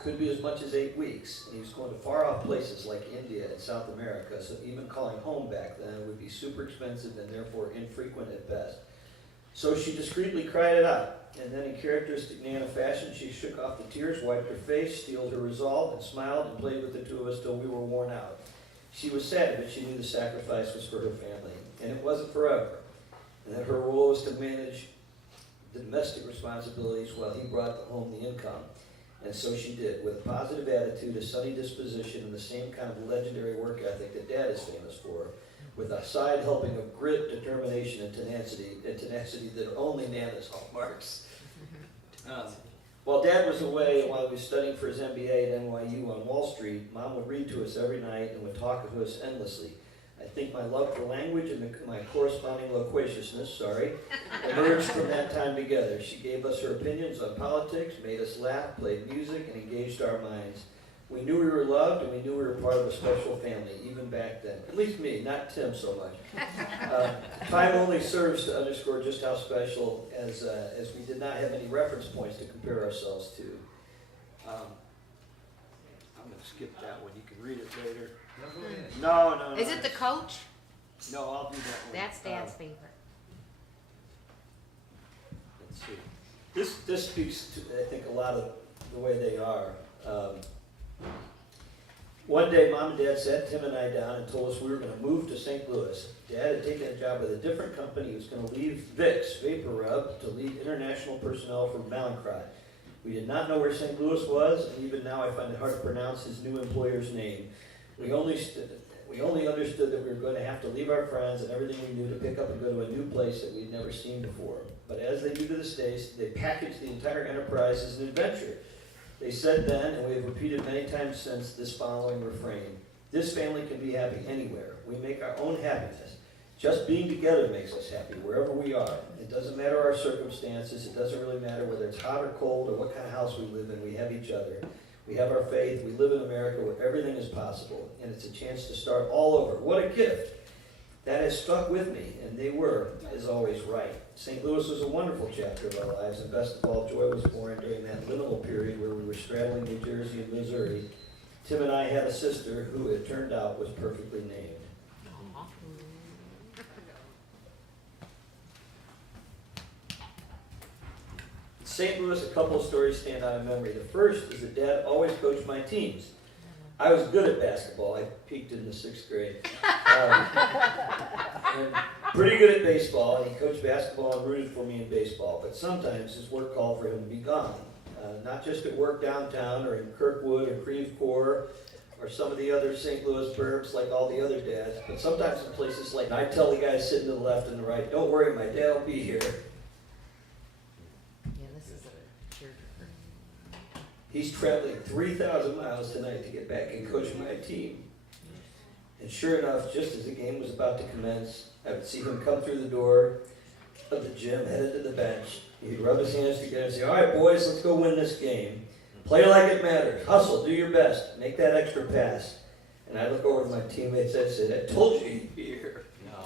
Could be as much as 8 weeks, and he was going to far-off places like India and South America, so even calling home back then would be super expensive and therefore infrequent at best. So she discreetly cried it out, and then in characteristic Nana fashion, she shook off the tears, wiped her face, steeled her resolve, and smiled and played with the two of us till we were worn out. She was sad, but she knew the sacrifice was for her family, and it wasn't forever, and that her role was to manage the domestic responsibilities while he brought home the income. And so she did, with a positive attitude, a sunny disposition, and the same kind of legendary work ethic that Dad is famous for, with a side helping of grit, determination, and tenacity that are only Nana's hallmarks. While Dad was away, while he was studying for his MBA at NYU on Wall Street, Mom would read to us every night and would talk to us endlessly. I think my love for language and my corresponding loquaciousness, emerged from that time together. She gave us her opinions on politics, made us laugh, played music, and engaged our minds. We knew we were loved, and we knew we were part of a special family, even back then. At least me, not Tim so much. Time only serves to underscore just how special, as we did not have any reference points to compare ourselves to. I'm going to skip that one. You can read it later. No. Is it the coach? No, I'll do that one. That's Dad's favorite. Let's see. This speaks to, I think, a lot of the way they are. One day, Mom and Dad sat Tim and I down and told us we were going to move to St. Louis. Dad had taken a job with a different company. He was going to leave Vicks Vapor Rub to lead international personnel for Mallinckrodt. We did not know where St. Louis was, and even now I find it hard to pronounce his new employer's name. We only understood that we were going to have to leave our friends and everything we knew to pick up and go to a new place that we'd never seen before. But as they do to this day, they packaged the entire enterprise as an adventure. They said then, and we have repeated many times since, this following refrain: this family can be happy anywhere. We make our own happiness. Just being together makes us happy, wherever we are. It doesn't matter our circumstances. It doesn't really matter whether it's hot or cold or what kind of house we live in. We have each other. We have our faith. We live in America where everything is possible, and it's a chance to start all over. What a gift! That has stuck with me, and they were, as always, right. St. Louis was a wonderful chapter of our lives, and best of all, Joy was born during that liminal period where we were straddling New Jersey and Missouri. Tim and I had a sister who, it turned out, was perfectly named. St. Louis, a couple of stories stand out in memory. The first is that Dad always coached my teams. I was good at basketball. I peaked in the 6th grade. And pretty good at baseball. baseball, and he coached basketball and rooted for me in baseball, but sometimes his work called for him to be gone. Not just at work downtown or in Kirkwood or Creve Coeur or some of the other St. Louis burbs like all the other dads, but sometimes in places like, I tell the guys sitting to the left and the right, don't worry, my dad will be here. Yeah, this is a tearjerker. He's traveling 3,000 miles tonight to get back and coach my team. And sure enough, just as the game was about to commence, I would see him come through the door of the gym, headed to the bench. He'd rub his hands together and say, all right, boys, let's go win this game. Play like it matters. Hustle, do your best. Make that extra pass. And I look over to my teammates and say, I told you he'd be here. No,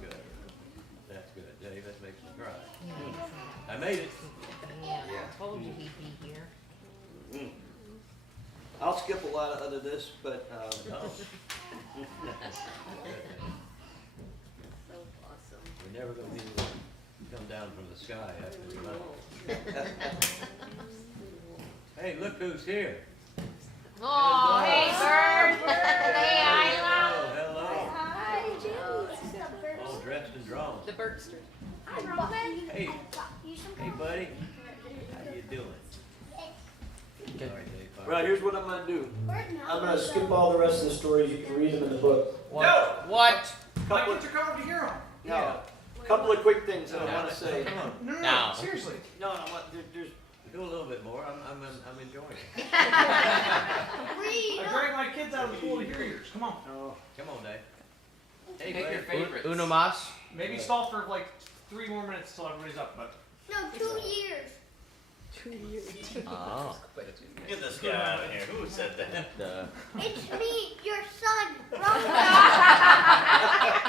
good. That's good, Dave. That makes me cry. I made it. Yeah, I told you he'd be here. I'll skip a lot of this, but No. So awesome. We're never going to be able to come down from the sky after tonight. Hey, look who's here. Oh, hey, Bird. Hey, Isla. Hello. Hi, Jimmy. All dressed and drawn. The Bergster. Hi, Robin. Hey, You some hey, buddy. How you doing? Okay. All right, Dave. right, here's what I'm going to do. Bird now. I'm going to skip all the rest of the stories. You can read them in the book. No! What? I get your cover to hear them. Yeah. Couple of quick things that I want to say. Come on. No, Now. seriously. No, there's Do a little bit more. I'm enjoying it. Read. I dragged my kids out of the pool to hear yours. Come on. Come on, Dave. Hey, Pick your buddy. favorites. Uno mas? Maybe stall for like 3 more minutes till everybody's up, but. No, 2 years. Oh. Get this guy out of here. Who said that? It's me, your son, Robin.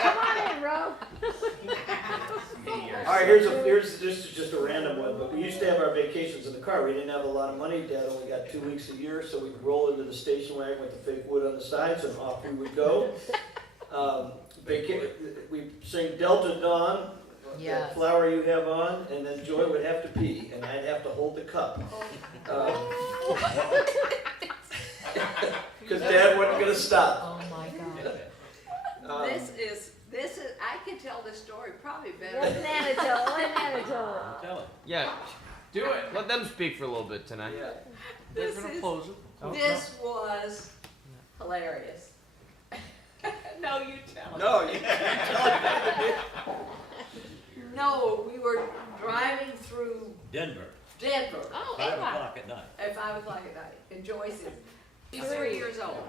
Come on in, Rob. All right, here's this is just a random one, but we used to have our vacations in the car. We didn't have a lot of money. Dad only got 2 weeks a year, so we'd roll into the station wagon with the fake wood on the sides, and off we would go. We sing Delta Dawn, Yes. that flower you have on, and then Joy would have to pee, and I'd have to hold the cup. Because Dad wasn't going to stop. Oh, my God. This is, I can tell this story probably better Let than. Nana tell it. Tell him. Yeah. Do it. Let them speak for a little bit tonight. Yeah. This They're gonna is, close it. Oh, this was hilarious. No, you tell it. No, you tell it. No, we were driving through Denver. Denver Oh, 5 Ava. o'clock at night. at 5 o'clock at night, and Joyce is, she's 3 years old.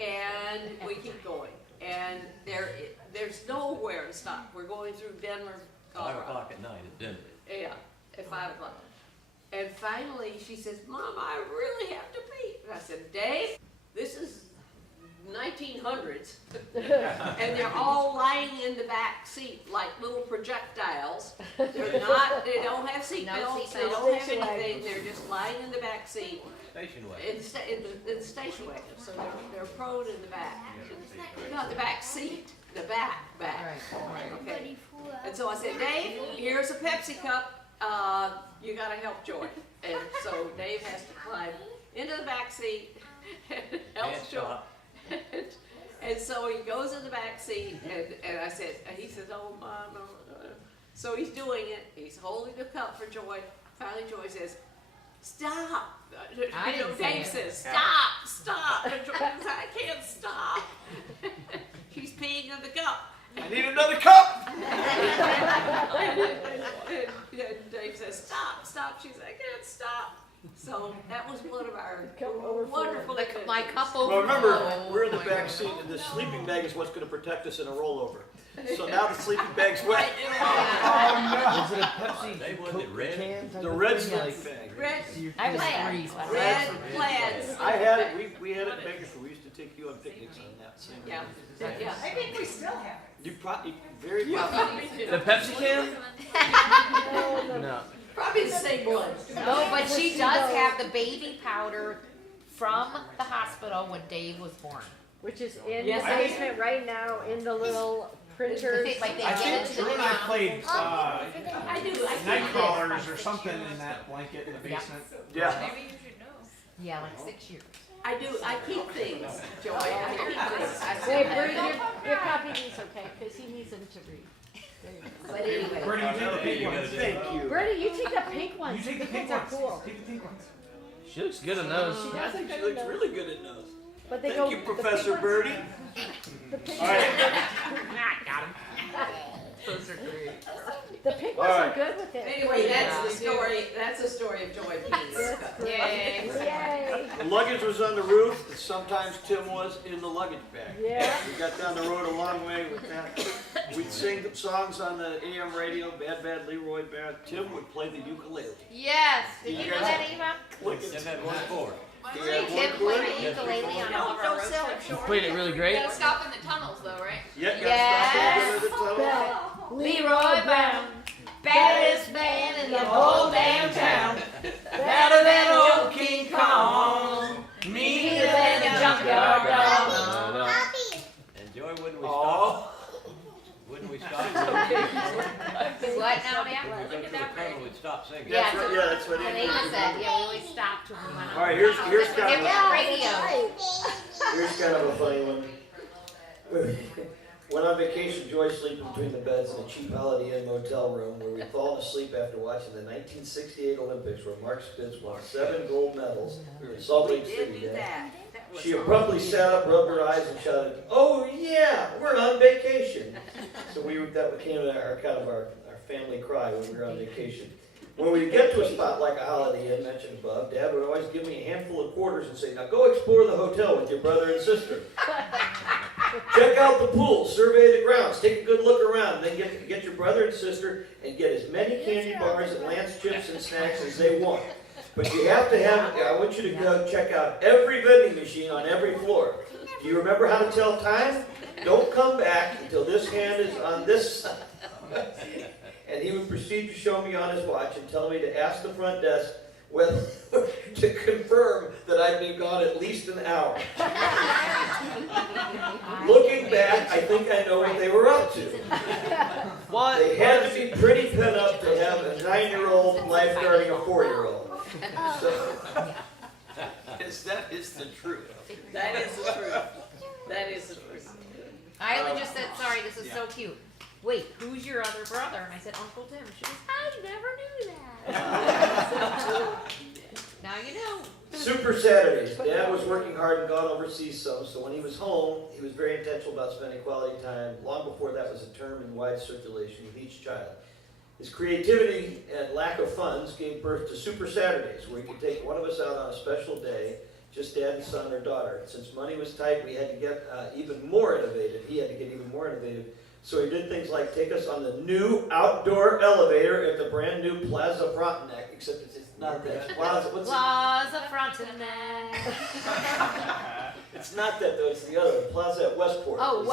And we keep going, and there's nowhere to stop. We're going through Denver, 5 Colorado. o'clock at night at Denver. Yeah, at 5 o'clock. And finally, she says, Mom, I really have to pee. And I said, Dave, this is 1900s, and they're all lying in the back seat like little projectiles. They don't have seatbelts, they don't have anything, they're just lying in the back seat. Station wagon. In the station wagon, so they're prone in the back. Not the back seat, the back. Right. Okay. And so I said, Dave, here's a Pepsi cup. You gotta help Joy. And so Dave has to climb into the back seat and help Can't Joy. stop. And so he goes in the back seat, and I said, he says, oh, Mom. So he's doing it. He's holding the cup for Joy. Finally, Joy says, stop. I didn't say Dave it. says, stop. And Joy says, I can't stop. She's peeing in the cup. I need another cup. And Dave says, stop. She says, I can't stop. So that was one of our wonderful My cup Well, over. remember, we're in the back seat, and the sleeping bag is what's going to protect us in a rollover. So now the sleeping bag's wet. Was it a Pepsi? They wasn't it red? Can type The of red thing? sleeping bag. Red I was plaid. 3, so I don't Red know. plaid. I had it. We had it in Bakersfield. We used to take you on picnics on that. Same Yeah, thing. yeah. I think we still have it. You probably very probably. The Pepsi can? No. Probably the same one. No, but she does have the baby powder from the hospital when Dave was born. Which is in Yes, the I- basement right now in the little printers. Like they I get think into Drew the and I played I do. I night keep crawlers or something in that blanket in the basement. Yeah. Maybe you should know. Yeah, like 6 years. I do. I keep things, Joy. I keep things. I Wait, said, Bruce, your copy needs okay, because he needs them to read. But anyway. Bernie, you take the pink ones. Thank you. Bernie, you take the pink ones. You take the pink ones ones. are cool. Take the pink ones. She looks good in those. I think she looks really good at those. But they Thank go, you, Professor Birdie. The pink All right. got him. Those are great. The pink All ones right. are good with it. Anyway, that's the story, that's the story of Joy Peace. Yay. Yay. The luggage was on the roof, and sometimes Tim was in the luggage bag. Yeah. We got down the road a long way with that. We'd sing songs on the AM radio, Bad Bad Leroy Band. Tim would play the ukulele. Yes. Did You you know guys- that, Eva? Look at Tim had one chord. He Tim had one played chord. the ukulele on all of our road trips. Played it really great. Gotta stop in the tunnels though, right? Yeah, Yes. got stopped over the tunnel. Leroy Brown, baddest man in the whole damn town. Better than old King Kong, meaner than a junkyard dog. And Joy, wouldn't we stop? Wouldn't we stop? What now, Dan? When we go to a tunnel, we'd stop singing. Yeah, That's what, yeah, that's what And he Eva said, yeah, we always stopped when we went on. All right, here's It's kind of different a, radio. here's kind of a funny one. Went on vacation, Joy sleeping between the beds in a cheap Holiday Inn motel room where we'd fallen asleep after watching the 1968 Olympics where Mark Spitz won 7 gold medals in Salt Lake City. She abruptly sat up, rubbed her eyes, and shouted, "Oh yeah, we're on vacation!" So that became our family cry when we were on vacation. When we get to a spot like a Holiday Inn mentioned above, Dad would always give me a handful of quarters and say, "Now go explore the hotel with your brother and sister. Check out the pool, survey the grounds, take a good look around, then get your brother and sister and get as many candy bars and Lance chips and snacks as they want. But you have to I want you to go check out every vending machine on every floor. Do you remember how to tell time? Don't come back until this hand is on this side." And he would proceed to show me on his watch and tell me to ask the front desk whether to confirm that I'd been gone at least an hour. Looking back, I think I know what they were up to. What? They had to be pretty pent up to have a 9-year-old lifeguarding a 4-year-old. So, That is the truth. That is the truth. That is the truth. Isla just said, sorry, this is so cute. Wait, who's your other brother? And I said, Uncle Tim. She goes, I never knew that. Now you know. Super Saturdays. Dad was working hard and gone overseas some, so when he was home, he was very intentional about spending quality time, long before that was a term in wide circulation with each child. His creativity and lack of funds gave birth to Super Saturdays, where he could take one of us out on a special day, just dad and son or daughter. Since money was tight, we had to get even more innovative. He had to get even more innovative. So he did things like take us on the new outdoor elevator at the brand new Plaza Frontenac, except it's not that. Plaza, what's Plaza Frontenac. It's not that though, it's the other, Plaza at Westport. Oh, the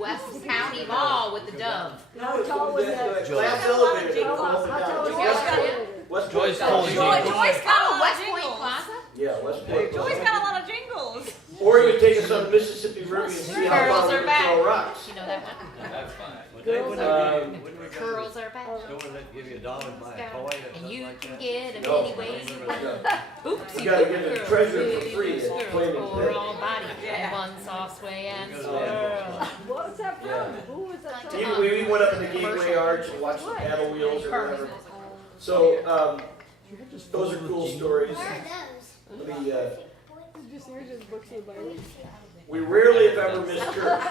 West County Mall with the dove. No, it's tall was that? glass elevator. that goes up and How tall down. was Westport. Westport. Joy's pulling Joy's got a lot West of Point jingles. Plaza? Yeah, Westport. Joy's got a lot of jingles. Or he would take us on the Mississippi River and see how Girls far we are could back. throw rocks. You know that one? That's fine. Girls Wouldn't we go to Curls are back. the store that give you $1 and buy a toy or And something you like can that? get No. them any ways you want. You Oopsie gotta get the girl, treasure for really free loose at girl, Flaming or Pit. all body, Yeah. one soft sway and Go to swirl. What was that from? Yeah. Who was that from? Even we went up in the Gateway Arch and watched the paddle wheels or whatever. So, those are cool stories. Let me, we rarely have ever missed church.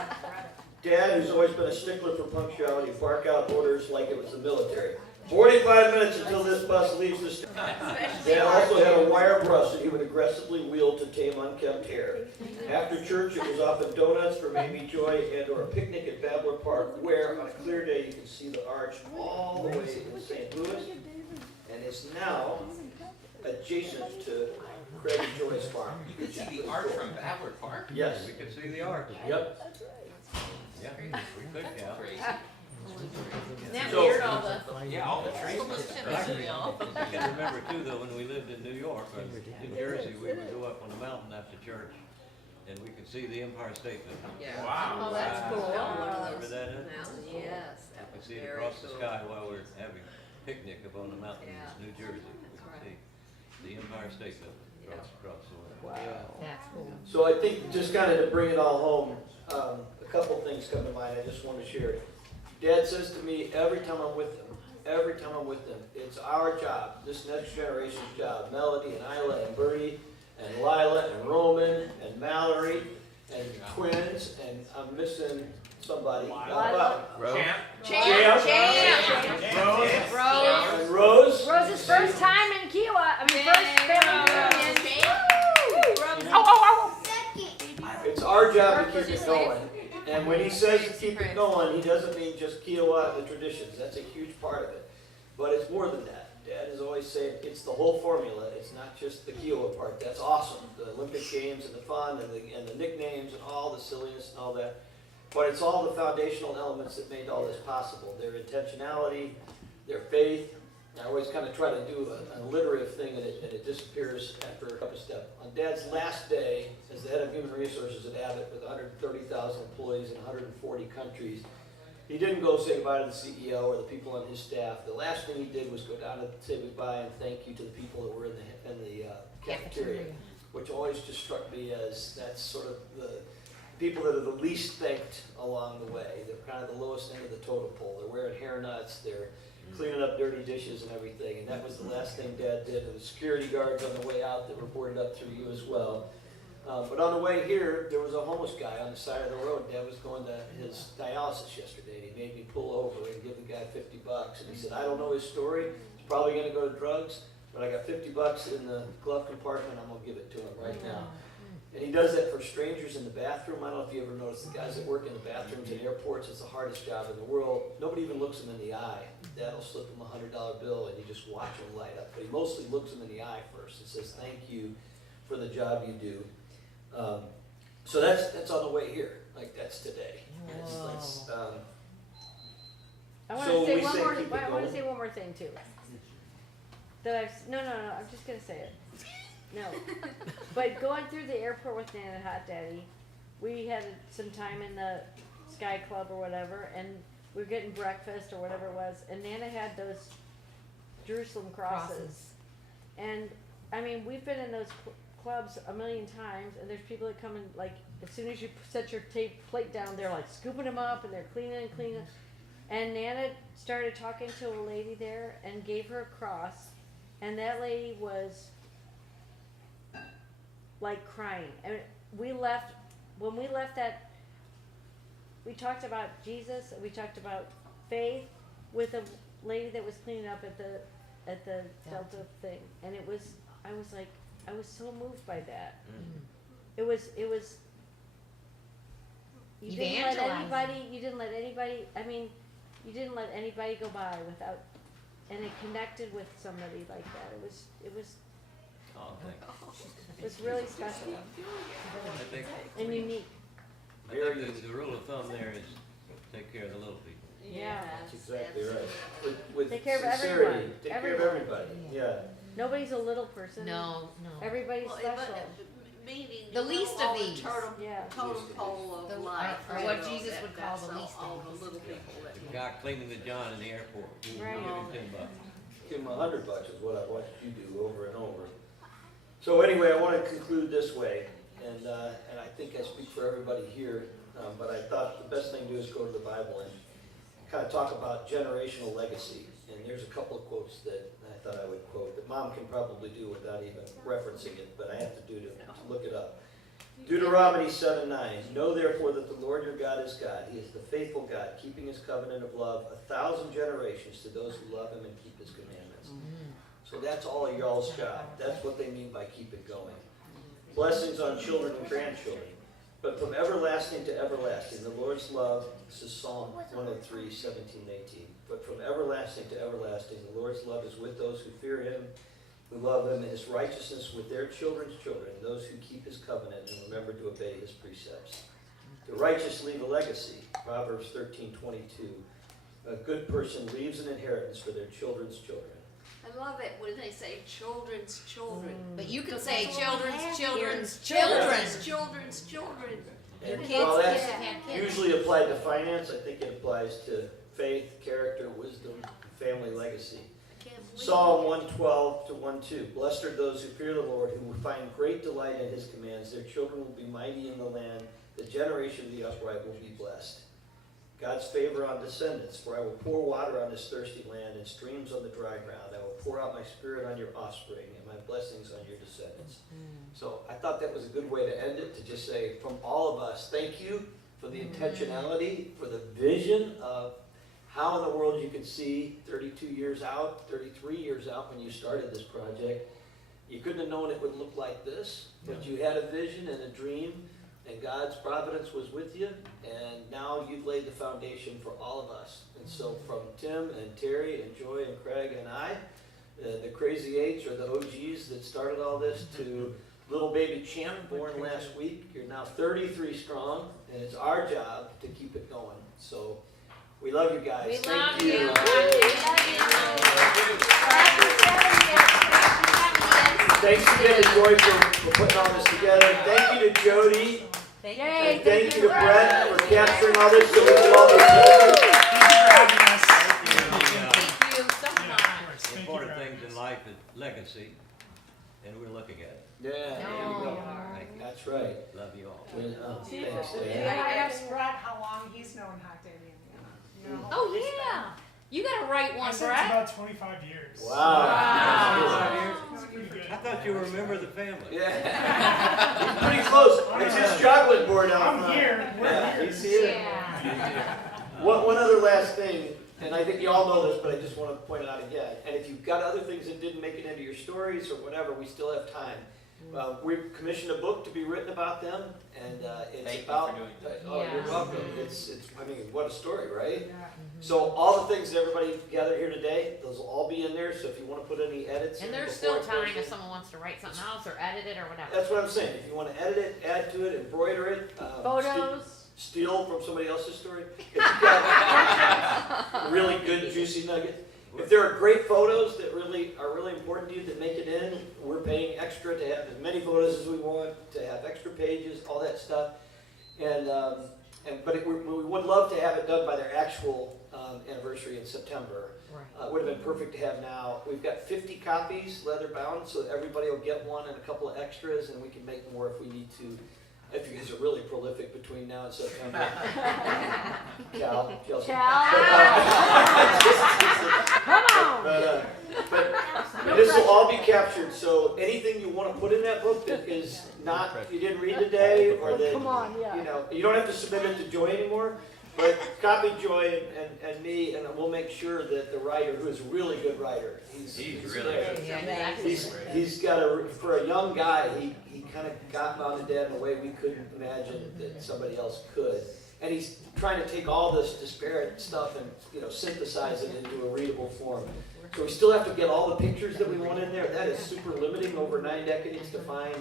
Dad, who's always been a stickler for punctuality, bark out orders like it was the military. 45 minutes until this bus leaves the station. Dad also had a wire brush that he would aggressively wield to tame unkempt hair. After church, it was often donuts from Amy Joy and or a picnic at Babbler Park, where on a clear day you can see the arch all the way in St. Louis, and is now adjacent to Craig and Joy's farm. You can see the arch from Babbler Park? Yes. We could see the arch. Yep. Yeah, we could, yeah. Isn't that So- weird, all the... Yeah, all the trees. I can remember too, though, when we lived in New York, or New Jersey, we would go up on the mountain after church, and we could see the Empire State Building. Yeah. Oh, that's cool. Remember that? Yes, that We was could see it very across the cool. sky while we're having a picnic up on the mountain Yeah. in New Jersey. We could right. see the Empire State Building across the way. That's cool. So I think just kind of to bring it all home, a couple things come to mind. I just want to share. Dad says to me every time I'm with them, it's our job, this next generation's job. Melody and Isla and Bertie and Lila and Roman and Mallory and twins, and I'm missing somebody. Rose. And Rose. Rose's first time in Kiowa. First family reunion. It's our job to keep it going. And when he says to keep it going, he doesn't mean just Kiowa and the traditions. That's a huge part of it. But it's more than that. Dad is always saying it's the whole formula. It's not just the Kiowa part. That's awesome. The Olympic Games and the fun and the nicknames and all the silliness and all that. But it's all the foundational elements that made all this possible. Their intentionality, their faith. I always kind of try to do an alliterative thing, and it disappears after a couple steps. On Dad's last day as the head of human resources at Abbott with 130,000 employees in 140 countries, he didn't go say goodbye to the CEO or the people on his staff. The last thing he did was go down and say goodbye and thank you to the people that were in the cafeteria, which always just struck me as that's sort of the people that are the least thanked along the way. They're kind of the lowest end of the totem pole. They're wearing hairnets. They're cleaning up dirty dishes and everything. And that was the last thing Dad did. And the security guards on the way out that reported up through you as well. But on the way here, there was a homeless guy on the side of the road. Dad was going to his dialysis yesterday. And he made me pull over and give the guy $50. And he said, I don't know his story. He's probably going to go to drugs. But I got $50 in the glove compartment. I'm going to give it to him right now. And he does that for strangers in the bathroom. I don't know if you ever noticed the guys that work in the bathrooms in airports. It's the hardest job in the world. Nobody even looks them in the eye. Dad will slip him a $100 bill and you just watch him light up. But he mostly looks them in the eye first and says, thank you for the job you do. So that's on the way here. Like that's today. I want to say one more thing too. No, I'm just gonna say it. No, but going through the airport with Nana and Hot Daddy, we had some time in the Sky Club or whatever, and we were getting breakfast or whatever it was, and Nana had those Jerusalem crosses. And I mean, we've been in those clubs a million times, and there's people that come and like as soon as you set your plate down, they're like scooping them up and they're cleaning. And Nana started talking to a lady there and gave her a cross, and that lady was like crying. And when we left that, we talked about Jesus, we talked about faith with a lady that was cleaning up at the Delta thing, and I was so moved by that. It was you didn't let anybody go by without, and it connected with somebody like that. It was really special and unique. I think the rule of thumb there is take care of the little people. Yeah. That's exactly right. With Take care of sincerity, everyone. take care of everybody. Yeah. Nobody's a little person. No. Everybody's special. Meaning The least of these. Totem pole of life. Or what Jesus would call the least all of the little people that. The guy cleaning the John in the airport. Right. Give him $10. Give him $100 is what I watched you do over and over. So anyway, I want to conclude this way, and I think I speak for everybody here, but I thought the best thing to do is go to the Bible and kind of talk about generational legacy. And there's a couple of quotes that I thought I would quote that Mom can probably do without even referencing it, but I have to do to look it up. Deuteronomy 7:9. Know therefore that the Lord your God is God. He is the faithful God, keeping his covenant of love 1,000 generations to those who love him and keep his commandments. So that's all of y'all's job. That's what they mean by keep it going. Blessings on children and grandchildren. But from everlasting to everlasting, the Lord's love, this is Psalm 103, 17 and 18. But from everlasting to everlasting, the Lord's love is with those who fear him, who love him, and his righteousness with their children's children, those who keep his covenant and remember to obey his precepts. The righteous leave a legacy, Proverbs 13:22. A good person leaves an inheritance for their children's children. I love it when they say children's children. But you can Because say that's all we have children's here. Children's children. And kids while that's have kids. usually applied to finance, I think it applies to faith, character, wisdom, family legacy. Psalm 112-1:2. Blessed are those who fear the Lord, who will find great delight in his commands. Their children will be mighty in the land. The generation of the upright will be blessed. God's favor on descendants, for I will pour water on this thirsty land and streams on the dry ground. I will pour out my spirit on your offspring and my blessings on your descendants. So I thought that was a good way to end it, to just say from all of us, thank you for the intentionality, for the vision of how in the world you could see 32 years out, 33 years out when you started this project. You couldn't have known it would look like this, but you had a vision and a dream, and God's providence was with you, and now you've laid the foundation for all of us. And so from Tim and Terry and Joy and Craig and I, the Crazy Eights or the OGs that started all this, to little baby Champ, born last week, you're now 33 strong, and it's our job to keep it going. So we love you guys. We Thank love you. you. Thanks again to Joy for putting all this together. Thank you to Jody. And thank you to Brett for capturing all this so we can all be together. Thank you so much. The important things in life is legacy, and we're looking at it. Yeah, there you go. That's right. Love you all. Thanks, I Dan. asked Brett how long he's known Hot Daddy Indiana. Oh, yeah. You gotta write I one, said it's Brett. about 25 years. Wow. That's pretty good. I thought you were a member of the family. Yeah. He's pretty close. It's his chocolate board out I'm front. here. Yeah, he's here. Yeah. One other last thing, and I think you all know this, but I just want to point it out again. And if you've got other things that didn't make it into your stories or whatever, we still have time. We've commissioned a book to be written about them, and it's Thank you about. for doing that. Oh, you're Yes. welcome. It's. I mean, what a story, right? So all the things that everybody gathered here today, those will all be in there. So if you want to put any edits, And in there's before still it time goes in- if someone wants to write something else or edit it or whatever. That's what I'm saying. If you want to edit it, add to it, embroider it, Photos. steal from somebody else's story. If you've got really good, juicy nuggets. If there are great photos that are really important to you that make it in, we're paying extra to have as many photos as we want, to have extra pages, all that stuff. But we would love to have it done by their actual anniversary in September. Right. It would have been perfect to have now. We've got 50 copies, leather bound, so everybody will get one and a couple of extras, and we can make more if we need to. If you guys are really prolific between now and September. Cal. Come on. But this will all be captured, so anything you want to put in that book that is not, you didn't read today, or that, Come on, yeah. you know, you don't have to submit it to Joy anymore, but copy Joy and me, and we'll make sure that the writer, who is a really good writer, he's really great. good. Yeah, He's got for a young guy, he kind of got Mom and Dad in a way we couldn't imagine that somebody else could. And he's trying to take all this disparate stuff and, you know, synthesize it into a readable form. So we still have to get all the pictures that we want in there. That is super limiting over 9 decades to find,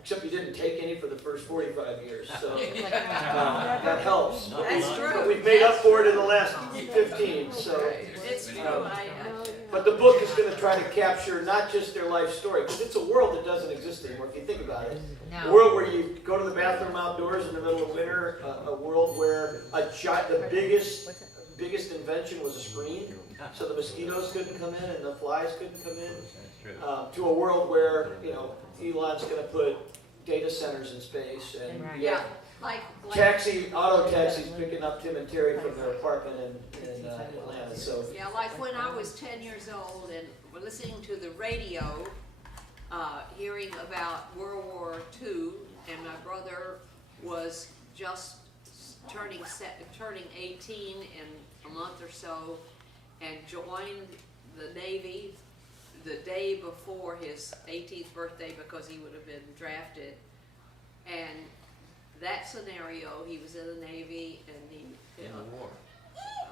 except you didn't take any for the first 45 years. So that helps. That's true. But we've made up for it in the last 15. So. It's true. But the book is going to try to capture not just their life story, because it's a world that doesn't exist anymore, if you think about it. No. A world where you go to the bathroom outdoors in the middle of winter, a world where the biggest invention was a screen, so the mosquitoes couldn't come in and the flies couldn't come in, to a world where, you know, Elon's going to put data centers in space, and Yeah, like auto taxis picking up Tim and Terry from their apartment in Atlanta. So yeah, like when I was 10 years old and listening to the radio, hearing about World War II, and my brother was just turning 18 in a month or so, and joined the Navy the day before his 18th birthday because he would have been drafted. And that scenario, he was in the Navy, and he In the war.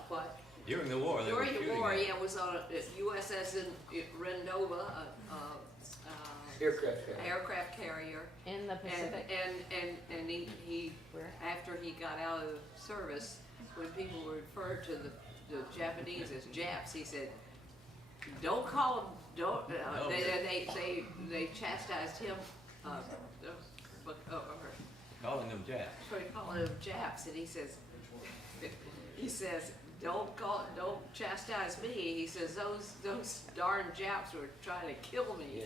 what? During the war. They were During the shooting war, at yeah, was on a USS Rendova, aircraft carrier. In the Pacific. And he after he got out of service, when people referred to the Japanese as Japs, he said, "Don't call them." Don't. They chastised him. calling them Japs. So he called them Japs, and he says, don't chastise me. He says, those darn Japs were trying to kill me. yeah.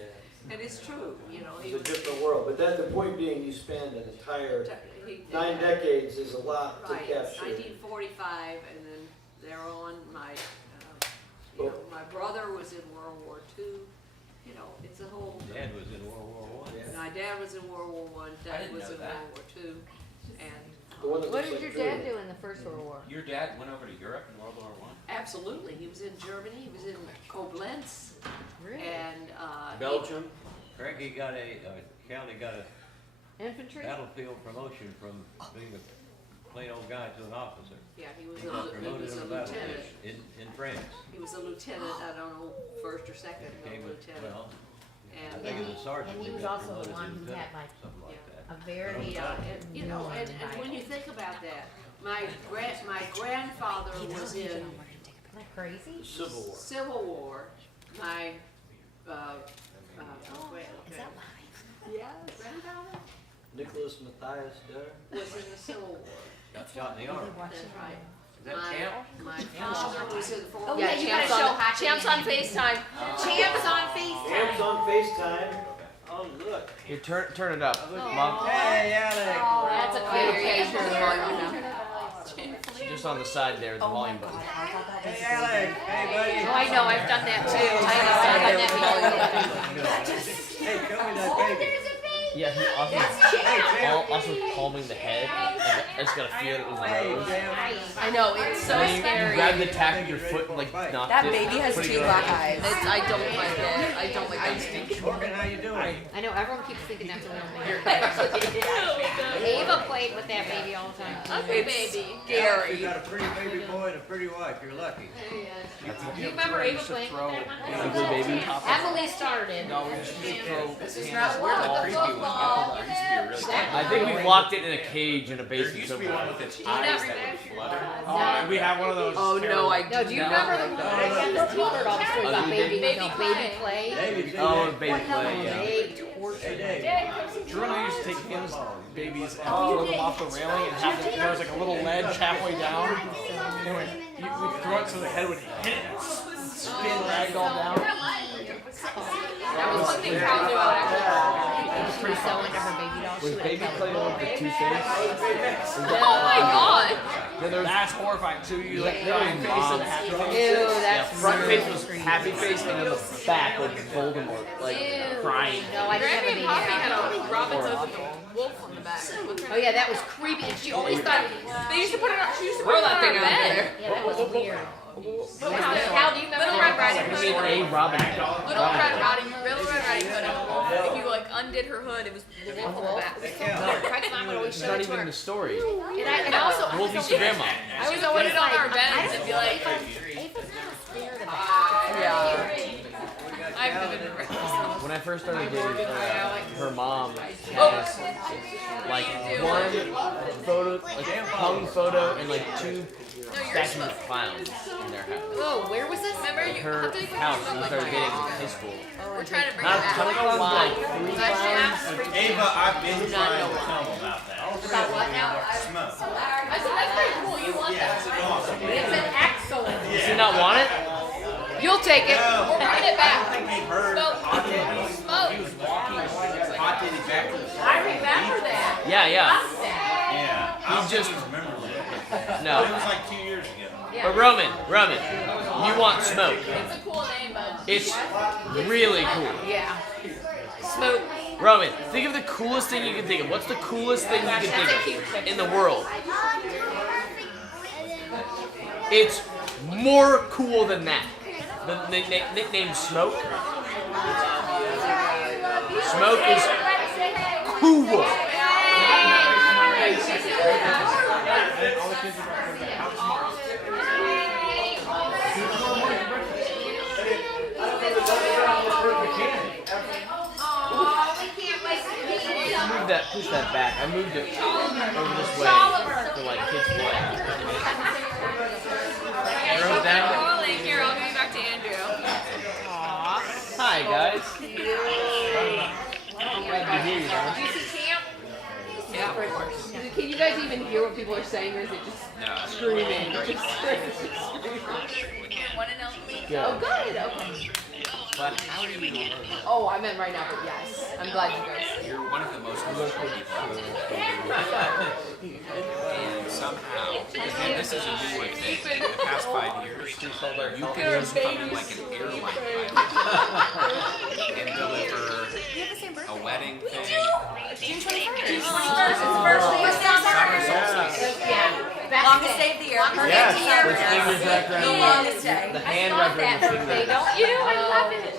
And it's true, you know. It's a different world. But the point being, you spend an entire 9 decades is a lot to Right, capture. 1945, and then they're on you know, my brother was in World War II. You know, it's a whole. Dad was in World War I. My dad was in World War I, Dad was in World War II, and. What did your dad do in the First World War? Your dad went over to Europe in World War I? Absolutely, he was in Germany, he was in Koblenz, Really? and, Belgium. Frankie got County got a Infantry? battlefield promotion from being a plain old guy to an officer. Yeah, he was He a got promoted lieutenant. on the battlefield in France. He was a lieutenant, I don't know, first or second, Became no a- lieutenant. well, I And, think as a sergeant. And he he was got also the promoted one to who lieutenant, had like something like that. a very, and, you know, and when you think about that, my grandfather was in isn't that crazy? Civil War. Civil War. My, Is that live? yes, grandfather Nicholas Matthias Dutter was in the Civil War. got shot in the arm. That's right. Is that Champ? My father was in Oh, the yeah, you gotta show hockey. Champs on FaceTime. Champs on FaceTime. Camps on FaceTime. Oh, look. Here, turn it up, Mom. Hey, Alex. Oh, that's a Yeah, cute turn the volume down. Just on the side there, the volume button. Hey, Alex. Hey, buddy. Oh, I know, I've done that too. I've done that before. Hey, show me that baby. Yeah, he also calming the head. I just gotta feel it with my nose. I know, it's so And then you scary. grab the tack of your foot and like knock That it, baby has putting two it black over. eyes. I don't like it. I don't like it. Morgan, how you doing? I know, everyone keeps thinking that's a real name. Ava played with that baby all the time. Ugly baby. Alex, you got a pretty baby boy and a pretty wife. You're lucky. Do you remember Ava playing with that one? Ugly baby. Emily started. No, we just used to throw This is hands not where the all- football. I think we locked it in a cage in a basement. There used to be somewhere. one with its eyes that would flutter. Oh, we have one of those. Oh, no, I No, do you remember the one I had this t-shirt all the stories about baby play? David, Oh, baby play, yeah. They tortured it. Drew and I used to take Kim's babies and throw them off the railing and have them, there was like a little ledge halfway down. Anyway, we throw it so the head would hit it, spin ragdoll down. That was one thing Carol knew about actually. She was so into her baby doll. Was baby play on the two-face? Oh my god! That's horrifying. So you like There crying was face moms. and happy Ew, face. Yeah, that's front face really was creepy. happy face, and then the back was Voldemort, like Ew. crying. No, I didn't have a baby doll. wolf on the back. Oh yeah, that was creepy. And she always thought They used to put it on, she used to throw put it that on thing her out bed. there. Yeah, that was weird. Cal, do you remember Little Red Riding You Hood? mean a Robin Hood. Little Red Riding Hood. If you like undid her hood, it was the wolf on the back. Craig's mom would always It's show not it to even her. in the story. And also, Wolfie's grandma. I was always put it on our beds and be like, Ava's not scared about it. yeah. I've vivid memories. When I first started dating her mom had like one photo, like hung photo, and like two statues of clowns in their house. Oh, where was this? Remember Like you? her house when we started dating in high school. We're trying to bring Not it back. ton of clowns, but like 3 clowns. Ava, I've been trying to tell them about that. About what now? Smoke. I said, that's pretty cool. You want Yeah, that? it's awesome. It's an excellent. Does she not want it? You'll take it. No, We're bringing it I back. think he heard Hot Titty. Smoke. He was walking Hot Titty backwards. I remember that. Yeah, yeah. Love that. Yeah. I don't just- think he remembers it. No. It was like 2 years ago. But Roman, you want smoke. It's a cool name, bud. It's really cool. Yeah. Smoke. Roman, think of the coolest thing you can think of. What's the coolest thing you can think of in the world? It's more cool than that. The nickname Smoke. Smoke is cool. Push that back. I moved it over this way for like kids play. Throw it down. Here, I'll give you back to Andrew. Hi guys. Glad to hear you guys. Do you see Camp? Yeah, of course. Can you guys even hear what people are saying, or is it just screaming? Just screaming. One and only. Good. Oh, good. Okay. But how do you? Oh, I meant right now, but yes. I'm glad you guys. You're one of the most emotional people. And somehow, and this is a new thing, in the past 5 years, you can become like an airline pilot and deliver a wedding thing. June 21st. Summer solstice. Longest day of the year. Yes, Perfect year. the fingers wrapped around The longest day. the hand wrapped around the finger. Don't you? I love it.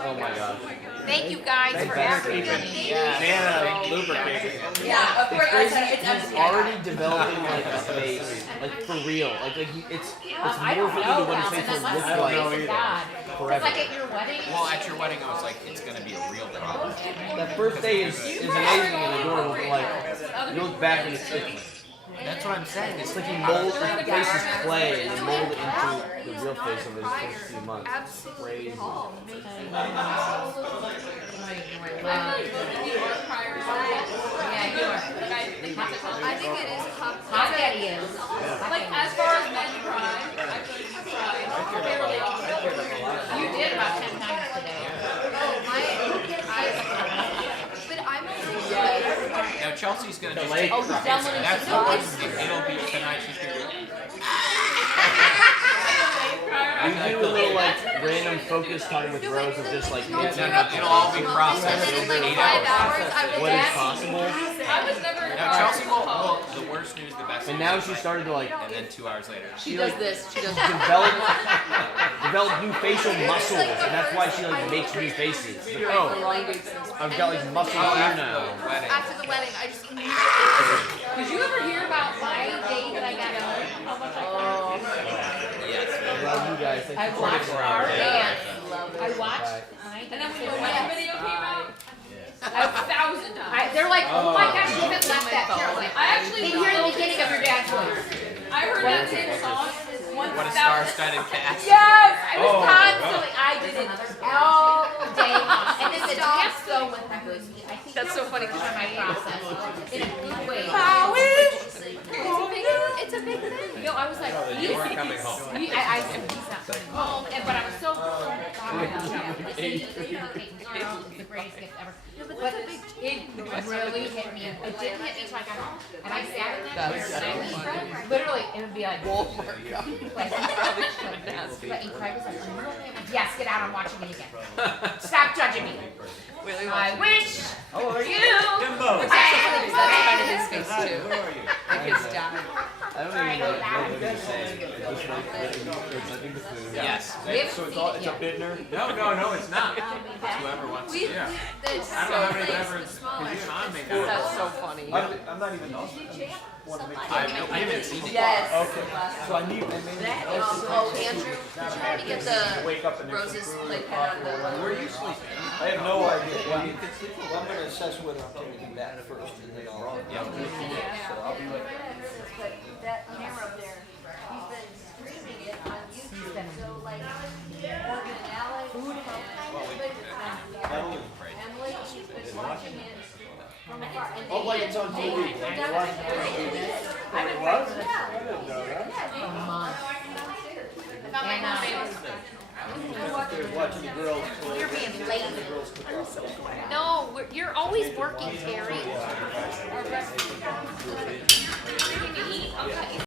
Oh my gosh. Thank you guys for everything. Hannah lubricating. Yeah, of course. Crazy, It's he's already developing like a face, like for real. Like it's I more don't fitting to know, what his Val, face will unless look it's like grace of God. forever. It's like at your wedding. Well, at your wedding, I was like, it's going to be a real problem. That first day is amazing and adorable, but like you look back and it's like That's what I'm saying. it's like you mold the face is clay and you mold it into the real face of his first few months. It's crazy. I think it is Hot daddy is. Like, as far as men cry, I could cry fairly often. You did about 10 times today. But I'm only Now Chelsea's going to just lake. take Oh, cries. he's downloading That's some it'll be tonight. She's going to be We do a little like random focus time with Rose of just like no, it'll all be processed over 8 hours. what is possible. I was never. Now Chelsea will the worst news, the best And news. now she started to like And then 2 hours later. She does this. She does develop new facial muscles, and that's why she like makes new faces. Like, oh, I've got like muscle here now. after the wedding, I just Did you ever hear about my day that I got home? How much I cried? Yes. I love you guys. Thank I you for watched 24 our hours. dance. I watched. And then when the wedding video came out, 1,000 times. They're like, oh my gosh, you haven't left that chair. I was like, I actually they hear the beginning of your dad's voice. I heard that same song 1,000. What a star-studded cast. Yes, I was constantly. I did it all day long. And then the dance though with that was, I think That's so funny. because of my process in a good way. it's a big thing. No, I was like, You weren't coming home. I said he's not coming home, but I was so proud. The greatest gift ever. But it really hit me. It didn't hit me until I got home, and I sat in that chair and I was literally, it would be like, but he cried was like, yes, get out, I'm watching it again. Stop judging me. I wish for you. That's kind of his face too. Where are you? Like his dad. I don't even know what you're saying. Just like the food. Yes. So it's a Bidner? No, it's not. It's whoever wants to. Yeah. I don't know how many references, because you and I made that. That's so funny. I'm not even want to make I haven't seen it. Yes. Okay, so I need, Oh, Andrew, did you already get the wake up and there's Rose's some food. play pad on the one? Where are you sleeping? I have no idea. Well, I'm gonna assess whether I'm taking that first and then I'll. So I'll be like. That camera up there, he's been streaming it on YouTube, so like, Morgan and Alex, Emily, she's been watching it from afar. And Oh, like it's on TV. You're watching it on TV? It was? I didn't know that. A month. They're watching the girls. You're being lazy. The girls cook up. No, you're always working, Terry.